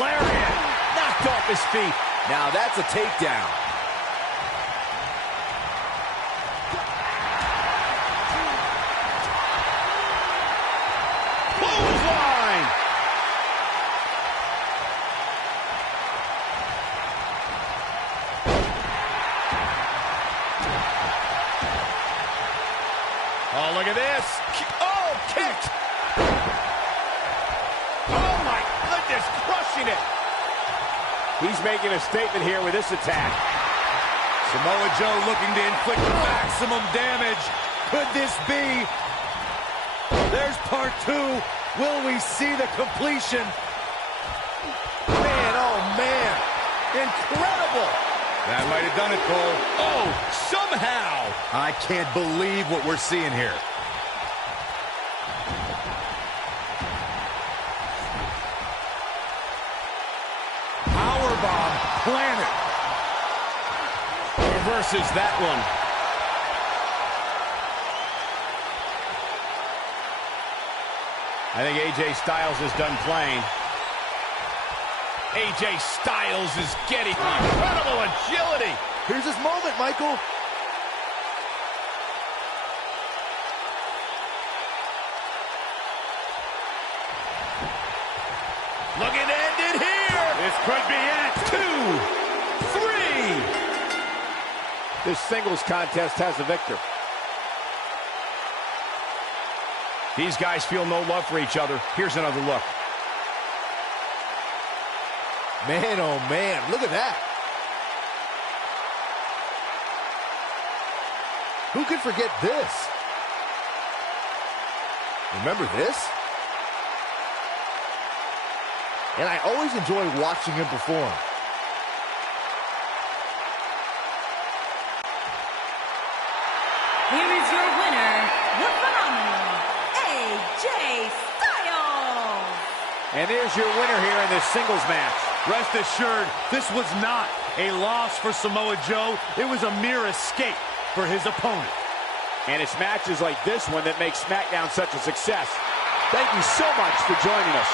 Lariat. Knocked off his feet. Now that's a takedown. Clothesline. Oh, look at this. Oh, kick. Oh, my goodness, crushing it. He's making a statement here with this attack. Samoa Joe looking to inflict maximum damage. Could this be? There's part two. Will we see the completion? Man, oh, man. Incredible. That might have done it, Cole. Oh, somehow. I can't believe what we're seeing here. Power reverses that one. I think AJ Styles is done playing. AJ Styles is getting incredible agility. Here's his moment, Michael. Looking to end it here. This could be it. 2, 3. This singles contest has the victor. These guys feel no love for each other. Here's another look. Man, oh man, look at that. Who could forget this? Remember this? And I always enjoy watching him perform. Here is your winner, the phenomenal AJ Styles. And there's your winner here in this singles match. Rest assured, this was not a loss for Samoa Joe. It was a mere escape for his opponent. And it's matches like this one that make Smackdown such a success. Thank you so much for joining us.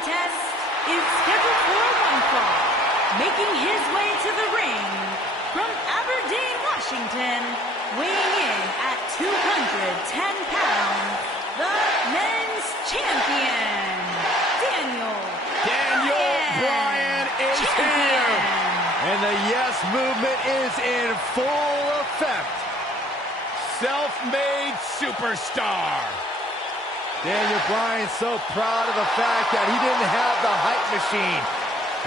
Is scheduled for one fall, making his way to the ring from Aberdeen, Washington, weighing in at 210 pounds, the men's champion, Daniel Bryan is here. And the yes movement is in full effect. Self-made superstar. Daniel Bryan's so proud of the fact that he didn't have the hype machine.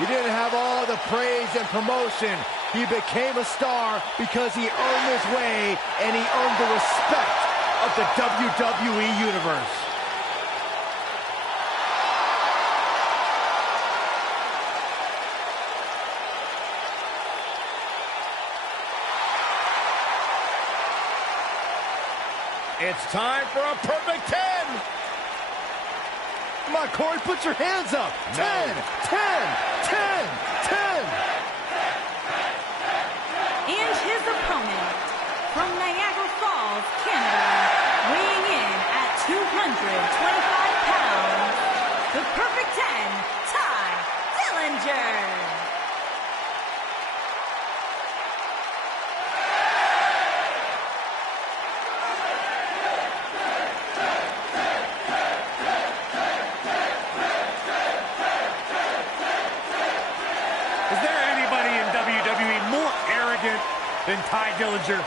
He didn't have all the praise and promotion. He became a star because he earned his way and he earned the respect of the WWE Universe. It's time for a perfect 10. Come on, Corey, put your hands up. 10, 10, 10, 10. And his opponent from Niagara Falls, Canada, weighing in at 225 pounds, the perfect 10, Ty Dillinger. Than Ty Dillinger.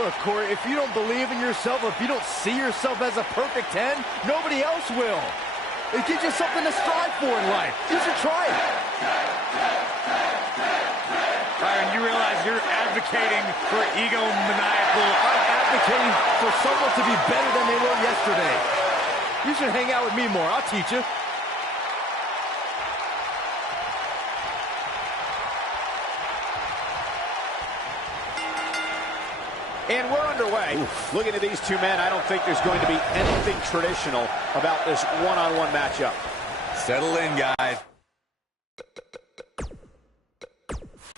Look, Corey, if you don't believe in yourself, if you don't see yourself as a perfect 10, nobody else will. It gives you something to strive for in life. You should try it. Byron, you realize you're advocating for egomaniacal. I'm advocating for someone to be better than they were yesterday. You should hang out with me more. I'll teach you. And we're underway. Oof. Looking at these two men, I don't think there's going to be anything traditional about this one-on-one matchup. Settle in, guys.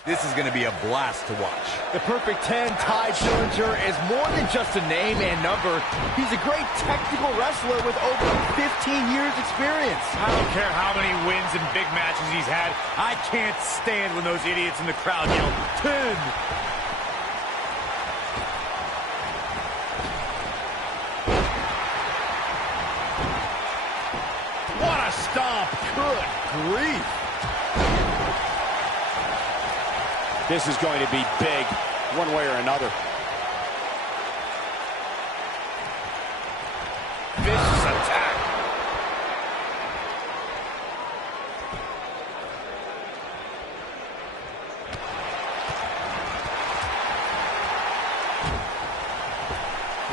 This is going to be a blast to watch. The perfect 10, Tye Dillinger, is more than just a name and number. He's a great technical wrestler with over 15 years experience. I don't care how many wins and big matches he's had. I can't stand when those idiots in the crowd yell, 10. What a stomp. Good grief. This is going to be big, one way or another. Vicious attack.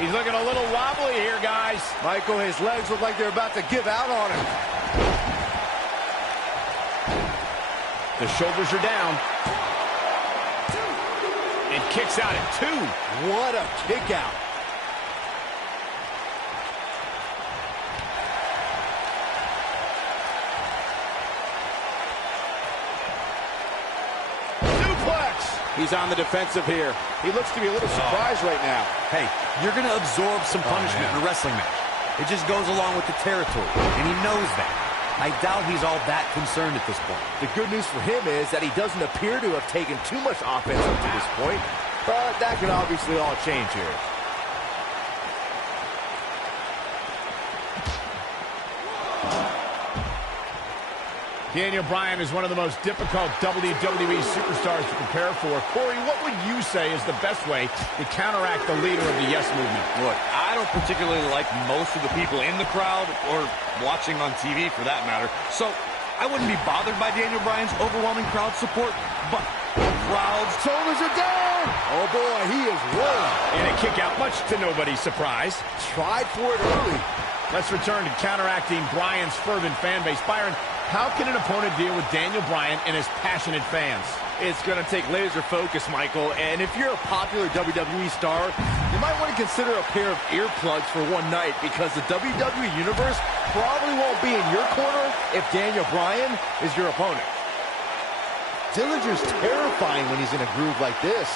He's looking a little wobbly here, guys. Michael, his legs look like they're about to give out on him. The shoulders are down. And kicks out at 2. What a kick out. Suplex. He's on the defensive here. He looks to be a little surprised right now. Hey, you're going to absorb some punishment in a wrestling match. It just goes along with the territory, and he knows that. I doubt he's all that concerned at this point. The good news for him is that he doesn't appear to have taken too much offense up to this point, but that could obviously all change here. Daniel Bryan is one of the most difficult WWE superstars to prepare for. Corey, what would you say is the best way to counteract the leader of the Yes Movement? Look, I don't particularly like most of the people in the crowd or watching on TV for that matter, so I wouldn't be bothered by Daniel Bryan's overwhelming crowd support, but crowd's Shoulders are down. Oh boy, he is rolling. And a kick out, much to nobody's surprise. Tried for it early. Let's return to counteracting Bryan's fervent fan base. Byron, how can an opponent deal with Daniel Bryan and his passionate fans? It's going to take laser focus, Michael, and if you're a popular WWE star, you might want to consider a pair of earplugs for one night, because the WWE Universe probably won't be in your corner if Daniel Bryan is your opponent. Dillinger's terrifying when he's in a groove like this.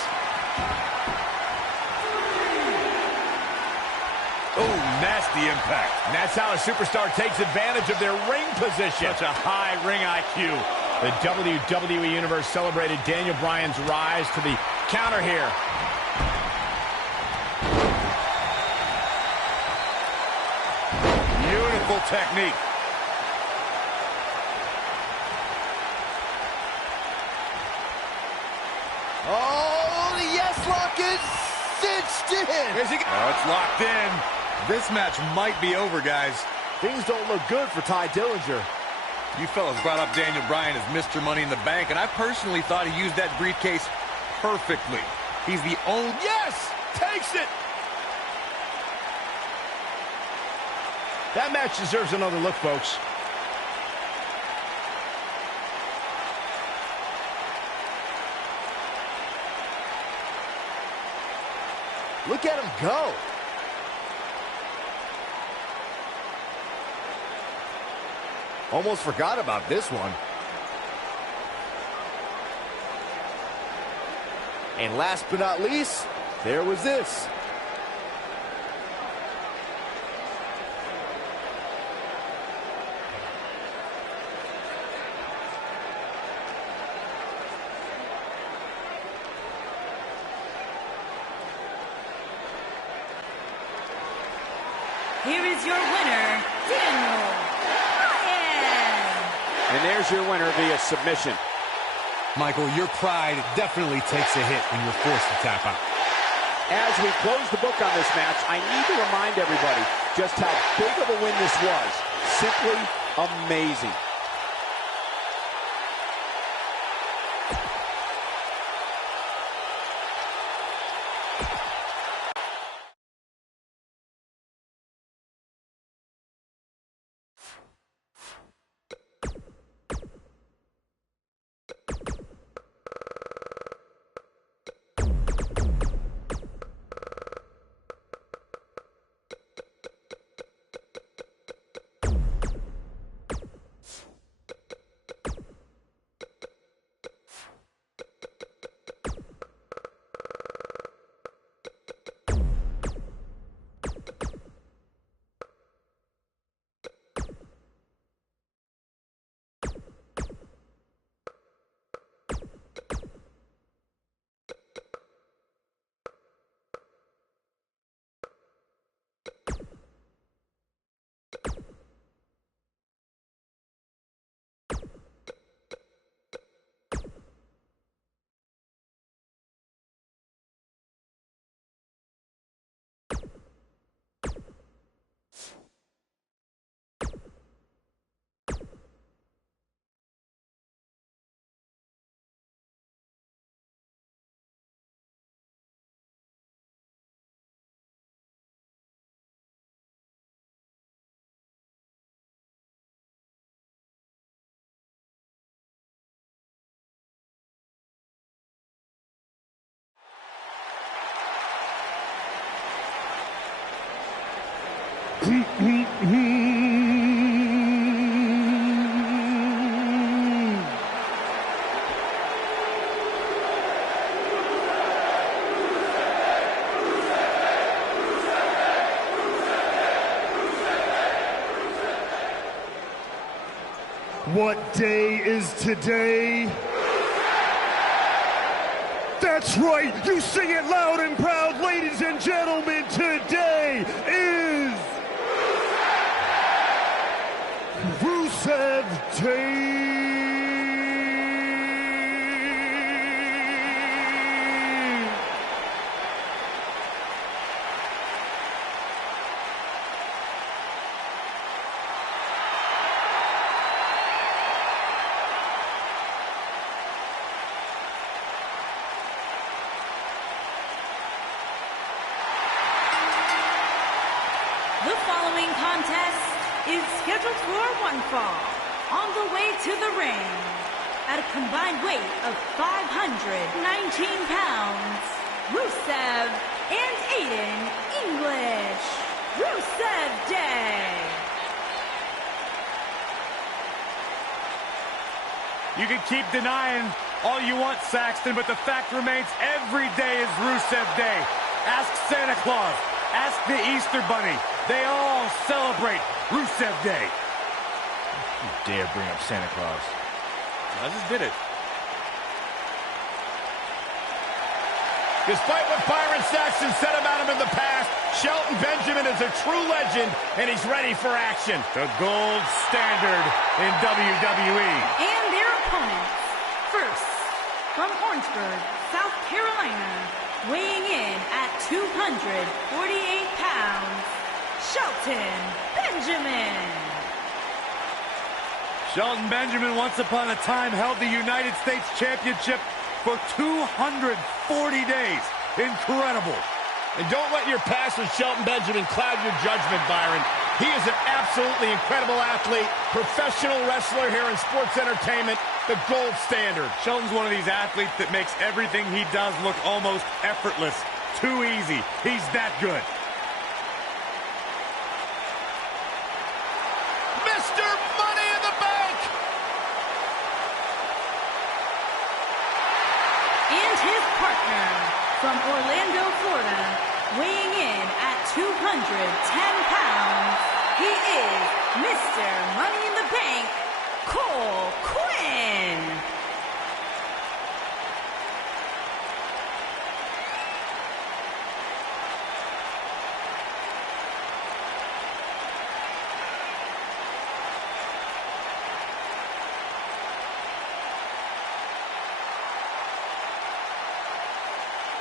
Oh, nasty impact. And that's how a superstar takes advantage of their ring position. Such a high ring IQ. The WWE Universe celebrated Daniel Bryan's rise to the counter here. Beautiful technique. Oh, the yes lock is cinched in. Oh, it's locked in. This match might be over, guys. Things don't look good for Tye Dillinger. You fellas brought up Daniel Bryan as Mr. Money in the Bank, and I personally thought he used that briefcase perfectly. He's the only... Yes! Takes it! That match deserves another look, folks. Look at him go. Almost forgot about this one. And last but not least, there was this. Here is your winner, Daniel Bryan. And there's your winner via submission. Michael, your pride definitely takes a hit when you're forced to tap out. As we close the book on this match, I need to remind everybody just how big of a win this was. Simply amazing. What day is today? That's right, you sing it loud and proud, ladies and gentlemen. Today is Rusev Day. The following contest is scheduled for one fall. On the way to the ring, at a combined weight of 519 pounds, Rusev and Aiden English. Rusev Day. You can keep denying all you want, Saxton, but the fact remains every day is Rusev Day. Ask Santa Claus. Ask the Easter Bunny. They all celebrate Rusev Day. You dare bring up Santa Claus. I just did it. Despite what Byron Saxton said about him in the past, Shelton Benjamin is a true legend, and he's ready for action. The gold standard in WWE. And their opponents. First, from Orangeburg, South Carolina, weighing in at 248 pounds, Shelton Benjamin. Shelton Benjamin, once upon a time, held the United States Championship for 240 days. Incredible. And don't let your past with Shelton Benjamin cloud your judgment, Byron. He is an absolutely incredible athlete, professional wrestler here in sports entertainment, the gold standard. Shelton's one of these athletes that makes everything he does look almost effortless. Too easy. He's that good. Mr. Money in the Bank! And his partner, from Orlando, Florida, weighing in at 210 pounds, he is Mr. Money in the Bank, Cole Quinn.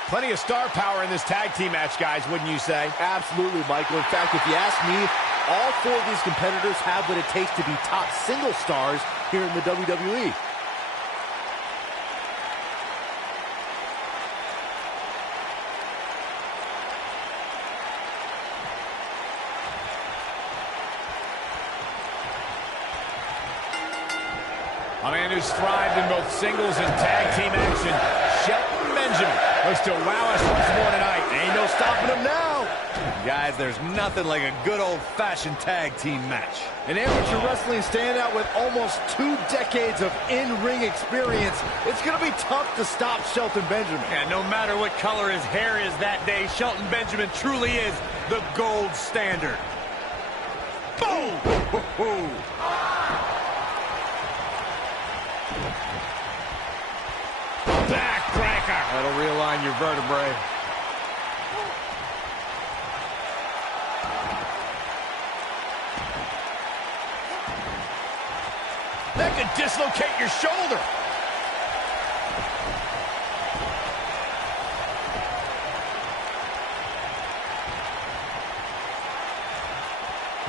Plenty of star power in this tag team match, guys, wouldn't you say? Absolutely, Michael. In fact, if you ask me, all four of these competitors have what it takes to be top single stars here in the WWE. A man who's thrived in both singles and tag team action, Shelton Benjamin, looks to wow us once more tonight. Ain't no stopping him now. Guys, there's nothing like a good old-fashioned tag team match. An amateur wrestling standout with almost 2 decades of in-ring experience. It's going to be tough to stop Shelton Benjamin. And no matter what color his hair is that day, Shelton Benjamin truly is the gold standard. Boom! Backbreaker. That'll realign your vertebrae. That could dislocate your shoulder.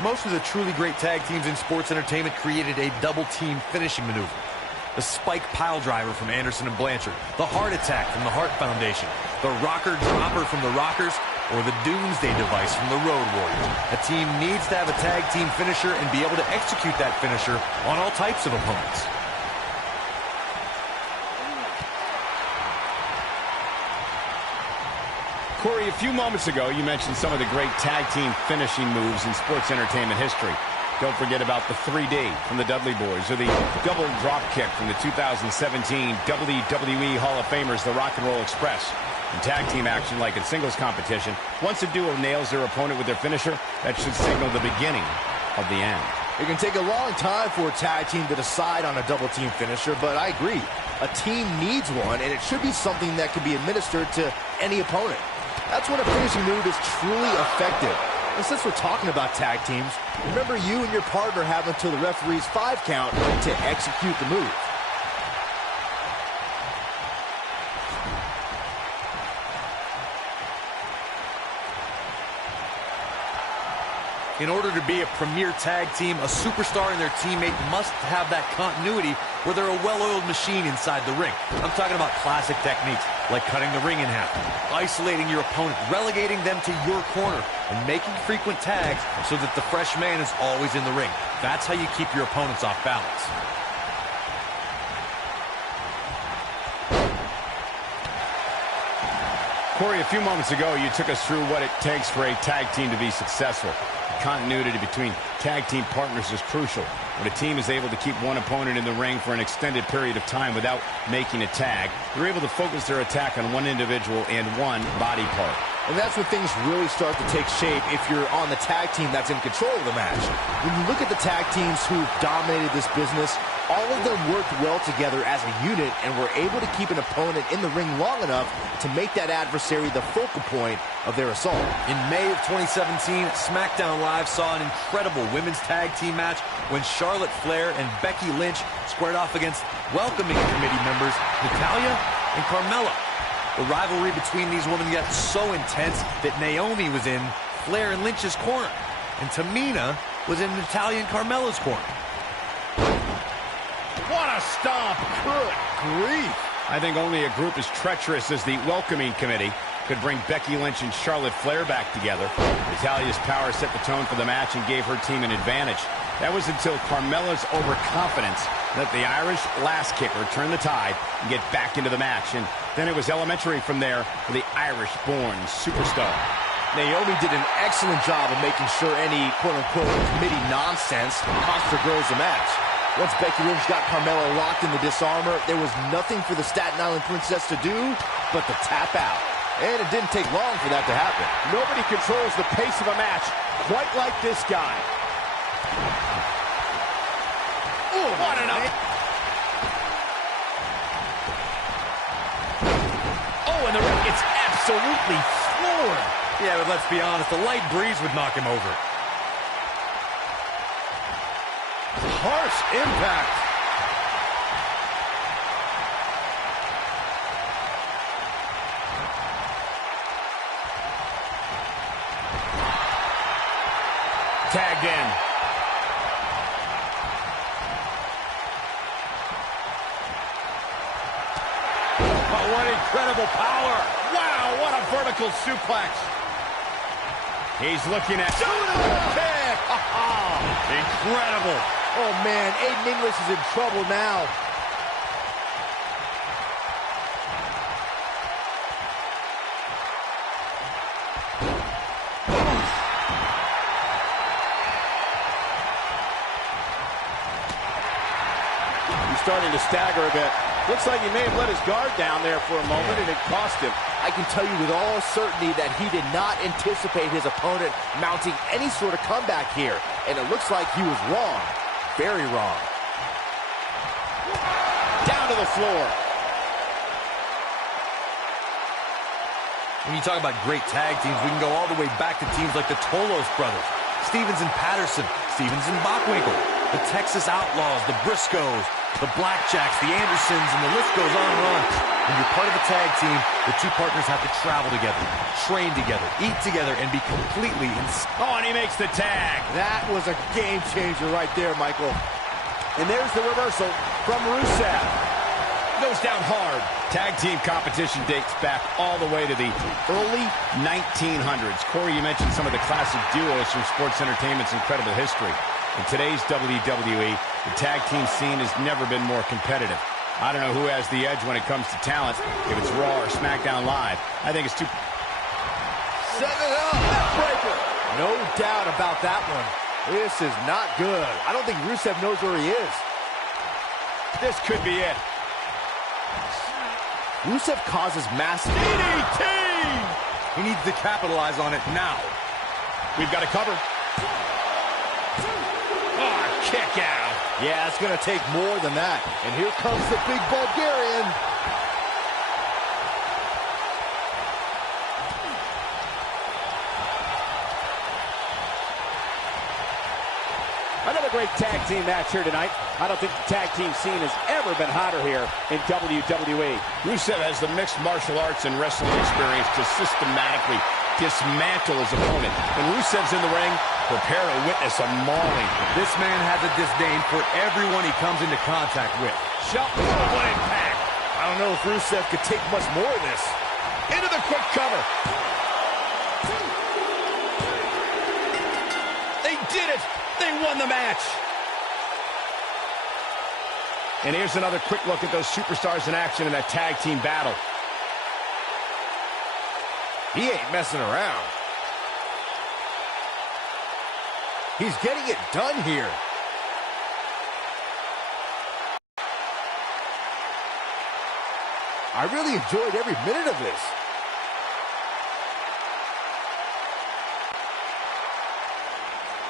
Most of the truly great tag teams in sports entertainment created a double-team finishing maneuver. The spike pile driver from Anderson and Blanchard, the heart attack from the Hart Foundation, the rocker dropper from the Rockers, or the Doomsday device from the Road Warriors. A team needs to have a tag team finisher and be able to execute that finisher on all types of opponents. Corey, Corey, a few moments ago, you mentioned some of the great tag team finishing moves in sports entertainment history. Don't forget about the 3D from the Dudley Boys, or the double drop kick from the 2017 WWE Hall of Famers, the Rock and Roll Express. In tag team action, like in singles competition, once a duo nails their opponent with their finisher, that should signal the beginning of the end. It can take a long time for a tag team to decide on a double team finisher, but I agree. A team needs one, and it should be something that can be administered to any opponent. That's when a finishing move is truly effective. And since we're talking about tag teams, remember you and your partner have until the referee's 5 count to execute the move. In order to be a premier tag team, a superstar and their teammate must have that continuity where they're a well-oiled machine inside the ring. I'm talking about classic techniques like cutting the ring in half, isolating your opponent, relegating them to your corner, and making frequent tags so that the fresh man is always in the ring. That's how you keep your opponents off balance. Corey, a few moments ago, you took us through what it takes for a tag team to be successful. Continuity between tag team partners is crucial. When a team is able to keep one opponent in the ring for an extended period of time without making a tag, they're able to focus their attack on one individual and one body part. And that's when things really start to take shape if you're on the tag team that's in control of the match. When you look at the tag teams who dominated this business, all of them worked well together as a unit and were able to keep an opponent in the ring long enough to make that adversary the focal point of their assault. In May of 2017, Smackdown Live saw an incredible women's tag team match when Charlotte Flair and Becky Lynch squared off against welcoming committee members Natalya and Carmella. The rivalry between these women got so intense that Naomi was in Flair and Lynch's corner, and Tamina was in Natalya and Carmella's corner. What a stomp! Good grief! I think only a group as treacherous as the welcoming committee could bring Becky Lynch and Charlotte Flair back together. Natalya's power set the tone for the match and gave her team an advantage. That was until Carmella's overconfidence let the Irish last kicker turn the tide and get back into the match. And then it was elementary from there for the Irish-born superstar. Naomi did an excellent job of making sure any quote-unquote committee nonsense cost her girls the match. Once Becky Lynch got Carmella locked in the disarmor, there was nothing for the Staten Island Princess to do but to tap out. And it didn't take long for that to happen. Nobody controls the pace of a match quite like this guy. Ooh, what an up. Oh, and the ring gets absolutely floored. Yeah, but let's be honest, a light breeze would knock him over. Harsh impact. Tagged in. Oh, what incredible power. Wow, what a vertical suplex. He's looking at... Kick. Incredible. Oh, man, Aiden English is in trouble now. He's starting to stagger a bit. Looks like he may have let his guard down there for a moment, and it cost him. I can tell you with all certainty that he did not anticipate his opponent mounting any sort of comeback here. And it looks like he was wrong. Very wrong. Down to the floor. When you talk about great tag teams, we can go all the way back to teams like the Tolos brothers, Stevens and Patterson, Stevens and Bockwinkel, the Texas Outlaws, the Briscoes, the Blackjacks, the Andersons, and the list goes on and on. When you're part of a tag team, the two partners have to travel together, train together, eat together, and be completely Oh, and he makes the tag. That was a game changer right there, Michael. And there's the reversal from Rusev. Goes down hard. Tag team competition dates back all the way to the early 1900s. Corey, you mentioned some of the classic duos from sports entertainment's incredible history. In today's WWE, the tag team scene has never been more competitive. I don't know who has the edge when it comes to talent, if it's Raw or Smackdown Live. I think it's too... setting it up. Neckbreaker. No doubt about that one. This is not good. I don't think Rusev knows where he is. This could be it. Rusev causes massive DDT! He needs to capitalize on it now. We've got to cover. Oh, kick out. Yeah, it's going to take more than that. And here comes the big Bulgarian. Another great tag team match here tonight. I don't think the tag team scene has ever been hotter here in WWE. Rusev has the mixed martial arts and wrestling experience to systematically dismantle his opponent. When Rusev's in the ring, prepare to witness a mauling. This man has a disdain for everyone he comes into contact with. Shelton, what impact. I don't know if Rusev could take much more of this. Into the quick cover. They did it. They won the match. And here's another quick look at those superstars in action in that tag team battle. He ain't messing around. He's getting it done here. I really enjoyed every minute of this.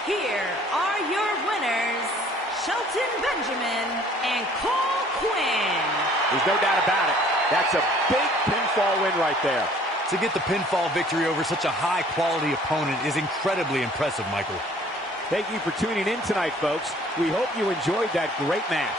Here are your winners, Shelton Benjamin and Cole Quinn. There's no doubt about it. That's a big pinfall win right there. To get the pinfall victory over such a high-quality opponent is incredibly impressive, Michael. Thank you for tuning in tonight, folks. We hope you enjoyed that great match.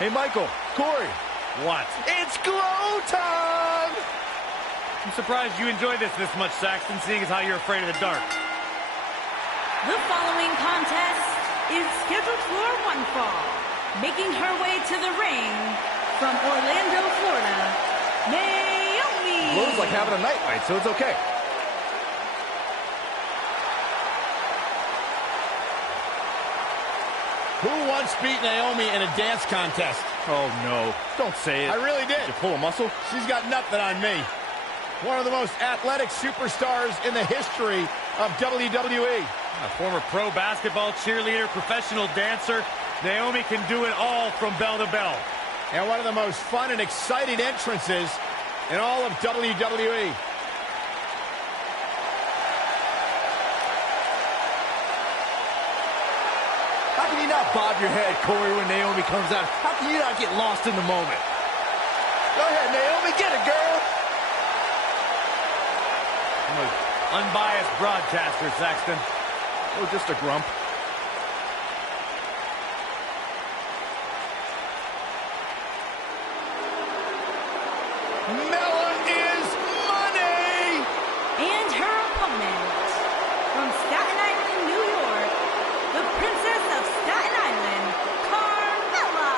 Hey, Michael, Corey. What? It's glow time! I'm surprised you enjoy this much, Saxton, seeing as how you're afraid of the dark. The following contest is scheduled for one fall. Making her way to the ring from Orlando, Florida, Naomi. Glow's like having a nightlight, so it's okay. Who once beat Naomi in a dance contest? Oh, no. Don't say it. I really did. Did you pull a muscle? She's got nothing on me. One of the most athletic superstars in the history of WWE. A former pro basketball cheerleader, professional dancer, Naomi can do it all from bell to bell. And one of the most fun and exciting entrances in all of WWE. How can you not bob your head, Corey, when Naomi comes out? How can you not get lost in the moment? Go ahead, Naomi, get it, girl! I'm an unbiased broadcaster, Saxton. Oh, just a grump. Mella is money! And her opponent from Staten Island, New York, the Princess of Staten Island, Carmella.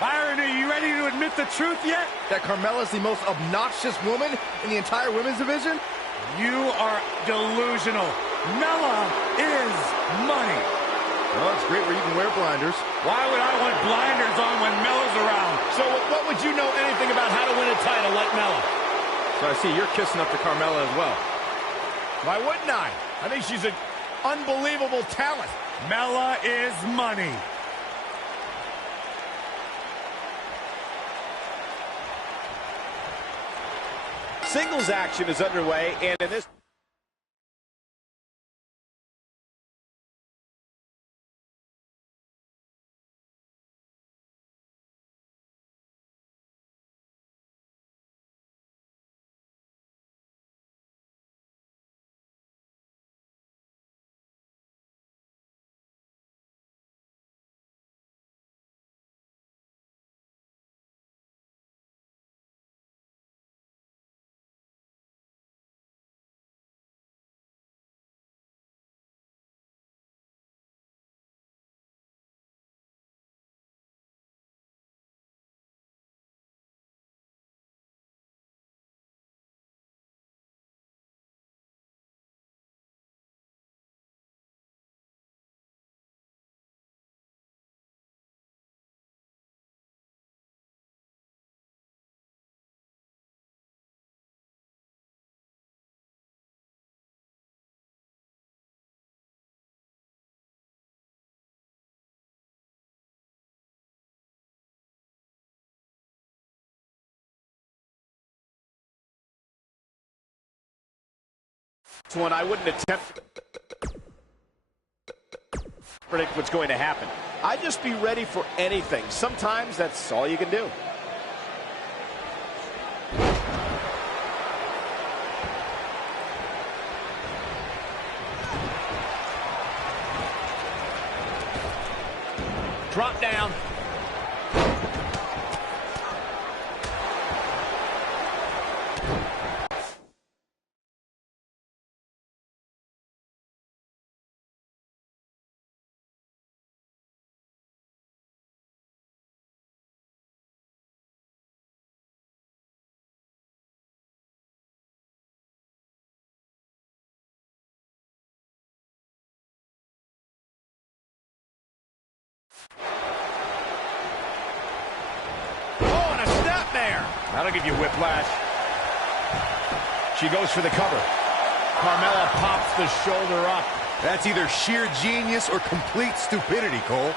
Byron, are you ready to admit the truth yet? That Carmella's the most obnoxious woman in the entire women's division? You are delusional. Mella is money. Well, it's great where you can wear blinders. Why would I want blinders on when Mella's around? So what would you know anything about how to win a title like Mella? So I see you're kissing up to Carmella as well. Why wouldn't I? I think she's an unbelievable talent. Mella is money. Singles action is underway, and in this... One I wouldn't attempt to predict what's going to happen. I'd just be ready for anything. Sometimes that's all you can do. Drop down. Oh, and a snapmare. That'll give you whiplash. She goes for the cover. Carmella pops the shoulder up. That's either sheer genius or complete stupidity, Cole.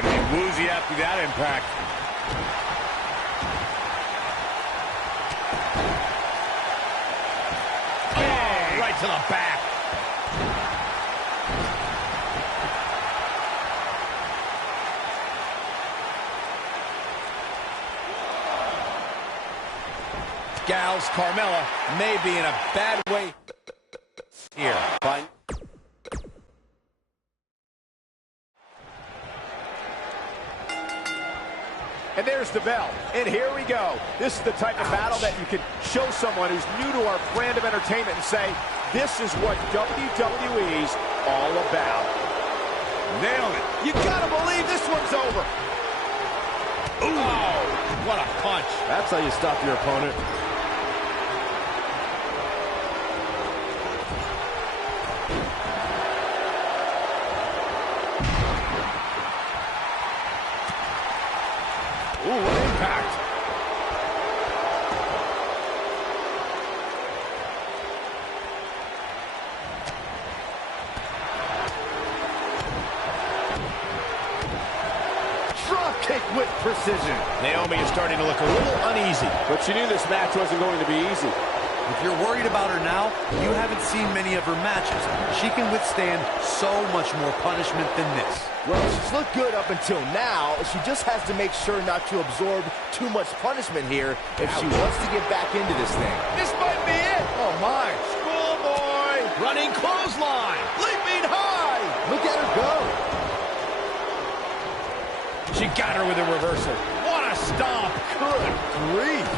Gonna be woozy after that impact. Oh, right to the back. gals. Carmella may be in a bad way here. Fine. And there's the bell. And here we go. This is the type of battle that you can show someone who's new to our brand of entertainment and say, this is what WWE's all about. Nailed it. You gotta believe this one's over. Ooh. Oh, what a punch. That's how you stop your opponent. Ooh, what impact. Drop kick with precision. Naomi is starting to look a little uneasy. But she knew this match wasn't going to be easy. If you're worried about her now, you haven't seen many of her matches. She can withstand so much more punishment than this. Well, she's looked good up until now. She just has to make sure not to absorb too much punishment here if she wants to get back into this thing. This might be it. Oh, my. Schoolboy. Running clothesline. Leaping high. Look at her go. She got her with a reversal. What a stomp. Good grief.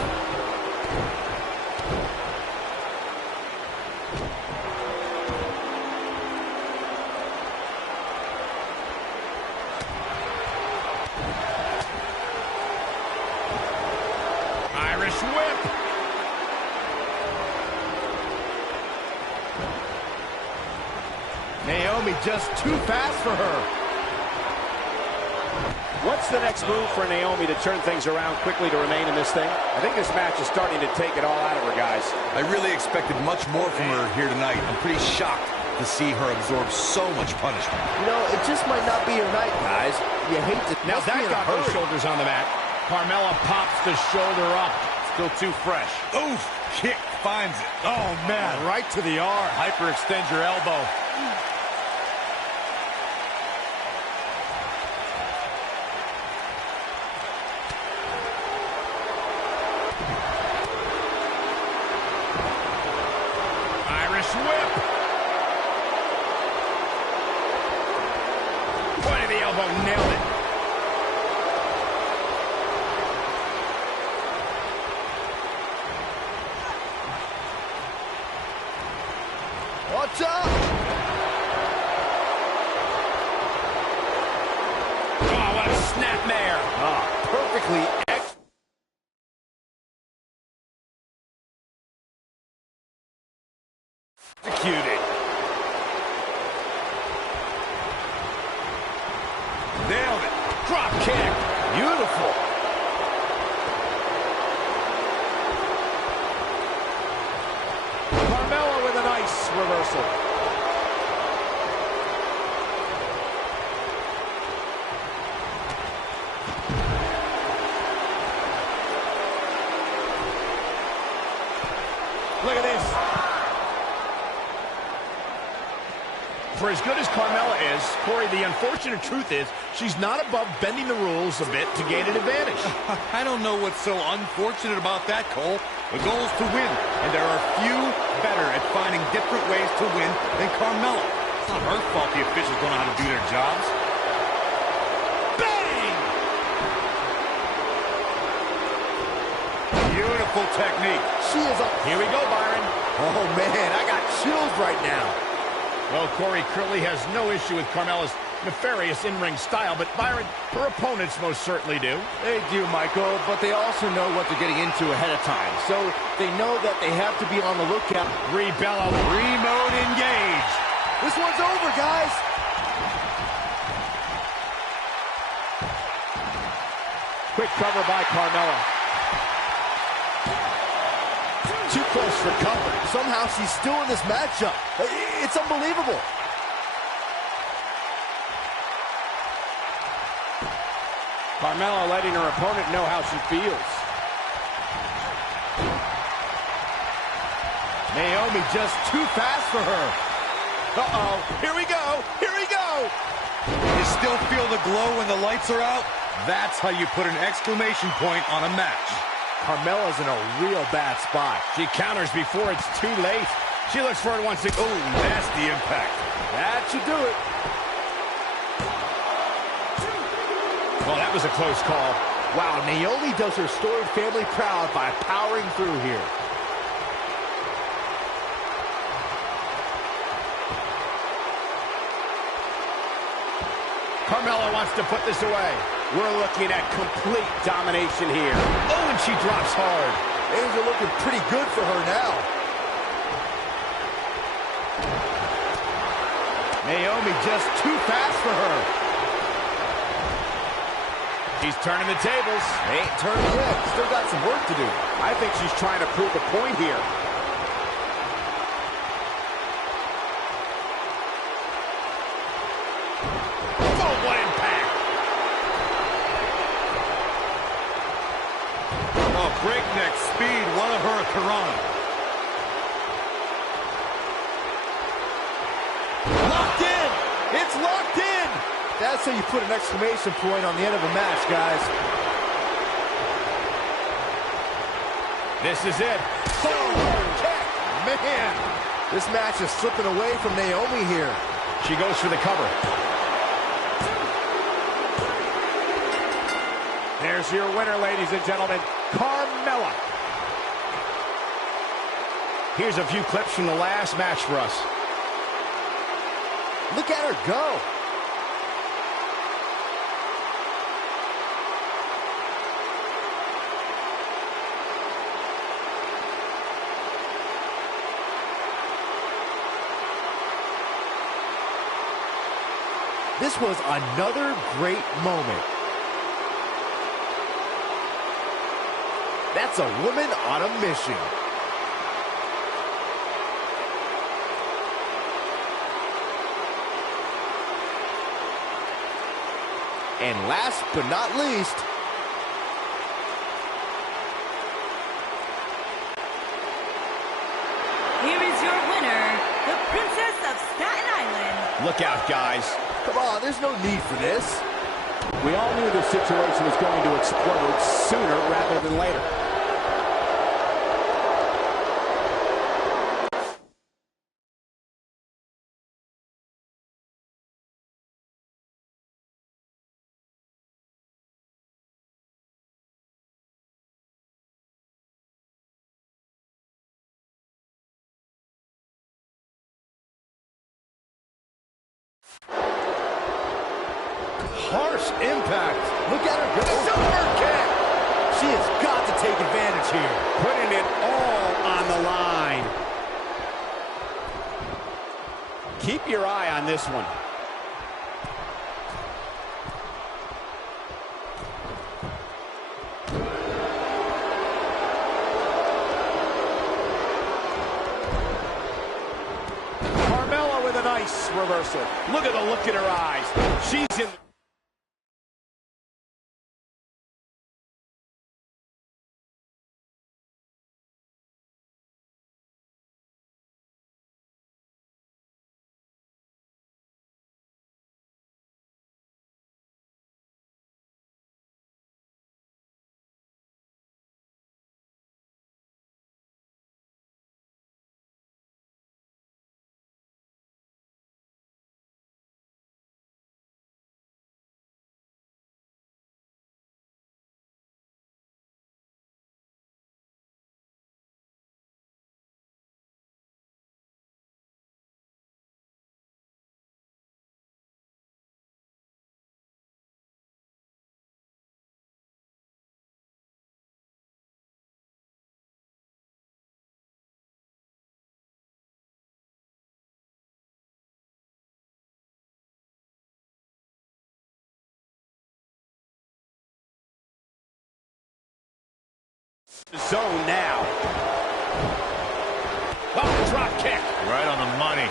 Irish whip. Naomi just too fast for her. What's the next move for Naomi to turn things around quickly to remain in this thing? I think this match is starting to take it all out of her, guys. I really expected much more from her here tonight. I'm pretty shocked to see her absorb so much punishment. You know, it just might not be her night, guys. You hate to... Now that got her shoulders on the mat. Carmella pops the shoulder up. Still too fresh. Oof! Kick finds it. Oh, man. Right to the arm. Hyperextend your elbow. Irish whip. Point of the elbow. Nailed it. Watch out! Oh, what a snapmare. Perfectly Executed. Nailed it. Drop kick. Beautiful. Carmella with a nice reversal. Look at this. For as good as Carmella is, Corey, the unfortunate truth is she's not above bending the rules a bit to gain an advantage. I don't know what's so unfortunate about that, Cole. The goal is to win, and there are few better at finding different ways to win than Carmella. It's not her fault the officials don't know how to do their jobs. Bang! Beautiful technique. She is a... Here we go, Byron. Oh, man, I got chills right now. Well, Corey Curley has no issue with Carmella's nefarious in-ring style, but Byron, her opponents most certainly do. They do, Michael, but they also know what they're getting into ahead of time. So they know that they have to be on the lookout. Rebella, remote engage. This one's over, guys. Quick cover by Carmella. Too close for comfort. Somehow she's still in this matchup. It's unbelievable. Carmella letting her opponent know how she feels. Naomi just too fast for her. Uh-oh. Here we go. Here we go. You still feel the glow when the lights are out? That's how you put an exclamation point on a match. Carmella's in a real bad spot. She counters before it's too late. She looks for it once again. Oh, nasty impact. That should do it. Well, that was a close call. Wow, Naomi does her storied family proud by powering through here. Carmella wants to put this away. We're looking at complete domination here. Oh, and she drops hard. Things are looking pretty good for her now. Naomi just too fast for her. She's turning the tables. Ain't turned yet. Still got some work to do. I think she's trying to prove a point here. Oh, what impact! Oh, breakneck speed, one of her Corona. Locked in! It's locked in! That's how you put an exclamation point on the end of a match, guys. This is it. Boom! Kick! Man! This match is slipping away from Naomi here. She goes for the cover. There's your winner, ladies and gentlemen, Carmella. Here's a few clips from the last match for us. Look at her go. This was another great moment. That's a woman on a mission. And last but not least, Here is your winner, the Princess of Staten Island. Look out, guys. come on, there's no need for this. We all knew this situation was going to explode sooner rather than later. Harsh impact. Look at her go. Super kick. She has got to take advantage here. Putting it all on the line. Keep your eye on this one. Carmella with a nice reversal. Look at the look in her eyes. She's in... Zone now. Oh, drop kick. Right on the money.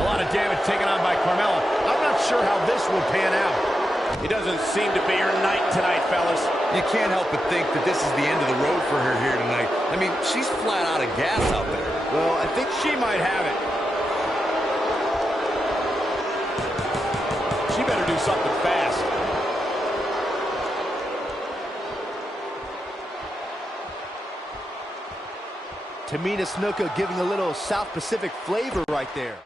A lot of damage taken on by Carmella. I'm not sure how this will pan out. It doesn't seem to be her night tonight, fellas. You can't help but think that this is the end of the road for her here tonight. I mean, she's flat out of gas out there. Well, I think she might have it. She better do something fast. Tamina Snuka giving a little South Pacific flavor right there.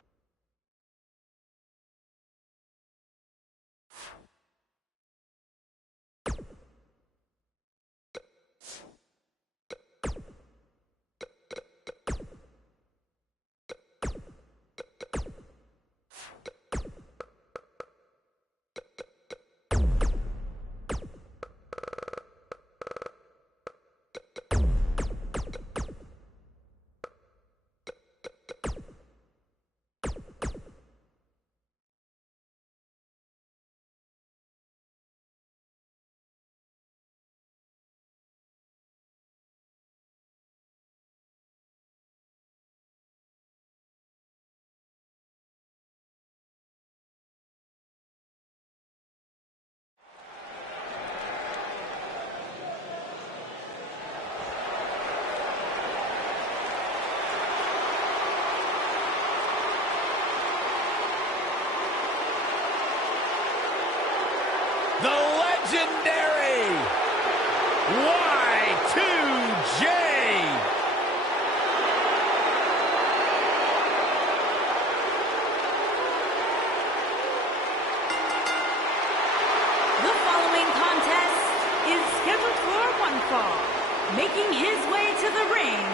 The legendary Y2J. The following contest is scheduled for one fall. Making his way to the ring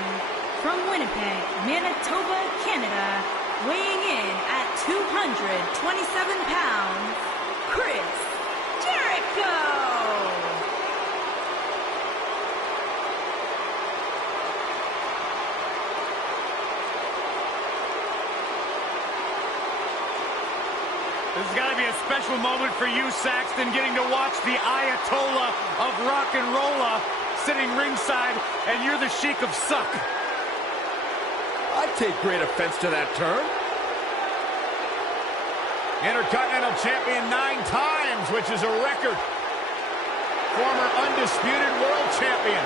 from Winnipeg, Manitoba, Canada, weighing in at 227 pounds, Chris Jericho! This has got to be a special moment for you, Saxton, getting to watch the Ayatollah of rock and rolla sitting ringside, and you're the Sheik of Suck. I take great offense to that term. Intercontinental champion 9 times, which is a record. Former undisputed world champion.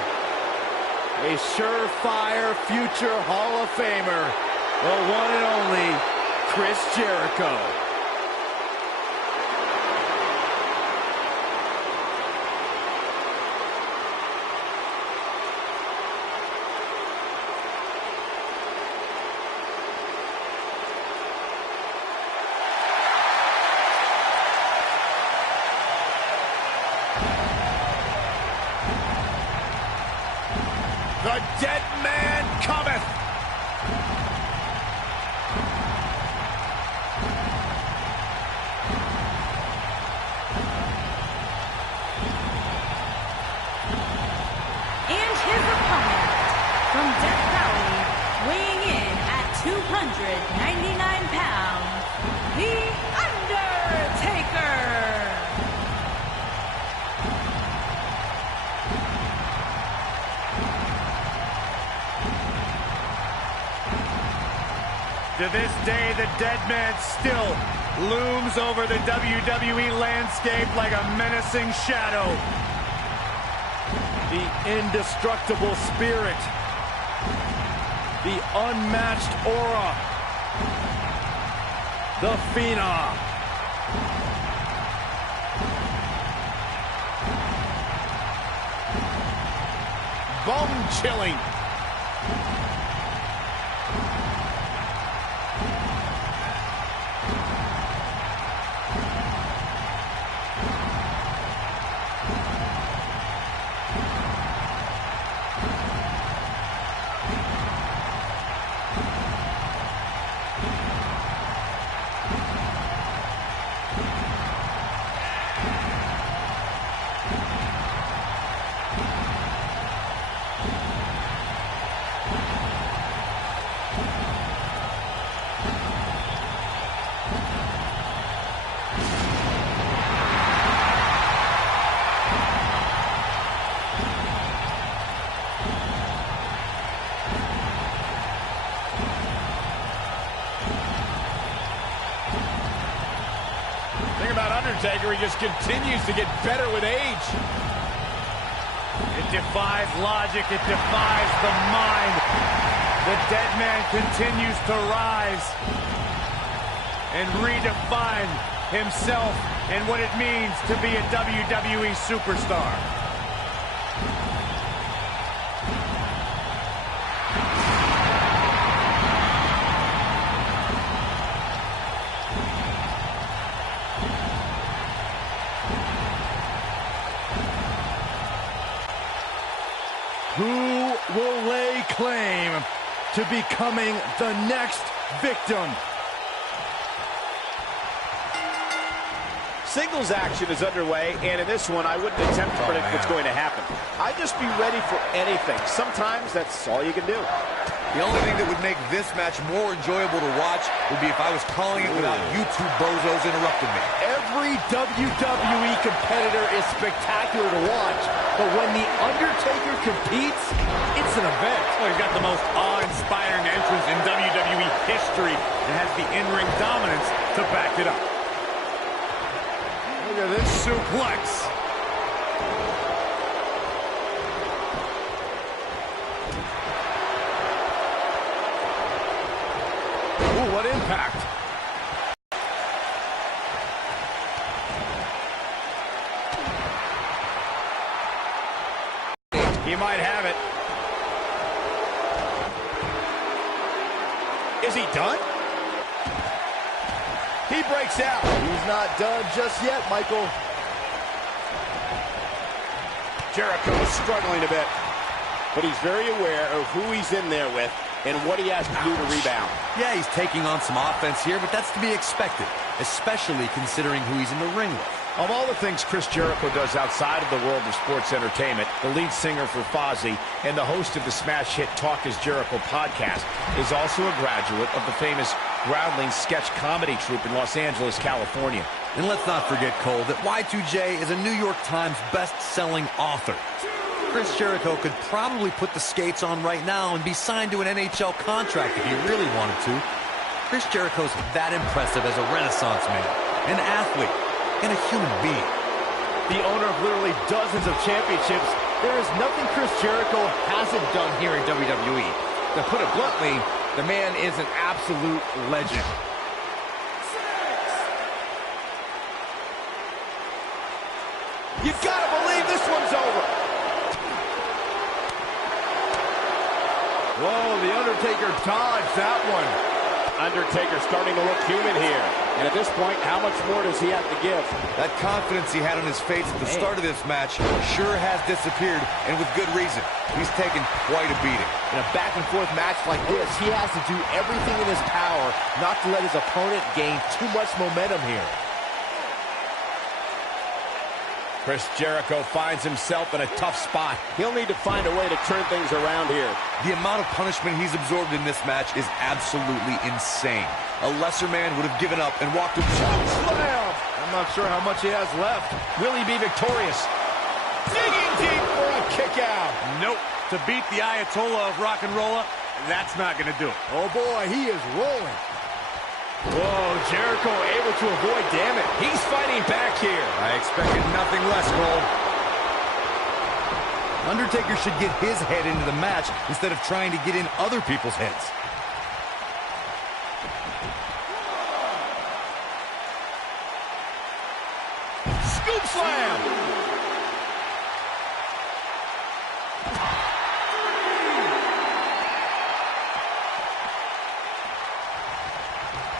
A surefire future Hall of Famer, the one and only Chris Jericho. The dead man cometh. And his opponent from Death Valley, weighing in at 299 pounds, The Undertaker! To this day, the dead man still looms over the WWE landscape like a menacing shadow. The indestructible spirit. The unmatched aura. The Phenom. Bone-chilling. Undertaker, he just continues to get better with age. It defies logic. It defies the mind. The dead man continues to rise and redefine himself and what it means to be a WWE superstar. 1, to becoming the next victim. Singles action is underway, and in this one, I wouldn't attempt to predict what's going to happen. I'd just be ready for anything. Sometimes that's all you can do. The only thing that would make this match more enjoyable to watch would be if I was calling it without you two bozos interrupting me. Every WWE competitor is spectacular to watch, but when The Undertaker competes, it's an event. Well, he's got the most awe-inspiring entrance in WWE history and has the in-ring dominance to back it up. Look at this suplex. Ooh, what impact. He might have it. Is he done? He breaks out. He's not done just yet, Michael. Jericho is struggling a bit, but he's very aware of who he's in there with and what he has to do to rebound. Yeah, he's taking on some offense here, but that's to be expected, especially considering who he's in the ring with. Of all the things Chris Jericho does outside of the world of sports entertainment, the lead singer for Fozzy and the host of the smash hit Talk is Jericho podcast is also a graduate of the famous Groundling sketch comedy troupe in Los Angeles, California. And let's not forget, Cole, that Y2J is a New York Times best-selling author. Chris Jericho could probably put the skates on right now and be signed to an NHL contract if he really wanted to. Chris Jericho's that impressive as a Renaissance man, an athlete, and a human being. The owner of literally dozens of championships, there is nothing Chris Jericho hasn't done here in WWE. To put it bluntly, the man is an absolute legend. You gotta believe this one's over. Whoa, The Undertaker dodged that one. Undertaker starting to look human here. And at this point, how much more does he have to give? That confidence he had on his face at the start of this match sure has disappeared, and with good reason. He's taken quite a beating. In a back-and-forth match like this, he has to do everything in his power not to let his opponent gain too much momentum here. Chris Jericho finds himself in a tough spot. He'll need to find a way to turn things around here. The amount of punishment he's absorbed in this match is absolutely insane. A lesser man would have given up and walked away. Slam! I'm not sure how much he has left. Will he be victorious? Digging deep for a kick out. Nope. To beat the Ayatollah of rock and rolla, that's not going to do it. Oh boy, he is rolling. Whoa, Jericho able to avoid damage. He's fighting back here. I expected nothing less, Cole. Undertaker should get his head into the match instead of trying to get in other people's heads. Scoop slam.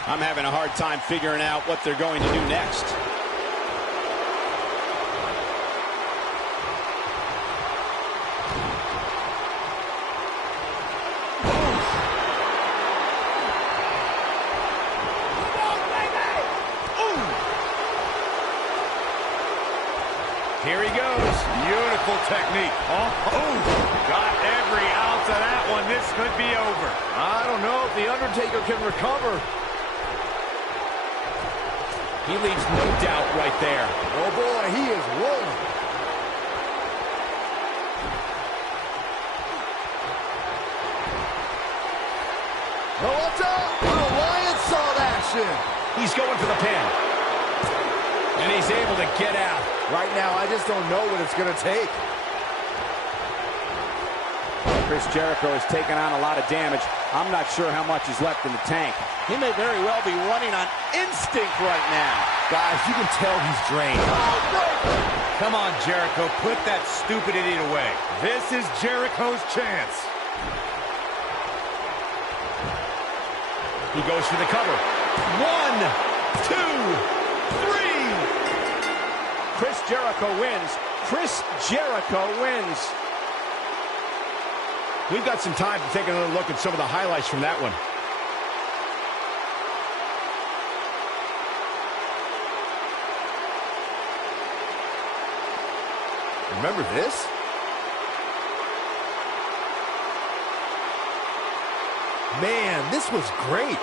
I'm having a hard time figuring out what they're going to do next. Here he goes. Beautiful technique. Oh, got every ounce of that one. This could be over. I don't know if The Undertaker can recover. He leaves no doubt right there. Oh boy, he is rolling. Oh, what's up? The Lion saw action. He's going for the pin. And he's able to get out. Right now, I just don't know what it's going to take. Chris Jericho has taken on a lot of damage. I'm not sure how much is left in the tank. He may very well be running on instinct right now. Guys, you can tell he's drained. Come on, Jericho. Put that stupid idiot away. This is Jericho's chance. He goes for the cover. 1, 2, 3. Chris Jericho wins. Chris Jericho wins. We've got some time to take another look at some of the highlights from that one. Remember this? Man, this was great.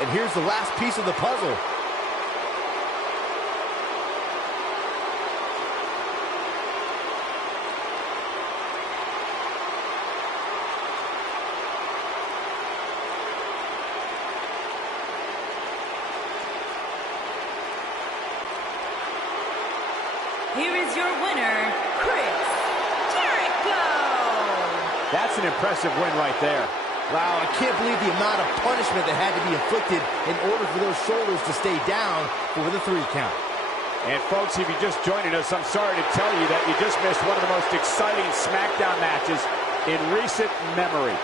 And here's the last piece of the puzzle. Here is your winner, Chris Jericho. That's an impressive win right there. Wow, I can't believe the amount of punishment that had to be inflicted in order for those shoulders to stay down for the 3 count. And folks, if you're just joining us, I'm sorry to tell you that you just missed one of the most exciting SmackDown matches in recent memory.